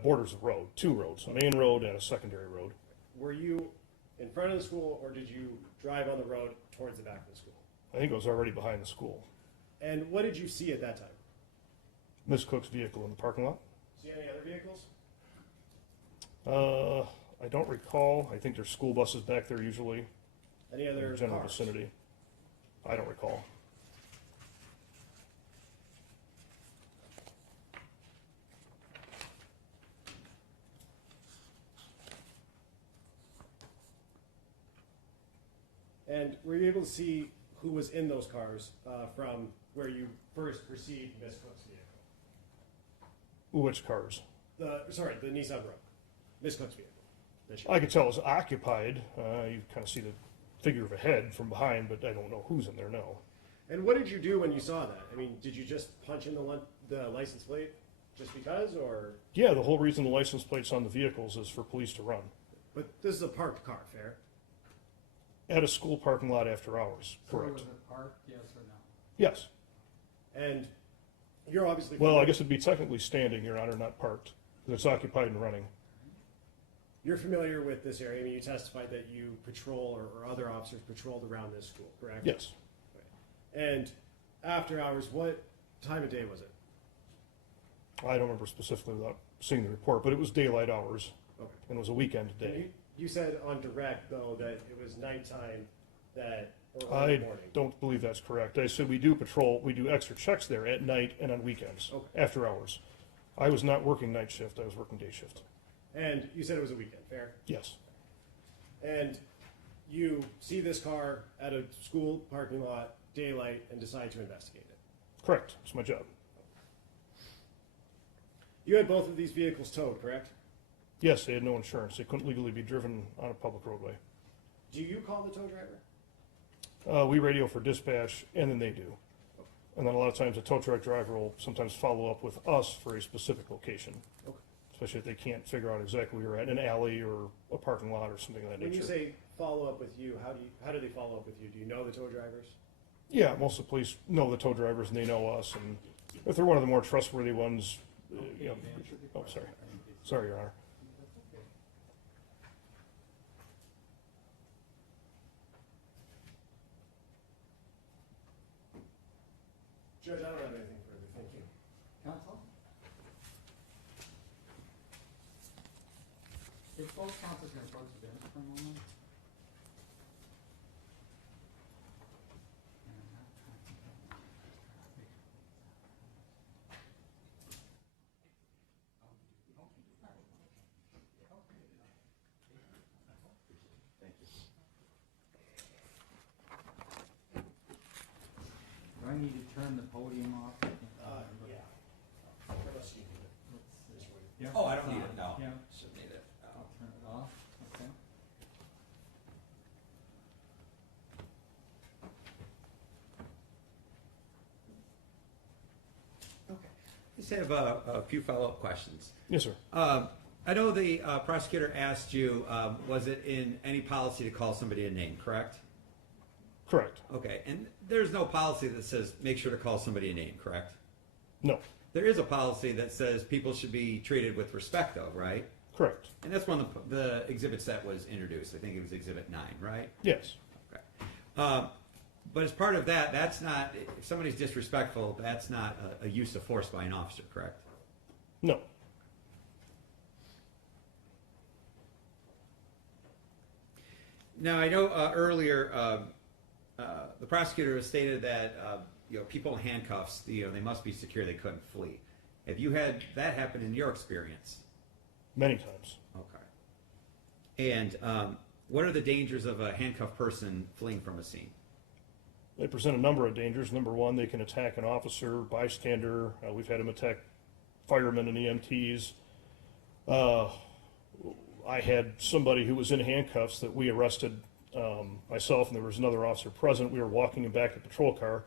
borders a road, two roads, a main road and a secondary road. Were you in front of the school, or did you drive on the road towards the back of the school? I think it was already behind the school. And what did you see at that time? Miss Cook's vehicle in the parking lot. See any other vehicles? I don't recall. I think there's school buses back there usually Any in other the general cars? vicinity. I don't recall. And were you able to see who was in those cars from where you first perceived Miss Cook's vehicle? Which cars? The Nissan Rogue, Miss Cook's vehicle. I could tell it was occupied. You kind of see the figure of a head from behind, but I don't know who's in there, no. And what did you do when you saw that? I mean, did you just punch in the license plate just because, or? Yeah, the whole reason the license plate's on the vehicles is for police to run. But this is a parked car, fair? At a school parking lot after hours, So correct? was it parked, yes or no? Yes. And you're obviously. Well, I guess it'd be technically standing, Your Honor, not parked, because it's occupied and running. You're familiar with this area. I mean, you testified that you patrol or other officers patrolled around this school, correct? Yes. And after hours, what time of day was it? I don't remember specifically without seeing the report, but it was daylight hours, Okay. and it was a weekend And day. you said on direct, though, that it was nighttime or I early morning. don't believe that's correct. I said we do patrol, we do extra checks there at night and on weekends, Okay. after hours. I was not working night shift, I was working day shift. And you said it was a weekend, fair? Yes. And you see this car at a school parking lot, daylight, and decide to investigate it. Correct, it's my job. You had both of these vehicles towed, correct? Yes, they had no insurance. They couldn't legally be driven on a public roadway. Do you call the tow driver? We radio for dispatch, and then they do. And then a lot of times a tow truck driver will sometimes follow up with us for a specific location. Okay. Especially if they can't figure out exactly where you're at, an alley or a parking lot or something of that When nature. you say follow up with you, how do they follow up with you? Do you know the tow drivers? Yeah, most of the police know the tow drivers and they know us, and if they're one of the more trustworthy ones, you know. Oh, sorry. Sorry, Your Honor. Judge, I don't have anything further. Thank you. Counsel? If both counsels can approach the bench for a moment. Do I need to turn the podium off? Yeah. Unless you need it. Let's see. This way. Yep, Oh, I it's don't need on. it, no. Yeah, Shouldn't need it. I'll turn it off, okay. Just have a few follow-up questions. Yes, sir. I know the prosecutor asked you, was it in any policy to call somebody a name, correct? Correct. Okay, and there's no policy that says make sure to call somebody a name, correct? No. There is a policy that says people should be treated with respect, though, right? Correct. And that's one of the exhibits that was introduced. I think it was Exhibit 9, right? Yes. Okay. But as part of that, that's not, if somebody's disrespectful, that's not a use of force by an officer, correct? No. Now, I know earlier the prosecutor has stated that people in handcuffs, they must be secure, they couldn't flee. Have you had that happen in your experience? Many times. Okay. And what are the dangers of a handcuffed person fleeing from a scene? They present a number of dangers. Number one, they can attack an officer, bystander. We've had them attack firemen and EMTs. I had somebody who was in handcuffs that we arrested, myself, and there was another officer present. We were walking him back to the patrol car.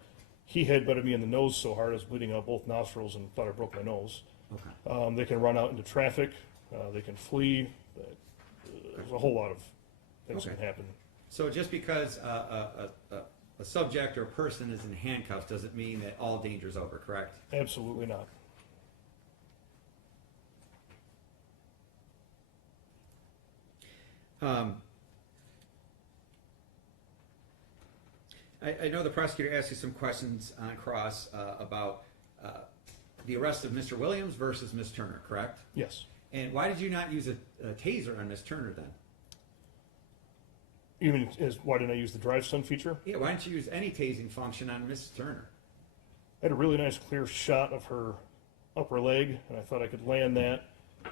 He headbutted me in the nose so hard I was bleeding out both nostrils and thought I broke my nose. Okay. They can run out into traffic. They can flee. There's a whole lot of things that Okay. can happen. So just because a subject or a person is in handcuffs doesn't mean that all danger is over, correct? Absolutely not. I know the prosecutor asked you some questions on cross about the arrest of Mr. Williams versus Miss Turner, correct? Yes. And why did you not use a taser on Miss Turner then? You mean, why didn't I use the drive stun feature? Yeah, why didn't you use any tasing function on Miss Turner? I had a really nice clear shot of her upper leg, and I thought I could land that.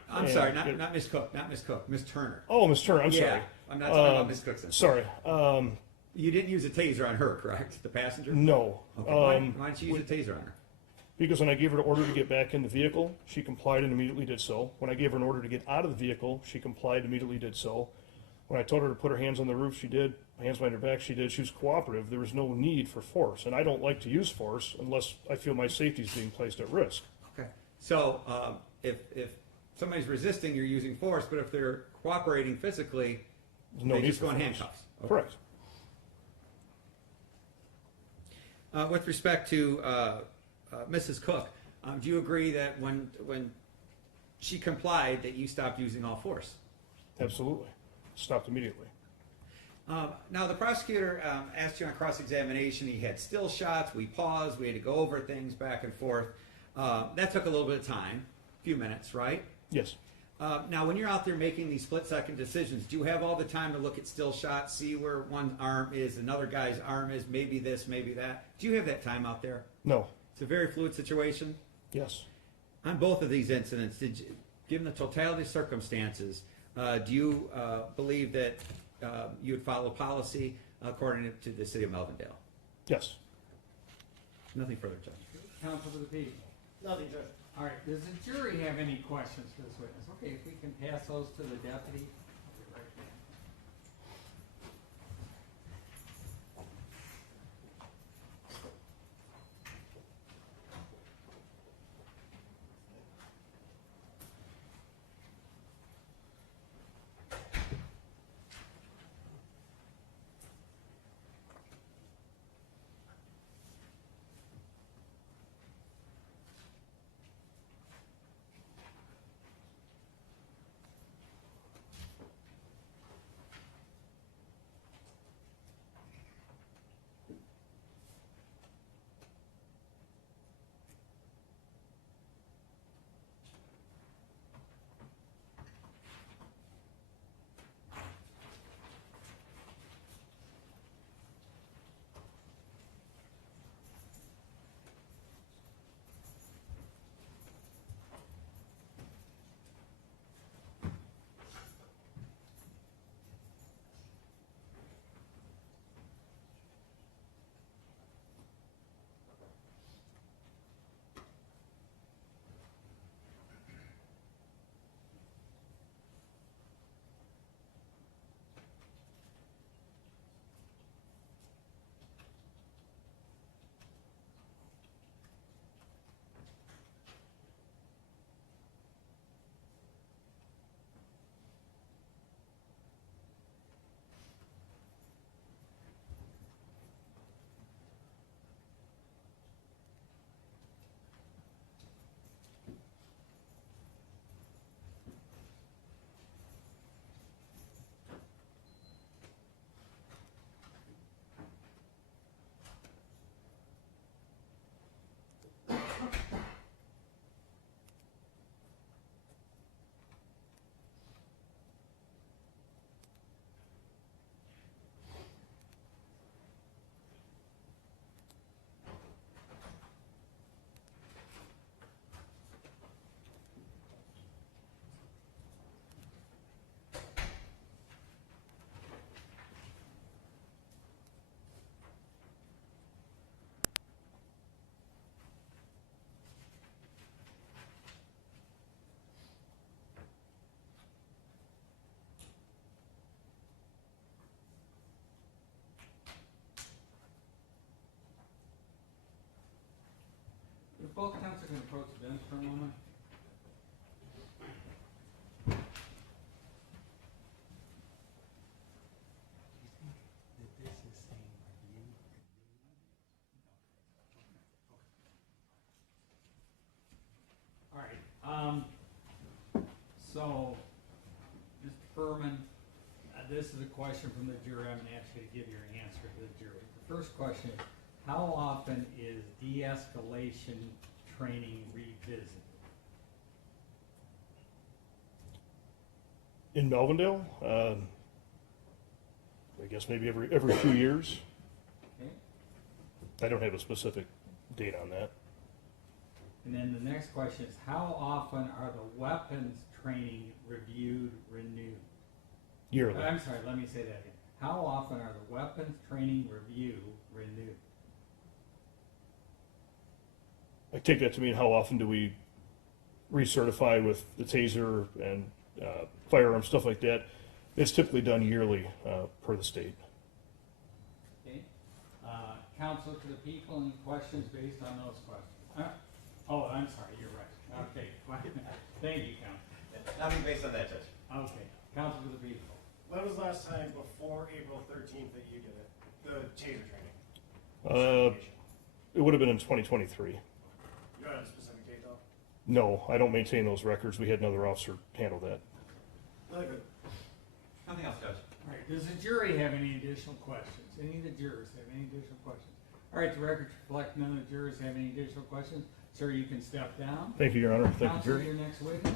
I'm And sorry, it- not Miss Cook, not Miss Cook, Miss Turner. Oh, Miss Turner, I'm Yeah, sorry. I'm not talking about Miss Cook. Sorry. You didn't use a taser on her, correct? The passenger? No. Okay. Why didn't you use a taser on her? Because when I gave her an order to get back in the vehicle, she complied and immediately did so. When I gave her an order to get out of the vehicle, she complied and immediately did so. When I told her to put her hands on the roof, she did. Hands behind her back, she did. She was cooperative. There was no need for force. And I don't like to use force unless I feel my safety is being placed at risk. Okay. So if somebody's resisting, you're using force, but if they're cooperating physically, There's no they need just for go in force. handcuffs. Okay. Correct. With respect to Mrs. Cook, do you agree that when she complied, that you stopped using all force? Absolutely. Stopped immediately. Now, the prosecutor asked you on cross-examination. He had still shots. We paused. We had to go over things back and forth. That took a little bit of time, a few minutes, right? Yes. Now, when you're out there making these split-second decisions, do you have all the time to look at still shots, see where one arm is, another guy's arm is, maybe this, maybe that? Do you have that time out there? No. It's a very fluid situation. Yes. On both of these incidents, given the totality of circumstances, do you believe that you would follow policy according to the city of Melvindale? Yes. Nothing further, Judge. Counsel for the people. Nothing, Judge. All right, does the jury have any questions for this witness? Okay, if we can pass those to the deputy. I'll be right back. If both counsel can approach the bench for a moment. All right, so, Mr. Furman, this is a question from the jury. I'm gonna ask you to give your answer to the jury. The first question is, how often is de-escalation training revisited? In Melvindale, I guess maybe every 2 years. Okay? I don't have a specific date on that. And then the next question is, how often are the weapons training reviewed, renewed? Yearly. I'm sorry, let me say that again. How often are the weapons training review renewed? I take that to mean how often do we recertify with the taser and firearms, stuff like that. It's typically done yearly per the state. Okay? Counsel to the people, any questions based on those questions? Oh, I'm sorry, you're right. Okay, thank you, counsel. Nothing based on that, Judge. Okay, counsel to the people. When was the last time before April 13th that you did it? The taser training? It would have been in 2023. You don't have a specific date though? No, I don't maintain those records. We had another officer handle that. Really good. Nothing else, Judge. All right, does the jury have any additional questions? Any of the jurors have any additional questions? All right, the records reflect none of the jurors have any additional questions. Sir, you can step down. Thank you, Your Honor. Thank you, Counsel, jury. your next witness.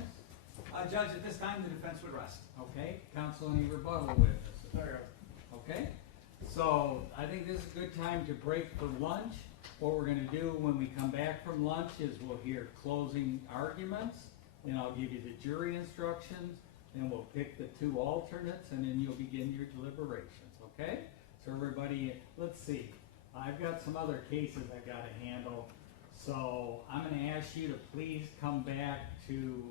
Judge, at this time, the defense would rest. Okay, counsel, any rebuttal witnesses? There Okay, so I think this is a good time to break for lunch. What we're gonna do when we come back from lunch is we'll hear closing arguments, then I'll give you the jury instructions, then we'll pick the two alternates, and then you'll begin your deliberations, okay? So everybody, let's see, I've got some other cases I gotta handle, so I'm gonna ask you to please come back to,